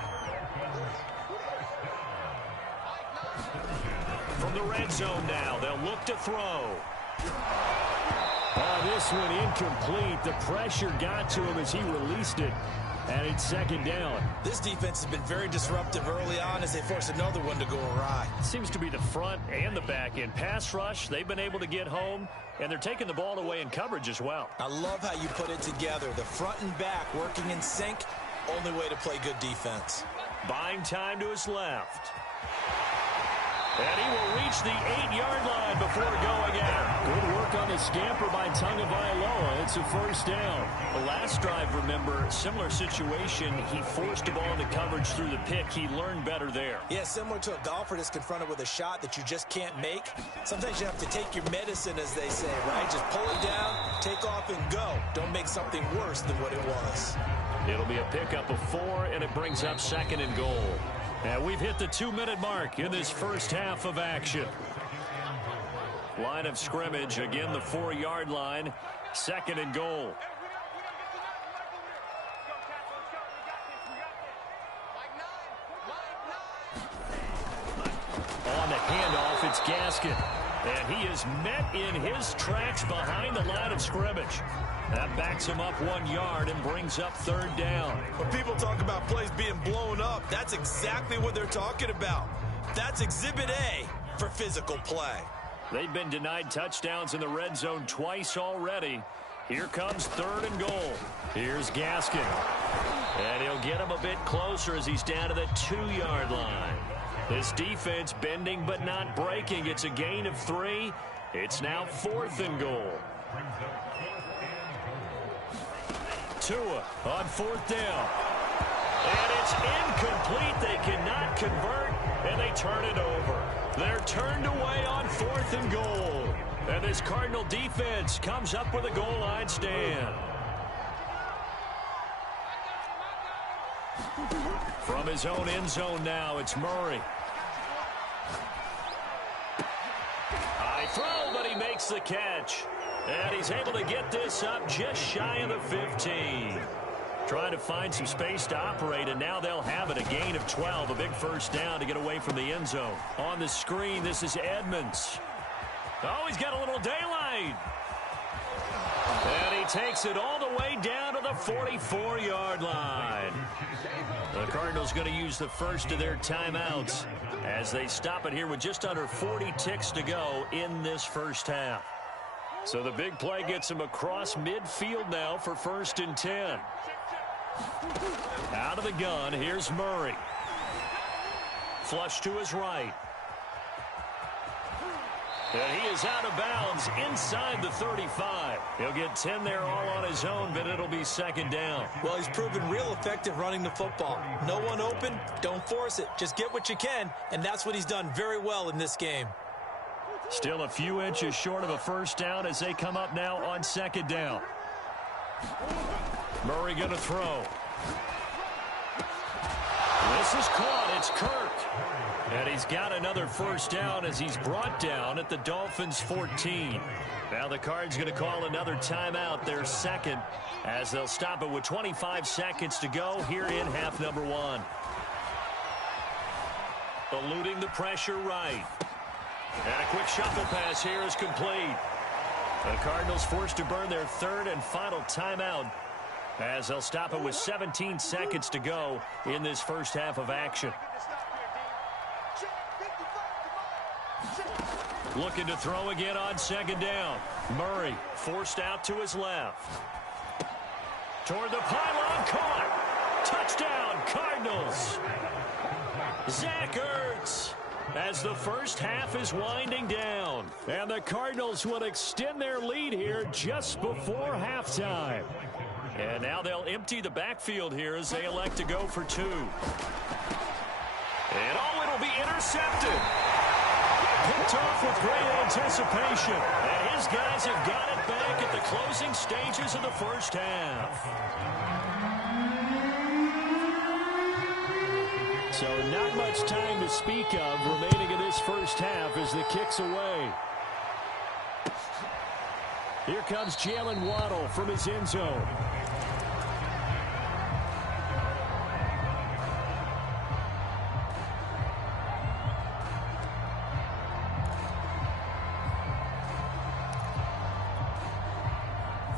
From the red zone now, they'll look to throw. Oh, this one incomplete. The pressure got to him as he released it. And it's second down. This defense has been very disruptive early on as they force another one to go awry. Seems to be the front and the back end. Pass rush, they've been able to get home, and they're taking the ball away in coverage as well. I love how you put it together. The front and back working in sync. Only way to play good defense. Buying time to his left. And he will reach the 8-yard line before going out. Good work on the scamper by Tagovailoa. It's a first down. The last drive, remember, similar situation. He forced the ball into coverage through the pick. He learned better there. Yeah, similar to a golfer that's confronted with a shot that you just can't make. Sometimes you have to take your medicine, as they say, right? Just pull it down, take off, and go. Don't make something worse than what it was. It'll be a pickup of 4, and it brings up second and goal. And we've hit the 2-minute mark in this first half of action. Line of scrimmage, again the 4-yard line, second and goal. On the handoff, it's Gaskin. And he is met in his tracks behind the line of scrimmage. That backs him up 1 yard and brings up third down. When people talk about plays being blown up, that's exactly what they're talking about. That's Exhibit A for physical play. They've been denied touchdowns in the red zone twice already. Here comes third and goal. Here's Gaskin. And he'll get him a bit closer as he's down to the 2-yard line. This defense bending but not breaking. It's a gain of 3. It's now fourth and goal. Tua on fourth down. And it's incomplete. They cannot convert, and they turn it over. They're turned away on fourth and goal. And this Cardinal defense comes up with a goal line stand. From his own end zone now, it's Murray. High throw, but he makes the catch. And he's able to get this up just shy of the 15. Trying to find some space to operate, and now they'll have it. A gain of 12, a big first down to get away from the end zone. On the screen, this is Edmonds. Oh, he's got a little daylight. And he takes it all the way down to the 44-yard line. The Cardinals going to use the first of their timeouts as they stop it here with just under 40 ticks to go in this first half. So the big play gets him across midfield now for 1st and 10. Out of the gun, here's Murray. Flush to his right. And he is out of bounds inside the 35. He'll get 10 there all on his own, but it'll be 2nd down. Well, he's proven real effective running the football. No one open, don't force it. Just get what you can, and that's what he's done very well in this game. Still a few inches short of a 1st down as they come up now on 2nd down. Murray going to throw. This is caught. It's Kirk. And he's got another 1st down as he's brought down at the Dolphins' 14. Now the Cards going to call another timeout, their 2nd, as they'll stop it with 25 seconds to go here in half number 1. Eluding the pressure right. And a quick shuffle pass here is complete. The Cardinals forced to burn their 3rd and final timeout as they'll stop it with 17 seconds to go in this first half of action. Looking to throw again on 2nd down. Murray forced out to his left. Toward the pylon, caught. Touchdown, Cardinals. Zach Ertz. As the first half is winding down. And the Cardinals will extend their lead here just before halftime. And now they'll empty the backfield here as they elect to go for 2. And it'll be intercepted. Picked off with great anticipation. And his guys have got it back at the closing stages of the first half. So not much time to speak of remaining in this first half as the kick's away. Here comes Jalen Waddle from his end zone.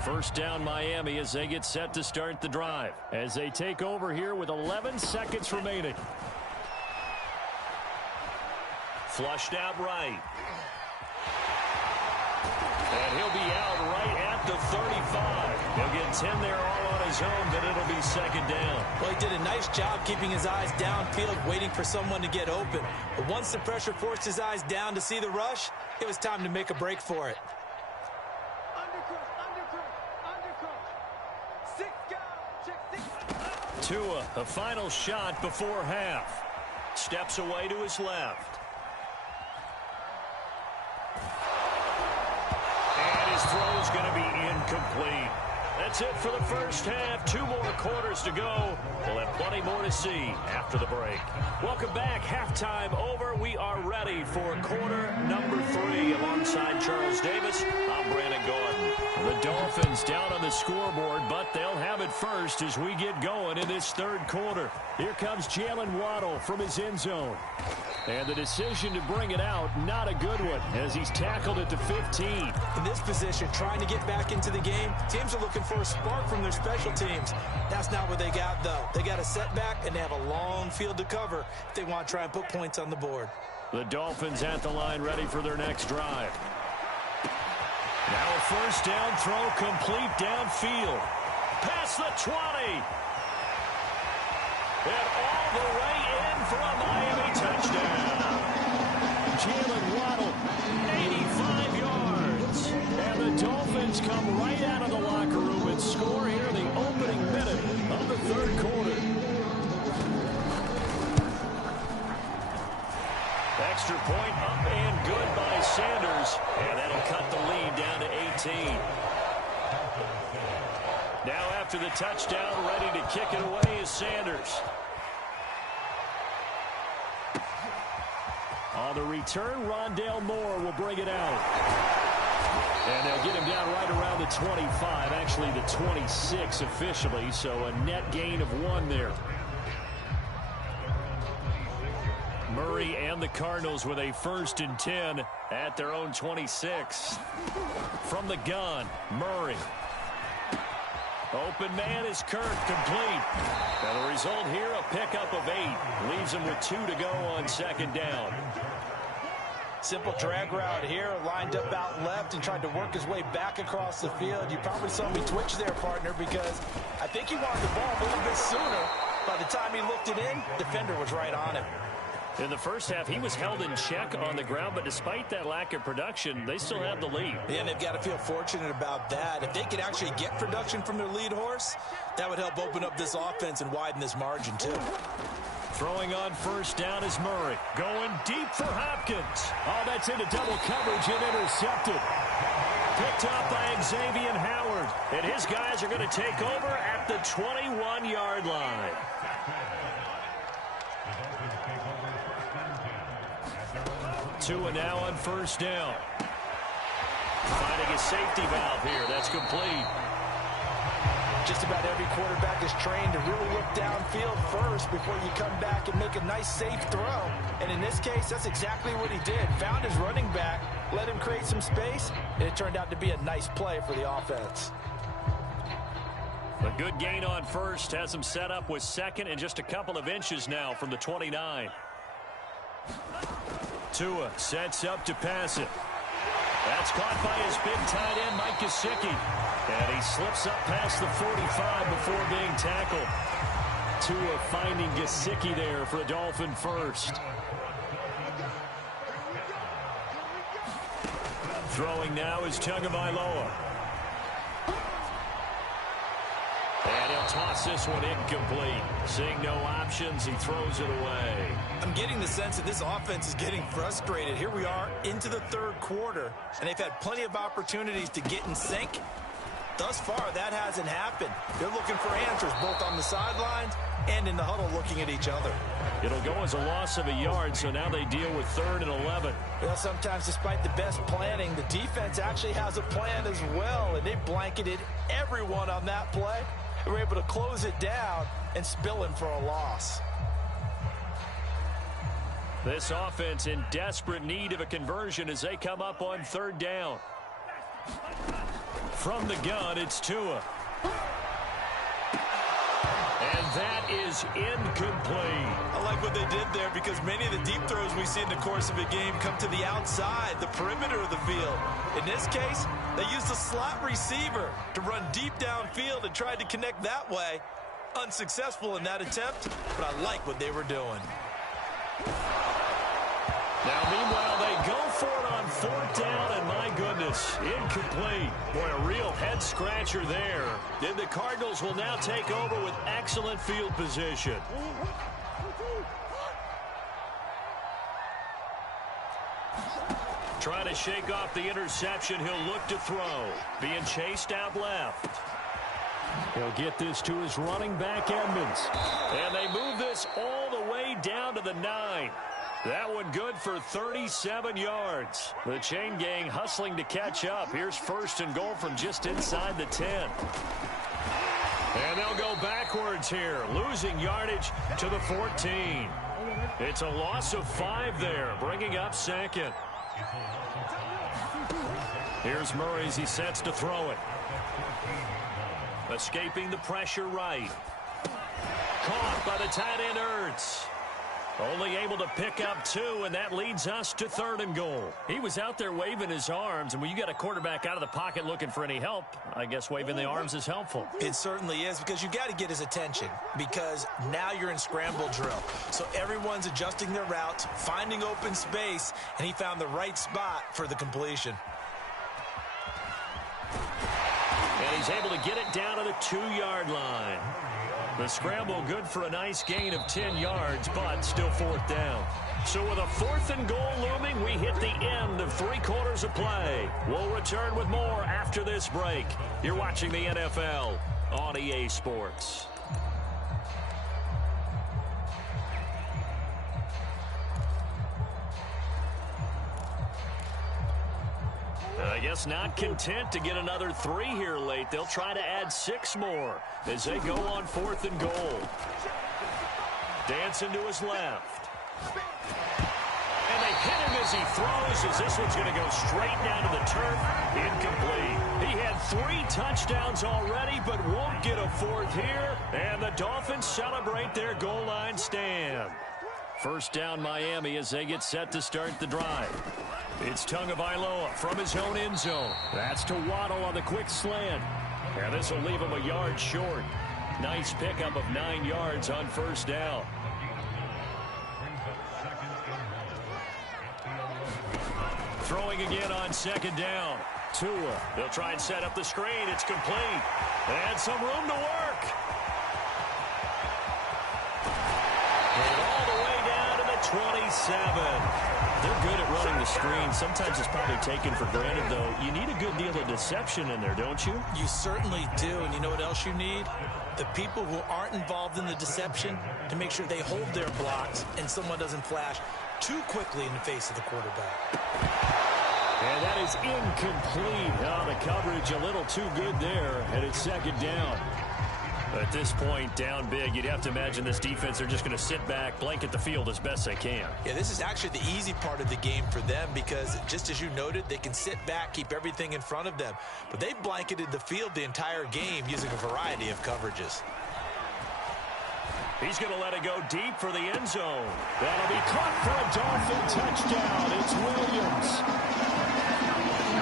First down Miami as they get set to start the drive. As they take over here with 11 seconds remaining. Flushed out right. And he'll be out right at the 35. He'll get 10 there all on his own, but it'll be 2nd down. Well, he did a nice job keeping his eyes downfield, waiting for someone to get open. But once the pressure forced his eyes down to see the rush, it was time to make a break for it. Tua, a final shot before half. Steps away to his left. And his throw is going to be incomplete. That's it for the first half. 2 more quarters to go. We'll have plenty more to see after the break. Welcome back. Halftime over. We are ready for quarter number 3. Alongside Charles Davis, I'm Brandon Gordon. The Dolphins down on the scoreboard, but they'll have it first as we get going in this 3rd quarter. Here comes Jalen Waddle from his end zone. And the decision to bring it out, not a good one, as he's tackled at the 15. In this position, trying to get back into the game, teams are looking for a spark from their special teams. That's not what they got, though. They got a setback, and they have a long field to cover if they want to try and put points on the board. The Dolphins at the line ready for their next drive. Now a first down throw complete downfield. Past the 20. And all the way in for a Miami touchdown. Jalen Waddle, 85 yards. And the Dolphins come right out of the locker room and score here in the opening minute of the 3rd quarter. Extra point up and good by Sanders. And that'll cut the lead down to 18. Now after the touchdown, ready to kick it away is Sanders. On the return, Rondale Moore will bring it out. And they'll get him down right around the 25, actually the 26 officially, so a net gain of 1 there. Murray and the Cardinals with a 1st and 10 at their own 26. From the gun, Murray. Open man is Kirk, complete. And the result here, a pickup of 8. Leaves him with 2 to go on second down. Simple drag route here, lined up out left and tried to work his way back across the field. You probably saw me twitch there, partner, because I think he wanted the ball a little bit sooner. By the time he looked it in, defender was right on him. In the first half, he was held in check on the ground, but despite that lack of production, they still have the lead. Yeah, and they've got to feel fortunate about that. If they could actually get production from their lead horse, that would help open up this offense and widen this margin, too. Throwing on first down is Murray. Going deep for Hopkins. Oh, that's into double coverage and intercepted. Picked up by Xavier Howard. And his guys are going to take over at the 21-yard line. Tua now on first down. Finding a safety valve here. That's complete. Just about every quarterback is trained to really look downfield first before you come back and make a nice, safe throw. And in this case, that's exactly what he did. Found his running back, let him create some space, and it turned out to be a nice play for the offense. A good gain on first. Has him set up with second and just a couple of inches now from the 29. Tua sets up to pass it. That's caught by his big tight end, Mike Gesicki. And he slips up past the 45 before being tackled. Tua finding Gesicki there for a Dolphin first. Throwing now is Tagovailoa. And he'll toss this one incomplete. Seeing no options, he throws it away. I'm getting the sense that this offense is getting frustrated. Here we are into the third quarter, and they've had plenty of opportunities to get in sync. Thus far, that hasn't happened. They're looking for answers both on the sidelines and in the huddle looking at each other. It'll go as a loss of a yard, so now they deal with 3rd and 11. Well, sometimes despite the best planning, the defense actually has a plan as well, and they blanketed everyone on that play. They were able to close it down and spill him for a loss. This offense in desperate need of a conversion as they come up on 3rd down. From the gun, it's Tua. And that is incomplete. I like what they did there because many of the deep throws we see in the course of a game come to the outside, the perimeter of the field. In this case, they used a slot receiver to run deep downfield and tried to connect that way. Unsuccessful in that attempt, but I like what they were doing. Now, meanwhile, they go for it on 4th down, and my goodness, incomplete. Boy, a real head-scratcher there. Then the Cardinals will now take over with excellent field position. Trying to shake off the interception, he'll look to throw. Being chased out left. He'll get this to his running back, Edmonds. And they move this all the way down to the 9. That one good for 37 yards. The chain gang hustling to catch up. Here's 1st and goal from just inside the 10. And they'll go backwards here, losing yardage to the 14. It's a loss of 5 there, bringing up 2nd. Here's Murray as he sets to throw it. Escaping the pressure right. Caught by the tight end Ertz. Only able to pick up 2, and that leads us to 3rd and goal. He was out there waving his arms, and when you got a quarterback out of the pocket looking for any help, I guess waving the arms is helpful. It certainly is, because you've got to get his attention, because now you're in scramble drill. So everyone's adjusting their routes, finding open space, and he found the right spot for the completion. And he's able to get it down to the 2-yard line. The scramble good for a nice gain of 10 yards, but still 4th down. So with a 4th and goal looming, we hit the end of 3 quarters of play. We'll return with more after this break. You're watching the NFL on EA Sports. I guess not content to get another 3 here late. They'll try to add 6 more as they go on 4th and goal. Dancing to his left. And they hit him as he throws, as this one's going to go straight down to the turf. Incomplete. He had 3 touchdowns already, but won't get a 4th here. And the Dolphins celebrate their goal line stand. First down Miami as they get set to start the drive. It's Tagovailoa from his own end zone. That's to Waddle on the quick slant. And this will leave him a yard short. Nice pickup of 9 yards on first down. Throwing again on second down. Tua. They'll try and set up the screen. It's complete. And some room to work. And all the way down to the 27. They're good at running the screen. Sometimes it's probably taken for granted, though. You need a good deal of deception in there, don't you? You certainly do. And you know what else you need? The people who aren't involved in the deception to make sure they hold their blocks and someone doesn't flash too quickly in the face of the quarterback. And that is incomplete. Oh, the coverage a little too good there, and it's second down. At this point, down big, you'd have to imagine this defense are just going to sit back, blanket the field as best they can. Yeah, this is actually the easy part of the game for them because, just as you noted, they can sit back, keep everything in front of them. But they've blanketed the field the entire game using a variety of coverages. He's going to let it go deep for the end zone. That'll be caught for a Dolphin touchdown. It's Williams.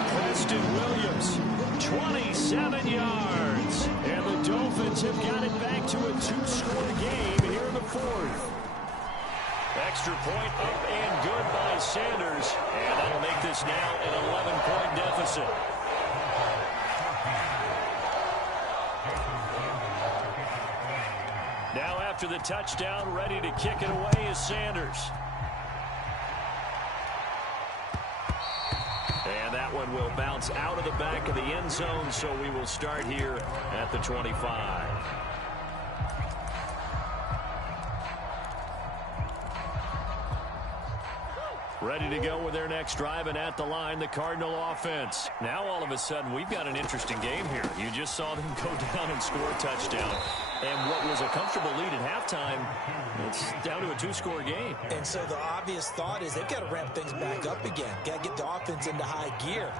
Preston Williams, 27 yards. And the Dolphins have got it back to a 2-score game here in the 4th. Extra point up and good by Sanders. And that'll make this now an 11-point deficit. Now after the touchdown, ready to kick it away is Sanders. And that one will bounce out of the back of the end zone, so we will start here at the 25. Ready to go with their next drive, and at the line, the Cardinal offense. Now all of a sudden, we've got an interesting game here. You just saw them go down and score a touchdown. And what was a comfortable lead at halftime, it's down to a 2-score game. And so the obvious thought is they've got to ramp things back up again. Got to get the offense into high gear.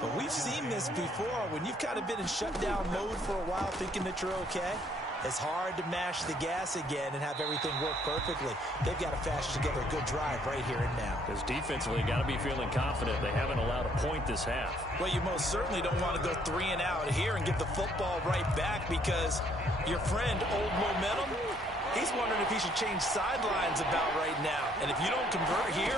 But we've seen this before. When you've kind of been in shutdown mode for a while thinking that you're okay, it's hard to mash the gas again and have everything work perfectly. They've got to fashion together a good drive right here and now. Because defensively, got to be feeling confident. They haven't allowed a point this half. Well, you most certainly don't want to go 3 and out here and give the football right back because your friend, Old Momentum, he's wondering if he should change sidelines about right now. And if you don't convert here,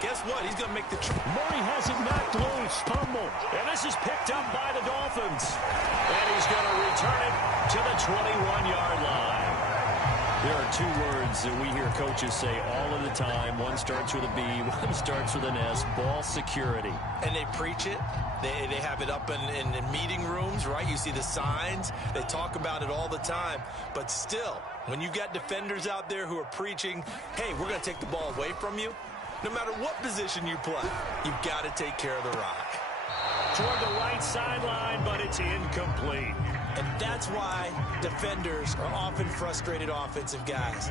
guess what? He's going to make the trip. Murray has it knocked loose. Fumble. And this is picked up by the Dolphins. And he's going to return it to the 21-yard line. There are 2 words that we hear coaches say all of the time. One starts with a B, one starts with an S. Ball security. And they preach it. They have it up in meeting rooms, right? You see the signs. They talk about it all the time. But still, when you've got defenders out there who are preaching, hey, we're going to take the ball away from you, no matter what position you play, you've got to take care of the rock. Toward the right sideline, but it's incomplete. And that's why defenders are often frustrated offensive guys.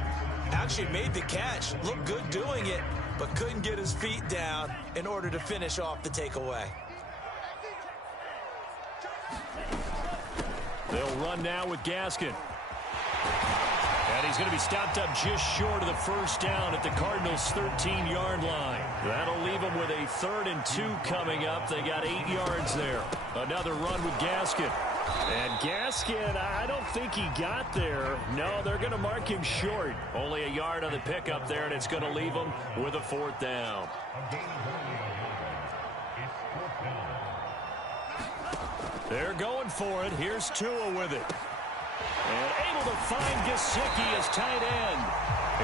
Actually made the catch, looked good doing it, but couldn't get his feet down in order to finish off the takeaway. They'll run now with Gaskin. And he's going to be stopped up just short of the first down at the Cardinals' 13-yard line. That'll leave them with a 3rd and 2 coming up. They got 8 yards there. Another run with Gaskin. And Gaskin, I don't think he got there. No, they're going to mark him short. Only a yard on the pickup there, and it's going to leave them with a 4th down. They're going for it. Here's Tua with it. And able to find Gesicki as tight end.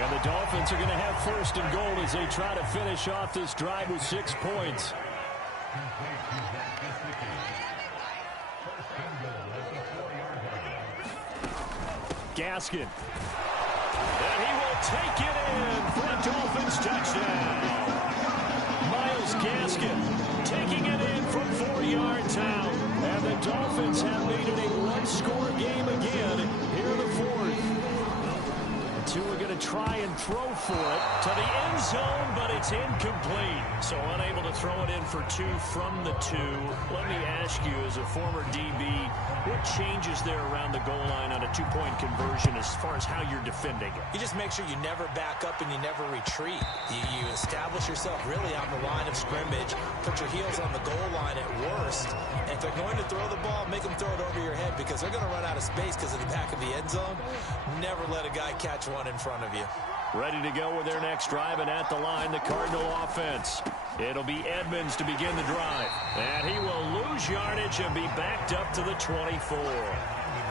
And the Dolphins are going to have 1st and goal as they try to finish off this drive with 6 points. Gaskin. And he will take it in for a Dolphins touchdown. Myles Gaskin taking it in from 4 yards out. And the Dolphins have made it a 1-score game again here in the 4th. The 2 are going to try and throw for it to the end zone, but it's incomplete. So unable to throw it in for 2 from the 2. Let me ask you, as a former DB, what changes there around the goal line on a 2-point conversion as far as how you're defending it? You just make sure you never back up and you never retreat. You establish yourself really on the line of scrimmage, put your heels on the goal line at worst, and if they're going to throw the ball, make them throw it over your head because they're going to run out of space because of the back of the end zone. Never let a guy catch one in front of you. Ready to go with their next drive, and at the line, the Cardinal offense. It'll be Edmonds to begin the drive. And he will lose yardage and be backed up to the 24.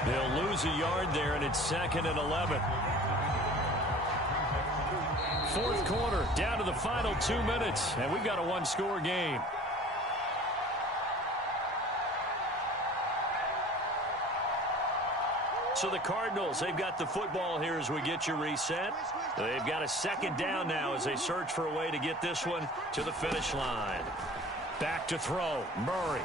They'll lose a yard there, and it's 2nd and 11. Fourth quarter, down to the final 2 minutes, and we've got a one-score game. So the Cardinals, they've got the football here as we get you reset. They've got a 2nd down now as they search for a way to get this one to the finish line. Back to throw, Murray.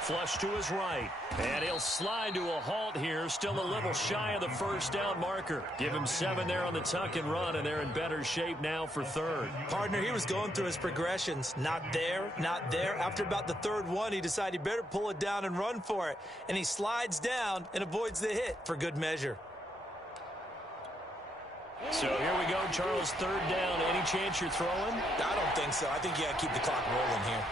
Flush to his right, and he'll slide to a halt here, still a little shy of the first down marker. Give him 7 there on the tuck and run, and they're in better shape now for 3rd. Partner, he was going through his progressions. Not there, not there. After about the 3rd one, he decided he better pull it down and run for it. And he slides down and avoids the hit for good measure. So here we go, Charles, 3rd down. Any chance you're throwing? I don't think so. I think you got to keep the clock rolling here.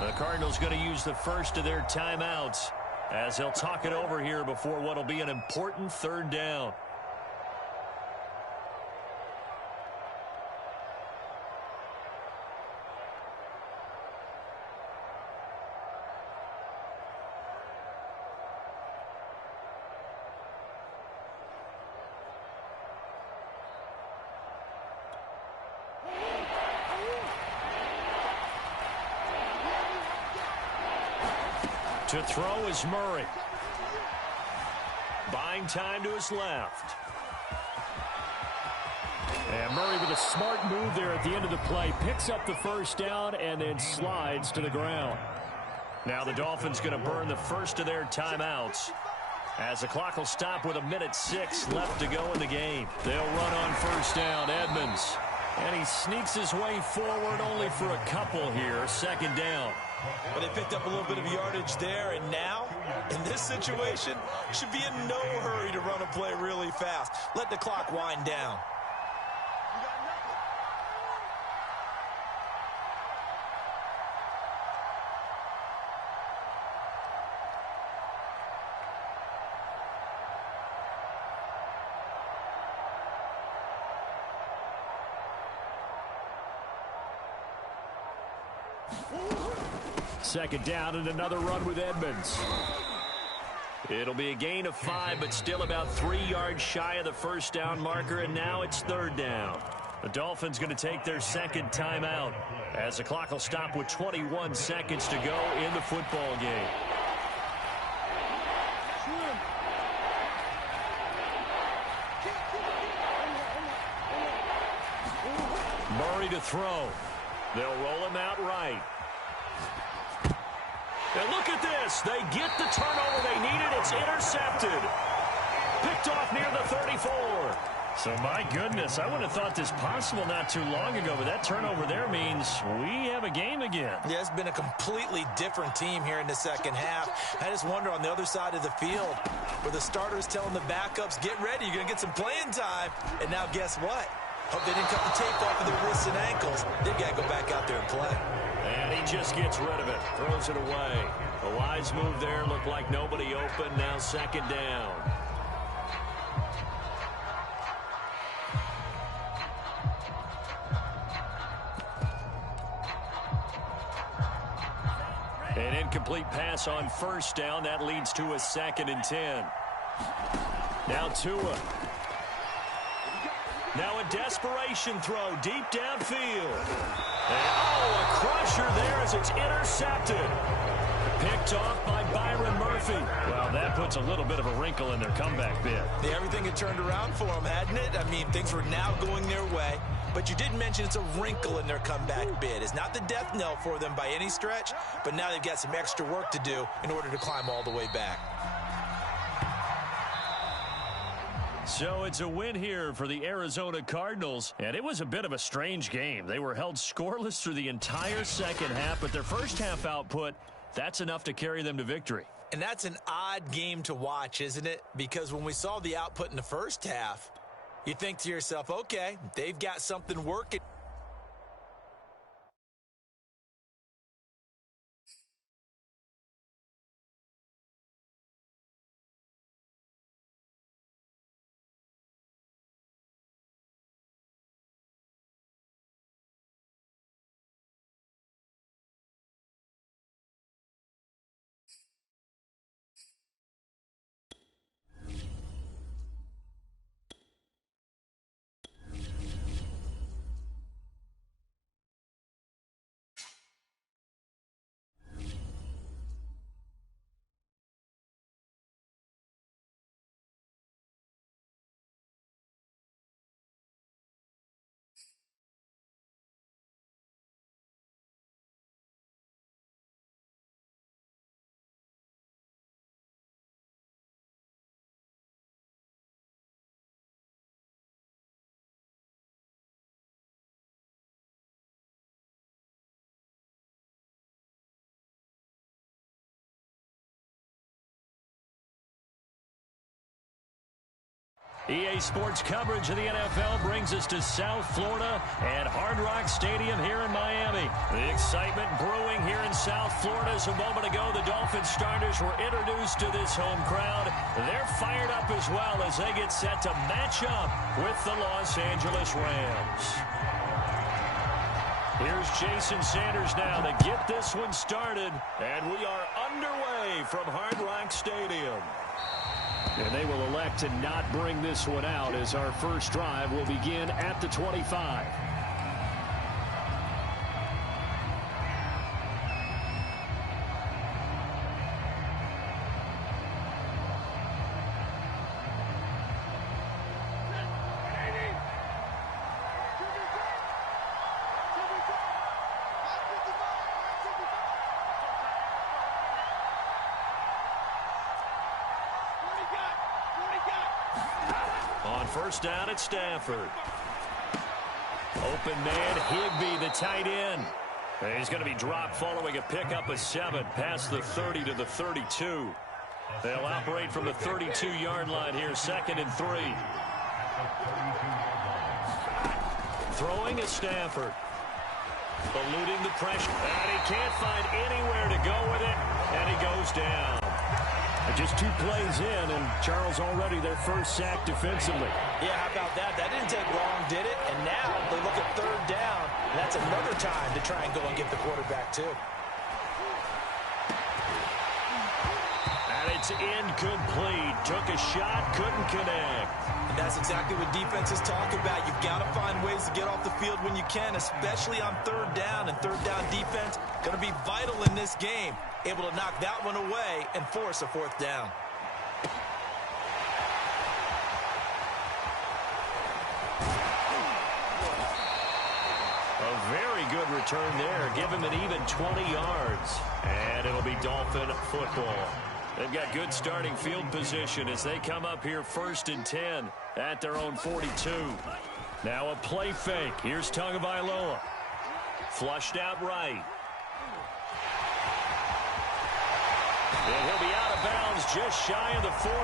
The Cardinals going to use the first of their timeouts as they'll talk it over here before what will be an important 3rd down. To throw is Murray. Buying time to his left. And Murray with a smart move there at the end of the play. Picks up the first down and then slides to the ground. Now the Dolphins going to burn the first of their timeouts as the clock will stop with 1:06 left to go in the game. They'll run on first down. Edmonds. And he sneaks his way forward only for a couple here. 2nd down. But they picked up a little bit of yardage there, and now, in this situation, should be in no hurry to run a play really fast. Let the clock wind down. Second down and another run with Edmonds. It'll be a gain of 5, but still about 3 yards shy of the first down marker, and now it's 3rd down. The Dolphins going to take their 2nd timeout as the clock will stop with 21 seconds to go in the football game. Murray to throw. They'll roll him out right. And look at this. They get the turnover they needed. It's intercepted. Picked off near the 34. So, my goodness, I wouldn't have thought this possible not too long ago, but that turnover there means we have a game again. Yeah, it's been a completely different team here in the 2nd half. I just wonder on the other side of the field where the starters telling the backups, get ready, you're going to get some playing time. And now guess what? Hope they didn't cut the tape off of their wrists and ankles. They've got to go back out there and play. And he just gets rid of it, throws it away. A wise move there, looked like nobody open, now 2nd down. An incomplete pass on first down, that leads to a 2nd and 10. Now Tua. Now a desperation throw deep downfield. And, oh, a crusher there as it's intercepted. picked off by Byron Murphy. Well, that puts a little bit of a wrinkle in their comeback bid. Yeah, everything had turned around for them, hadn't it? I mean, things were now going their way. But you did mention it's a wrinkle in their comeback bid. It's not the death knell for them by any stretch, but now they've got some extra work to do in order to climb all the way back. So it's a win here for the Arizona Cardinals, and it was a bit of a strange game. They were held scoreless through the entire second half, but their first half output, that's enough to carry them to victory. And that's an odd game to watch, isn't it? Because when we saw the output in the first half, you think to yourself, okay, they've got something working. EA Sports coverage of the NFL brings us to South Florida and Hard Rock Stadium here in Miami. The excitement brewing here in South Florida as a moment ago the Dolphins starters were introduced to this home crowd. They're fired up as well as they get set to match up with the Los Angeles Rams. Here's Jason Sanders now to get this one started, and we are underway from Hard Rock Stadium. And they will elect to not bring this one out as our first drive will begin at the 25. First down at Stafford. Open man, Higbee, the tight end. And he's going to be dropped following a pickup of 7 past the 30 to the 32. They'll operate from the 32-yard line here, 2nd and 3. Throwing at Stafford. Eluding the pressure. And he can't find anywhere to go with it. And he goes down. Just 2 plays in, and Charles already their first sack defensively. Yeah, how about that? That didn't take long, did it? And now they look at 3rd down, and that's another time to try and go and get the quarterback, too. And it's incomplete. Took a shot, couldn't connect. And that's exactly what defenses talk about. You've got to find ways to get off the field when you can, especially on 3rd down. And 3rd down defense going to be vital in this game. Able to knock that one away and force a 4th down. A very good return there. Give him an even 20 yards. And it'll be Dolphin football. They've got good starting field position as they come up here 1st and 10 at their own 42. Now a play fake. Here's Tagovailoa. Flushed out right. And he'll be out of bounds just shy of the 40.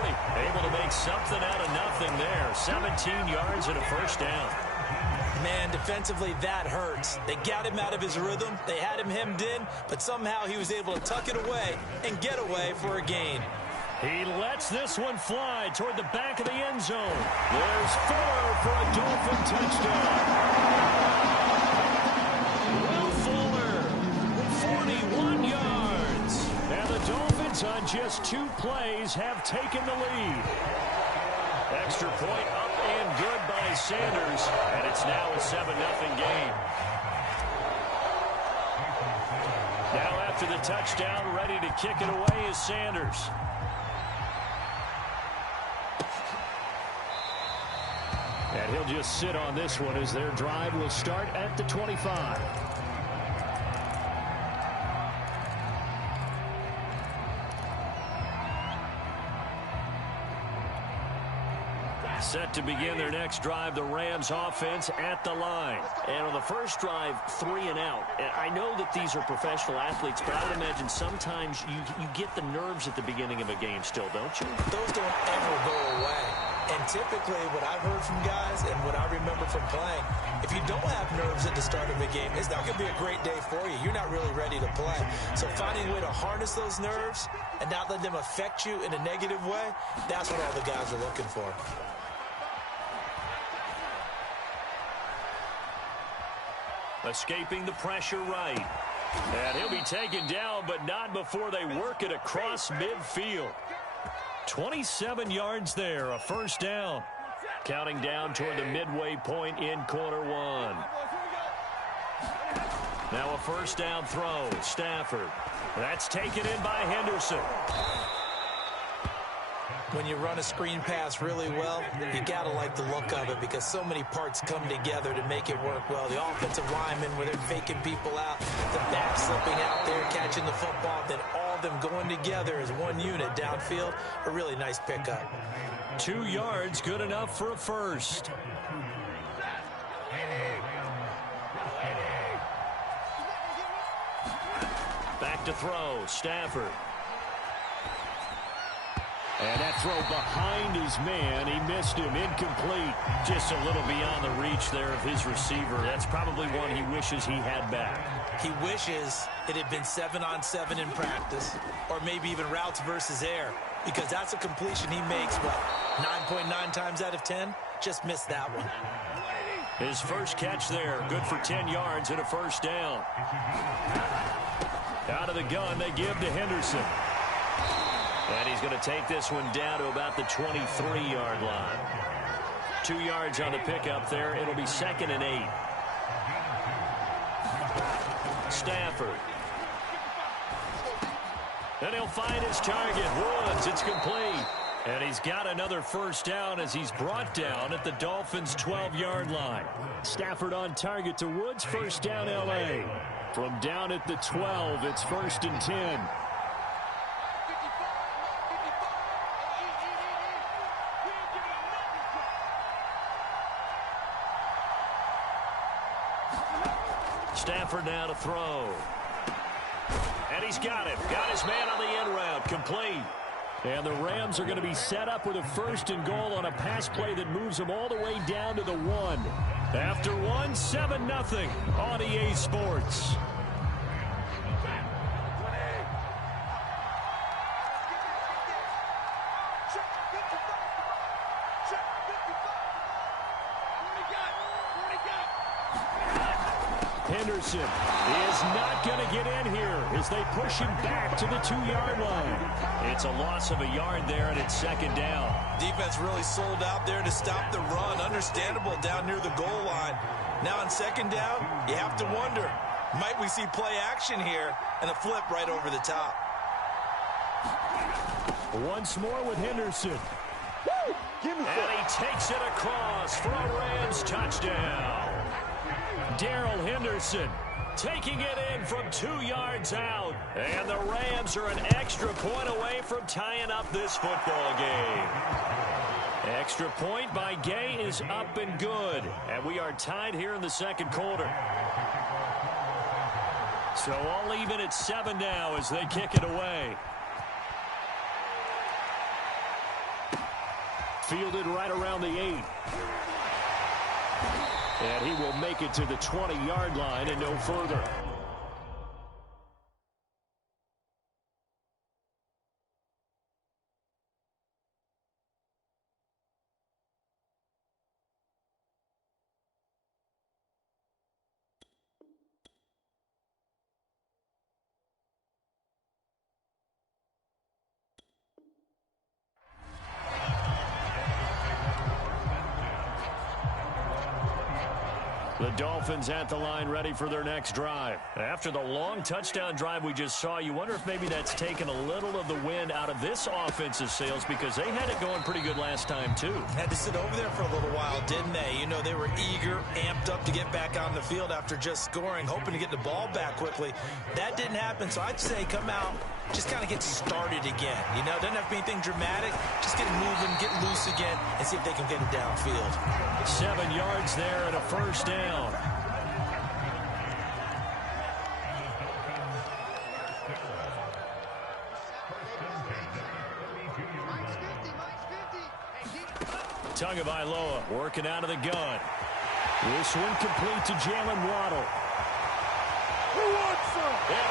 Able to make something out of nothing there. 17 yards and a first down. Man, defensively, that hurts. They got him out of his rhythm. They had him hemmed in, but somehow he was able to tuck it away and get away for a gain. He lets this one fly toward the back of the end zone. There's 4 for a Dolphin touchdown. Will Fuller, 41 yards. And the Dolphins on just 2 plays have taken the lead. Extra point up and good by Sanders, and it's now a 7-0 game. Now after the touchdown, ready to kick it away is Sanders. And he'll just sit on this one as their drive will start at the 25. Set to begin their next drive, the Rams offense at the line. And on the first drive, 3 and out. And I know that these are professional athletes, but I would imagine sometimes you get the nerves at the beginning of a game still, don't you? Those don't ever go away. And typically what I've heard from guys and what I remember from playing, if you don't have nerves at the start of a game, it's not going to be a great day for you. You're not really ready to play. So finding a way to harness those nerves and not let them affect you in a negative way, that's what all the guys are looking for. Escaping the pressure right. And he'll be taken down, but not before they work it across midfield. 27 yards there, a first down. Counting down toward the midway point in quarter one. Now a first down throw. Stafford. That's taken in by Henderson. When you run a screen pass really well, you got to like the look of it because so many parts come together to make it work well. The offensive linemen, where they're faking people out, the back slipping out there, catching the football, then all of them going together as one unit downfield. A really nice pickup. 2 yards, good enough for a first. Back to throw, Stafford. And that throw behind his man. He missed him. Incomplete. Just a little beyond the reach there of his receiver. That's probably one he wishes he had back. He wishes it had been 7-on-7 in practice, or maybe even routes versus air, because that's a completion he makes, what, 9.9 times out of 10? Just missed that one. His first catch there. Good for 10 yards and a first down. Out of the gun, they give to Henderson. And he's going to take this one down to about the 23-yard line. 2 yards on the pickup there. It'll be 2nd and 8. Stafford. And he'll find his target. Woods, it's complete. And he's got another first down as he's brought down at the Dolphins' 12-yard line. Stafford on target to Woods. First down, L.A. From down at the 12, it's 1st and 10. Stafford now to throw. And he's got it. Got his man on the end route. Complete. And the Rams are going to be set up with a 1st and goal on a pass play that moves them all the way down to the 1. After 1, 7-0 on EA Sports. Henderson is not going to get in here as they push him back to the 2-yard line. It's a loss of a yard there, and it's 2nd down. Defense really sold out there to stop the run. Understandable down near the goal line. Now on 2nd down, you have to wonder, might we see play action here and a flip right over the top? Once more with Henderson. And he takes it across for a Rams touchdown. Darrell Henderson taking it in from 2 yards out. And the Rams are an extra point away from tying up this football game. Extra point by Gay is up and good. And we are tied here in the 2nd quarter. So all even at 7 now as they kick it away. Fielded right around the 8. And he will make it to the 20-yard line and no further. The Dolphins at the line ready for their next drive. After the long touchdown drive we just saw, you wonder if maybe that's taken a little of the wind out of this offensive sails because they had it going pretty good last time too. Had to sit over there for a little while, didn't they? You know, they were eager, amped up to get back on the field after just scoring, hoping to get the ball back quickly. That didn't happen, so I'd say come out, just kind of get started again. You know, doesn't have to be anything dramatic. Just get moving, get loose again, and see if they can get it downfield. 7 yards there and a first down. Tagovailoa working out of the gun. This one complete to Jalen Waddle. And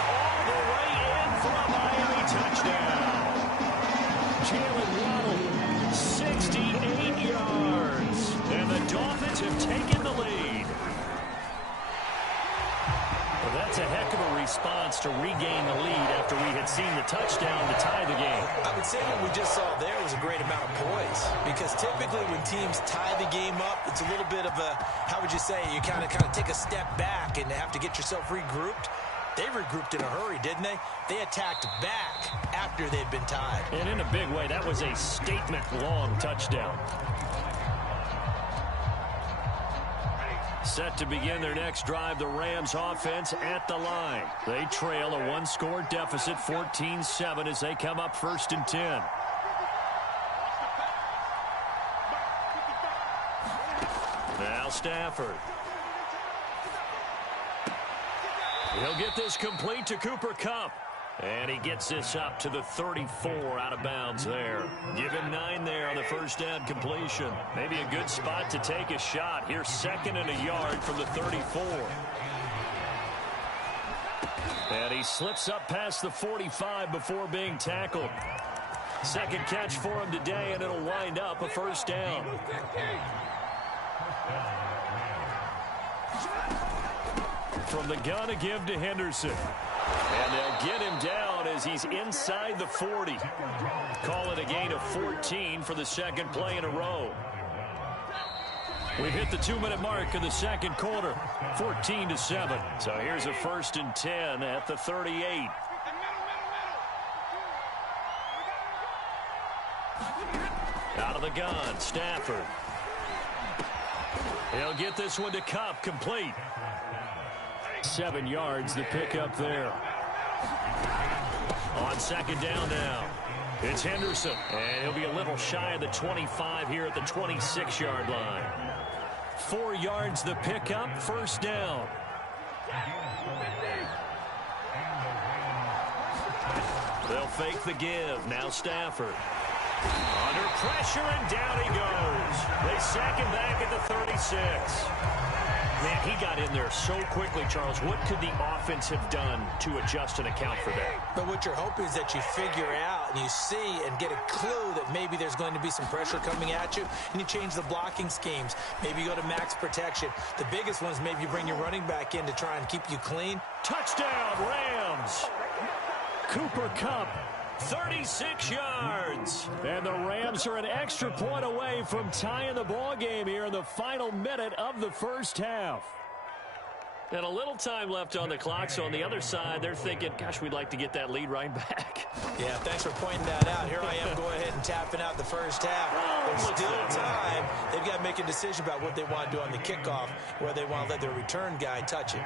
all the way in for a Miami touchdown. Jalen Waddle, 68 yards. And the Dolphins have taken the lead. Well, that's a heck of a response to regain the lead after we had seen the touchdown to tie the game. I would say what we just saw there was a great amount of poise, because typically when teams tie the game up, it's a little bit of a, how would you say, you kind of take a step back and have to get yourself regrouped. They regrouped in a hurry, didn't they? They attacked back after they'd been tied. And in a big way, that was a statement-long touchdown. Set to begin their next drive, the Rams offense at the line. They trail a one-score deficit, 14-7, as they come up 1st and 10. Now Stafford. He'll get this complete to Cooper Kupp. And he gets this up to the 34 out of bounds there. Give him 9 there on the first down completion. Maybe a good spot to take a shot. Here's 2nd and a yard from the 34. And he slips up past the 45 before being tackled. Second catch for him today, and it'll wind up a first down. From the gun, a give to Henderson. And they'll get him down as he's inside the 40. Call it a gain of 14 for the second play in a row. We've hit the 2-minute mark of the second quarter, 14-7. So here's a 1st and 10 at the 38. Out of the gun, Stafford. He'll get this one to Kupp, complete. 7 yards, the pickup there. On second down now, it's Henderson. And he'll be a little shy of the 25 here at the 26-yard line. 4 yards, the pickup, first down. They'll fake the give. Now Stafford. Under pressure, and down he goes. They sack him back at the 36. Man, he got in there so quickly, Charles. What could the offense have done to adjust and account for that? But what you're hoping is that you figure out and you see and get a clue that maybe there's going to be some pressure coming at you, and you change the blocking schemes. Maybe you go to max protection. The biggest ones, maybe you bring your running back in to try and keep you clean. Touchdown, Rams! Cooper Kupp, 36 yards. And the Rams are an extra point away from tying the ball game here in the final minute of the first half. And a little time left on the clock, so on the other side, they're thinking, gosh, we'd like to get that lead right back. Yeah, thanks for pointing that out. Here I am going ahead and tapping out the first half. There's still time. They've got to make a decision about what they want to do on the kickoff, where they want to let their return guy touch it.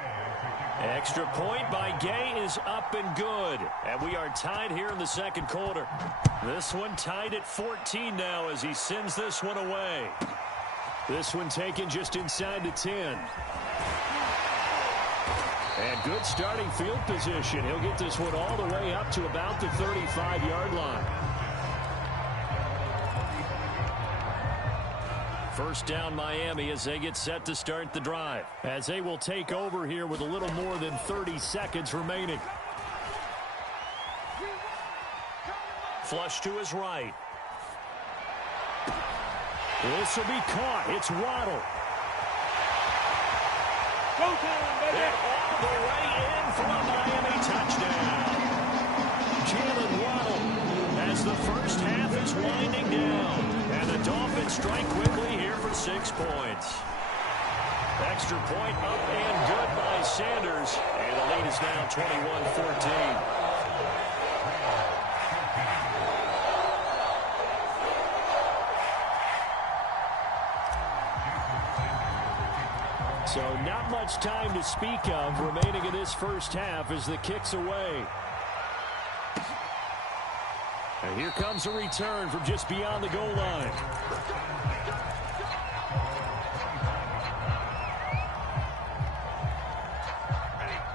Extra point by Gay is up and good. And we are tied here in the second quarter. This one tied at 14 now as he sends this one away. This one taken just inside the 10. And good starting field position. He'll get this one all the way up to about the 35-yard line. First down Miami as they get set to start the drive. As they will take over here with a little more than 30 seconds remaining. Flush to his right. This will be caught. It's Waddle. And all the way in for a Miami touchdown. Jalen Waddle as the first half is winding down. And the Dolphins strike quickly here for 6 points. Extra point up and good by Sanders. And the lead is now 21-14. So not much time to speak of remaining in this first half as the kick's away. And here comes a return from just beyond the goal line.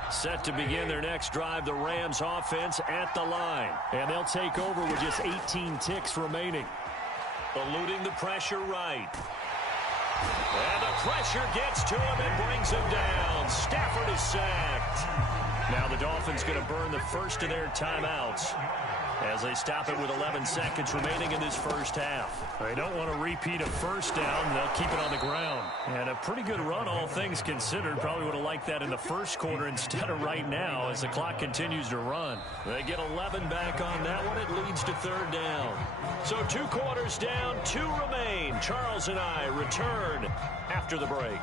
Set to begin their next drive, the Rams offense at the line. And they'll take over with just 18 ticks remaining. Eluding the pressure right. And the pressure gets to him and brings him down. Stafford is sacked. Now the Dolphins going to burn the first of their timeouts as they stop it with 11 seconds remaining in this first half. They don't want to repeat a first down. They'll keep it on the ground. And a pretty good run, all things considered. Probably would have liked that in the first quarter instead of right now as the clock continues to run. They get 11 back on that one. It leads to third down. So 2 quarters down, 2 remain. Charles and I return after the break.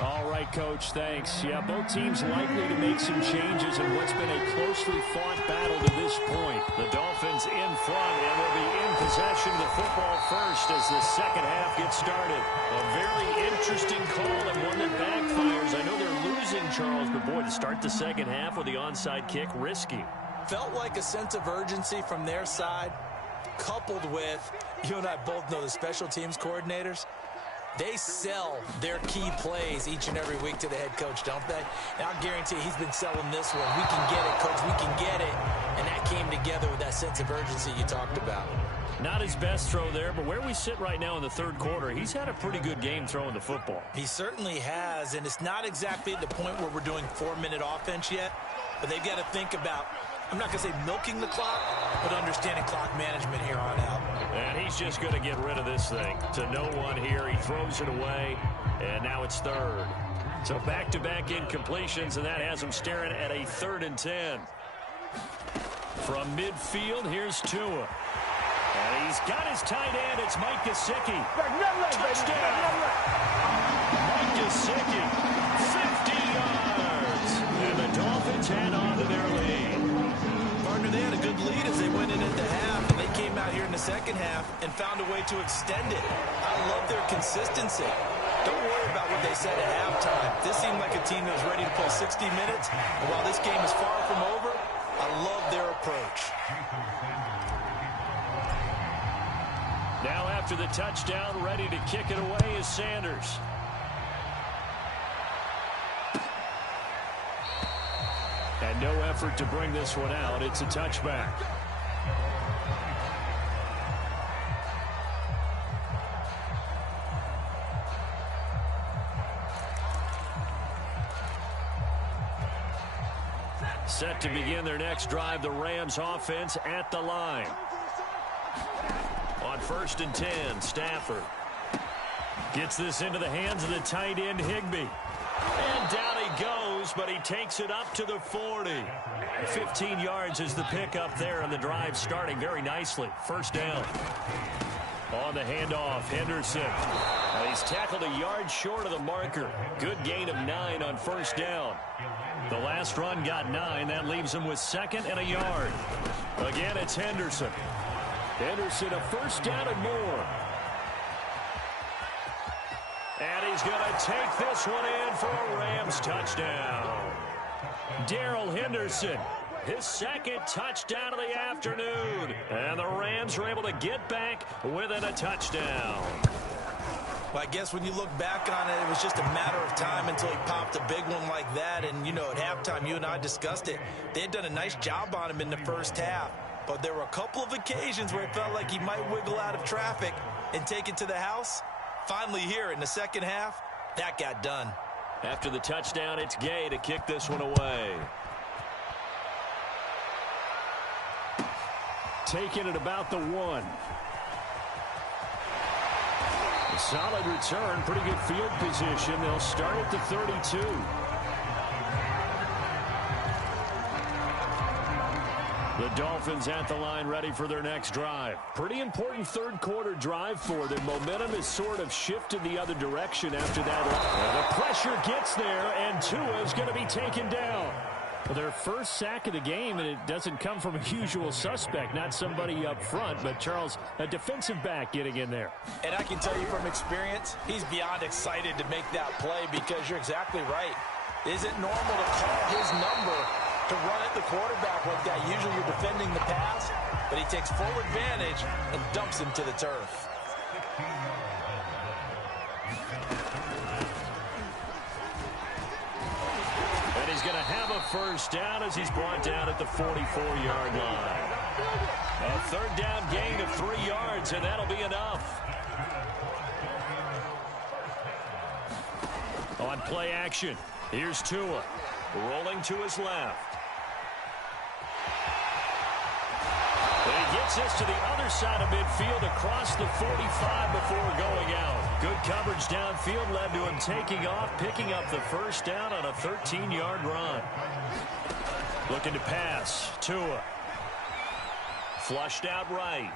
All right, Coach, thanks. Yeah, both teams likely to make some changes in what's been a closely fought battle to this point. The Dolphins in front and will be in possession of the football first as the second half gets started. A very interesting call and one that backfires. I know they're losing, Charles, but boy, to start the second half with the onside kick, risky. Felt like a sense of urgency from their side, coupled with, you and I both know the special teams coordinators. They sell their key plays each and every week to the head coach, don't they? And I'll guarantee he's been selling this one. We can get it, Coach. We can get it. And that came together with that sense of urgency you talked about. Not his best throw there, but where we sit right now in the third quarter, he's had a pretty good game throwing the football. He certainly has, and it's not exactly at the point where we're doing 4-minute offense yet, but they've got to think about, I'm not going to say milking the clock, but understanding clock management here on out. And he's just going to get rid of this thing to no one here. He throws it away, and now it's third. So back-to-back incompletions, and that has him staring at a 3rd and 10. From midfield, here's Tua. And he's got his tight end. It's Mike Gesicki. Touchdown! Mike Gesicki, 50 yards. And the Dolphins head on to their lead. Partner, they had a good lead as they went in at the half, and they came out here in the second half and found a way to extend it. I love their consistency. Don't worry about what they said at halftime. This seemed like a team that was ready to play 60 minutes, and while this game is far from over, I love their approach. Now after the touchdown, ready to kick it away is Sanders. And no effort to bring this one out. It's a touchback. Set to begin their next drive, the Rams offense at the line. On 1st and 10, Stafford gets this into the hands of the tight end, Higbee. And down he goes, but he takes it up to the 40. 15 yards is the pickup there, and the drive starting very nicely. First down. On the handoff, Henderson. He's tackled a yard short of the marker. Good gain of 9 on first down. The last run got 9. That leaves him with 2nd and a yard. Again, it's Henderson. Henderson, a first down and more. And he's going to take this one in for a Rams touchdown. Darrell Henderson, his 2nd touchdown of the afternoon. And the Rams are able to get back within a touchdown. Well, I guess when you look back on it, it was just a matter of time until he popped a big one like that. And, you know, at halftime, you and I discussed it. They had done a nice job on him in the first half. But there were a couple of occasions where it felt like he might wiggle out of traffic and take it to the house. Finally here in the second half, that got done. After the touchdown, it's Gay to kick this one away. Taking it about the 1. A solid return, pretty good field position. They'll start at the 32. The Dolphins at the line ready for their next drive. Pretty important third quarter drive for them. Momentum has sort of shifted the other direction after that. The pressure gets there, and Tua is going to be taken down. Well, their first sack of the game, and it doesn't come from a usual suspect, not somebody up front, but Charles, a defensive back getting in there. And I can tell you from experience, he's beyond excited to make that play because you're exactly right. Is it normal to call his number to run at the quarterback like that? Usually you're defending the pass, but he takes full advantage and dumps him to the turf. And he's going to have a first down as he's brought down at the 44-yard line. A third down gain of 3 yards, and that'll be enough. On play action, here's Tua, rolling to his left. And he gets this to the other side of midfield across the 45 before going out. Good coverage downfield led to him taking off, picking up the first down on a 13-yard run. Looking to pass, Tua. Flushed out right.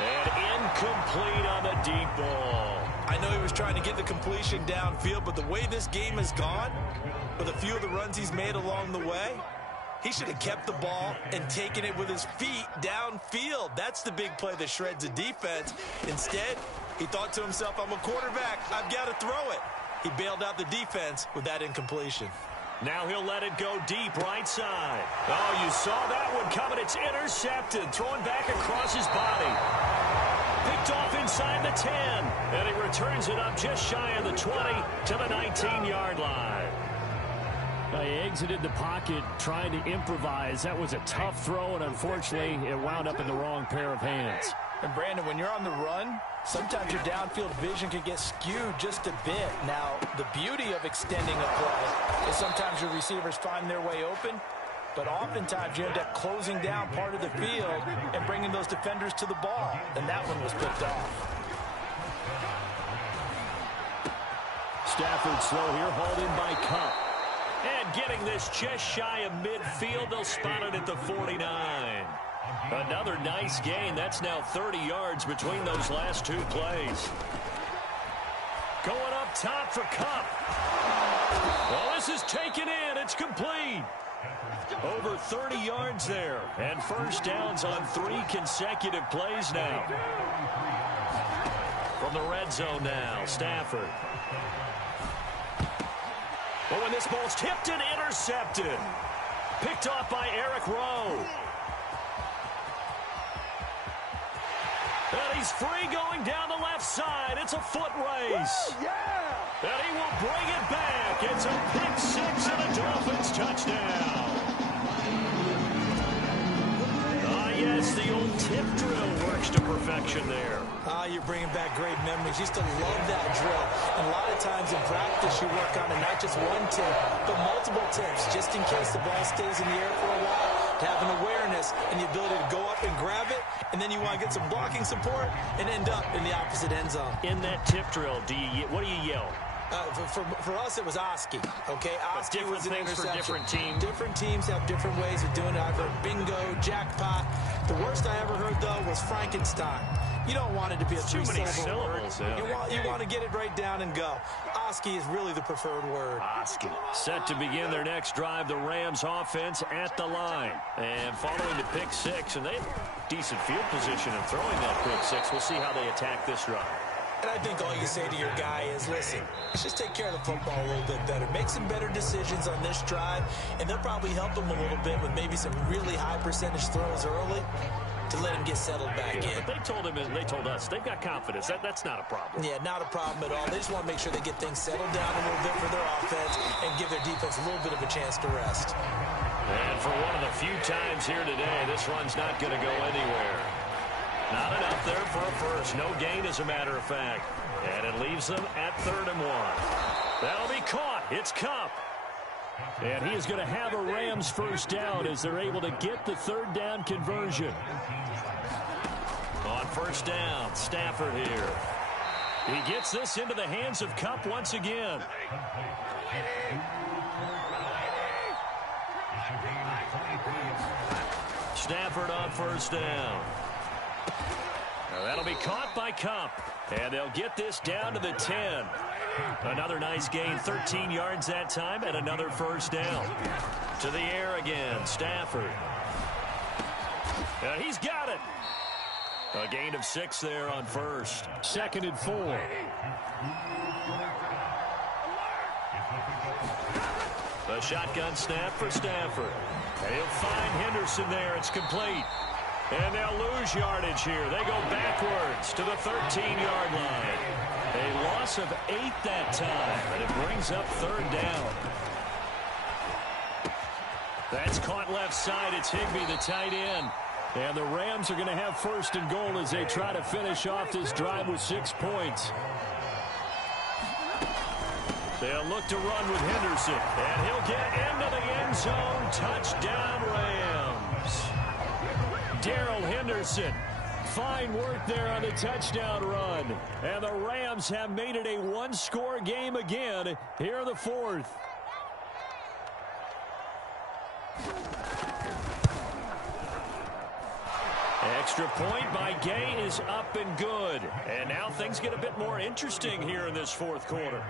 And incomplete on the deep ball. I know he was trying to get the completion downfield, but the way this game has gone, with a few of the runs he's made along the way, he should have kept the ball and taken it with his feet downfield. That's the big play that shreds the defense. Instead, he thought to himself, I'm a quarterback, I've got to throw it. He bailed out the defense with that incompletion. Now he'll let it go deep right side. Oh, you saw that one coming. It's intercepted. Throwing back across his body. Picked off inside the 10. And he returns it up just shy of the 20 to the 19-yard line. He exited the pocket trying to improvise. That was a tough throw, and unfortunately, it wound up in the wrong pair of hands. And Brandon, when you're on the run, sometimes your downfield vision can get skewed just a bit. Now, the beauty of extending a play is sometimes your receivers find their way open, but oftentimes you end up closing down part of the field and bringing those defenders to the ball. And that one was picked off. Stafford slow here, hauled in by Kupp. And getting this just shy of midfield, they'll spot it at the 49. Another nice gain. That's now 30 yards between those last two plays. Going up top for Kupp. Well, this is taken in. It's complete. Over 30 yards there. And first downs on 3 consecutive plays now. From the red zone now, Stafford. But when this ball's tipped and intercepted. Picked off by Eric Rowe. And he's free going down the left side. It's a foot race. Woo, yeah! And he will bring it back. It's a pick 6 and a Dolphins touchdown. Yes, the old tip drill works to perfection there. You're bringing back great memories. Used to love that drill. And a lot of times in practice, you work on it, not just one tip, but multiple tips, just in case the ball stays in the air for a while, to have an awareness and the ability to go up and grab it, and then you want to get some blocking support and end up in the opposite end zone. In that tip drill, what do you yell? For us, it was Oski. Okay, Oski was an things interception. For different teams. Different teams have different ways of doing it. I've heard bingo, jackpot. The worst I ever heard, though, was Frankenstein. You don't want it to be a too many syllables. Yeah. You want to get it right down and go. Oski is really the preferred word. Oski. Set to begin their next drive, the Rams offense at the line. And following the pick 6, and they have decent field position in throwing that pick 6. We'll see how they attack this drive. And I think all you say to your guy is, listen, let's just take care of the football a little bit better. Make some better decisions on this drive, and they'll probably help him a little bit with maybe some really high percentage throws early to let him get settled back in. But they told us they've got confidence. That's not a problem. Yeah, not a problem at all. They just want to make sure they get things settled down a little bit for their offense and give their defense a little bit of a chance to rest. And for one of the few times here today, this run's not going to go anywhere. Not enough there for a first. No gain, as a matter of fact. And it leaves them at 3rd and 1. That'll be caught. It's Kupp. And he is going to have a Rams first down as they're able to get the 3rd down conversion. On first down, Stafford here. He gets this into the hands of Kupp once again. Stafford on first down. Now that'll be caught by Kupp. And they'll get this down to the 10. Another nice gain, 13 yards that time, and another first down. To the air again, Stafford. And he's got it. A gain of 6 there on first. 2nd and 4. A shotgun snap for Stafford. And he'll find Henderson there. It's complete. And they'll lose yardage here. They go backwards to the 13-yard line. A loss of 8 that time, and it brings up 3rd down. That's caught left side. It's Higbee, the tight end. And the Rams are going to have 1st and goal as they try to finish off this drive with 6 points. They'll look to run with Henderson, and he'll get into the end zone. Touchdown, Rams. Darrell Henderson. Fine work there on the touchdown run. And the Rams have made it a one-score game again here in the 4th. Extra point by Gay is up and good. And now things get a bit more interesting here in this 4th quarter.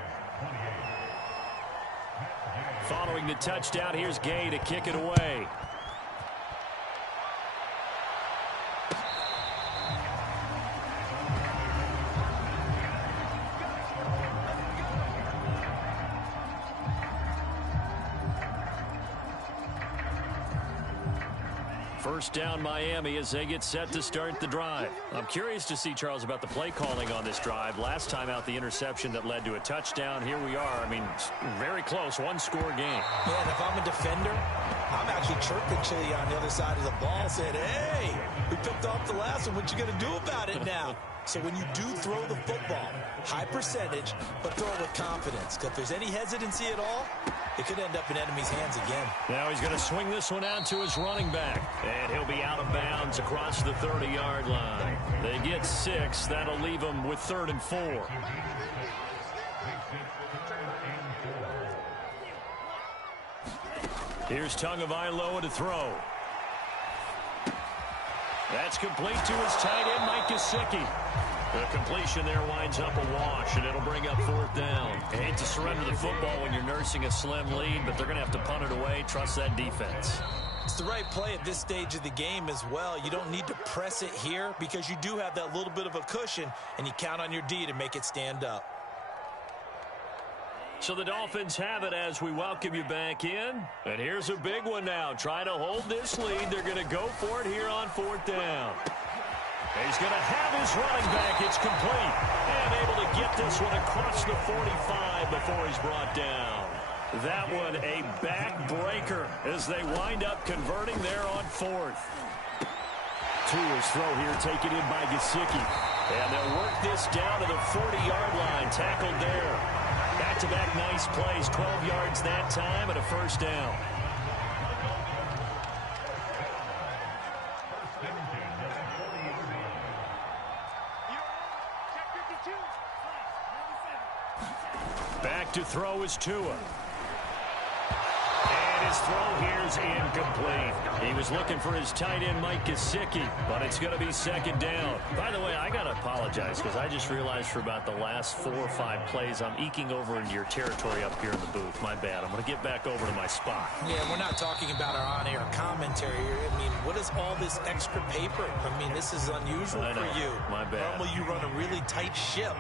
Following the touchdown, here's Gay to kick it away. First down, Miami, as they get set to start the drive. I'm curious to see, Charles, about the play calling on this drive. Last time out, the interception that led to a touchdown. Here we are. I mean, very close, one-score game. Yeah, and if I'm a defender, I'm actually chirping Chili on the other side of the ball, saying, hey, we picked off the last one. What you going to do about it now? So when you do throw the football, high percentage, but throw it with confidence. Because if there's any hesitancy at all, it could end up in enemy's hands again. Now he's going to swing this one out to his running back. And he'll be out of bounds across the 30-yard line. They get 6. That'll leave them with 3rd and 4. Here's Tagovailoa to throw. That's complete to his tight end, Mike Gesicki. The completion there winds up a wash, and it'll bring up 4th down. I hate to surrender the football when you're nursing a slim lead, but they're going to have to punt it away. Trust that defense. It's the right play at this stage of the game as well. You don't need to press it here because you do have that little bit of a cushion, and you count on your D to make it stand up. So the Dolphins have it as we welcome you back in. And here's a big one now. Trying to hold this lead. They're going to go for it here on 4th down. He's going to have his running back. It's complete. And able to get this one across the 45 before he's brought down. That one a backbreaker as they wind up converting there on 4th. Tua's throw here taken in by Gesicki. And they'll work this down to the 40-yard line. Tackled there. Back-to-back nice plays. 12 yards that time and a 1st down. Back to throw is Tua. And his throw here is incomplete. He was looking for his tight end, Mike Gesicki, but it's going to be 2nd down. By the way, I got to apologize because I just realized for about the last 4 or 5 plays, I'm eking over into your territory up here in the booth. My bad. I'm going to get back over to my spot. Yeah, we're not talking about our on-air commentary here. I mean, what is all this extra paper? I mean, this is unusual for you. My bad. Normally you run a really tight ship.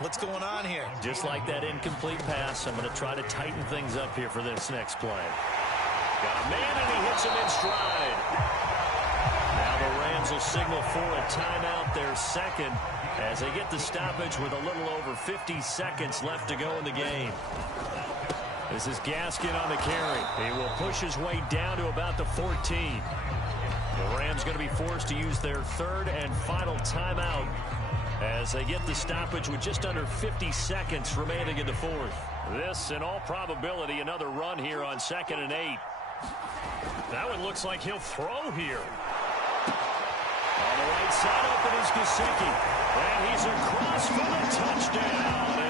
What's going on here? Just like that incomplete pass, I'm going to try to tighten things up here for this next play. Got a man, and he hits him in stride. Now the Rams will signal for a timeout, their 2nd, as they get the stoppage with a little over 50 seconds left to go in the game. This is Gaskin on the carry. He will push his way down to about the 14. The Rams going to be forced to use their 3rd and final timeout as they get the stoppage with just under 50 seconds remaining in the 4th. This, in all probability, another run here on 2nd and 8. That one looks like he'll throw here. On the right side, open is Gesicki. And he's across for the touchdown.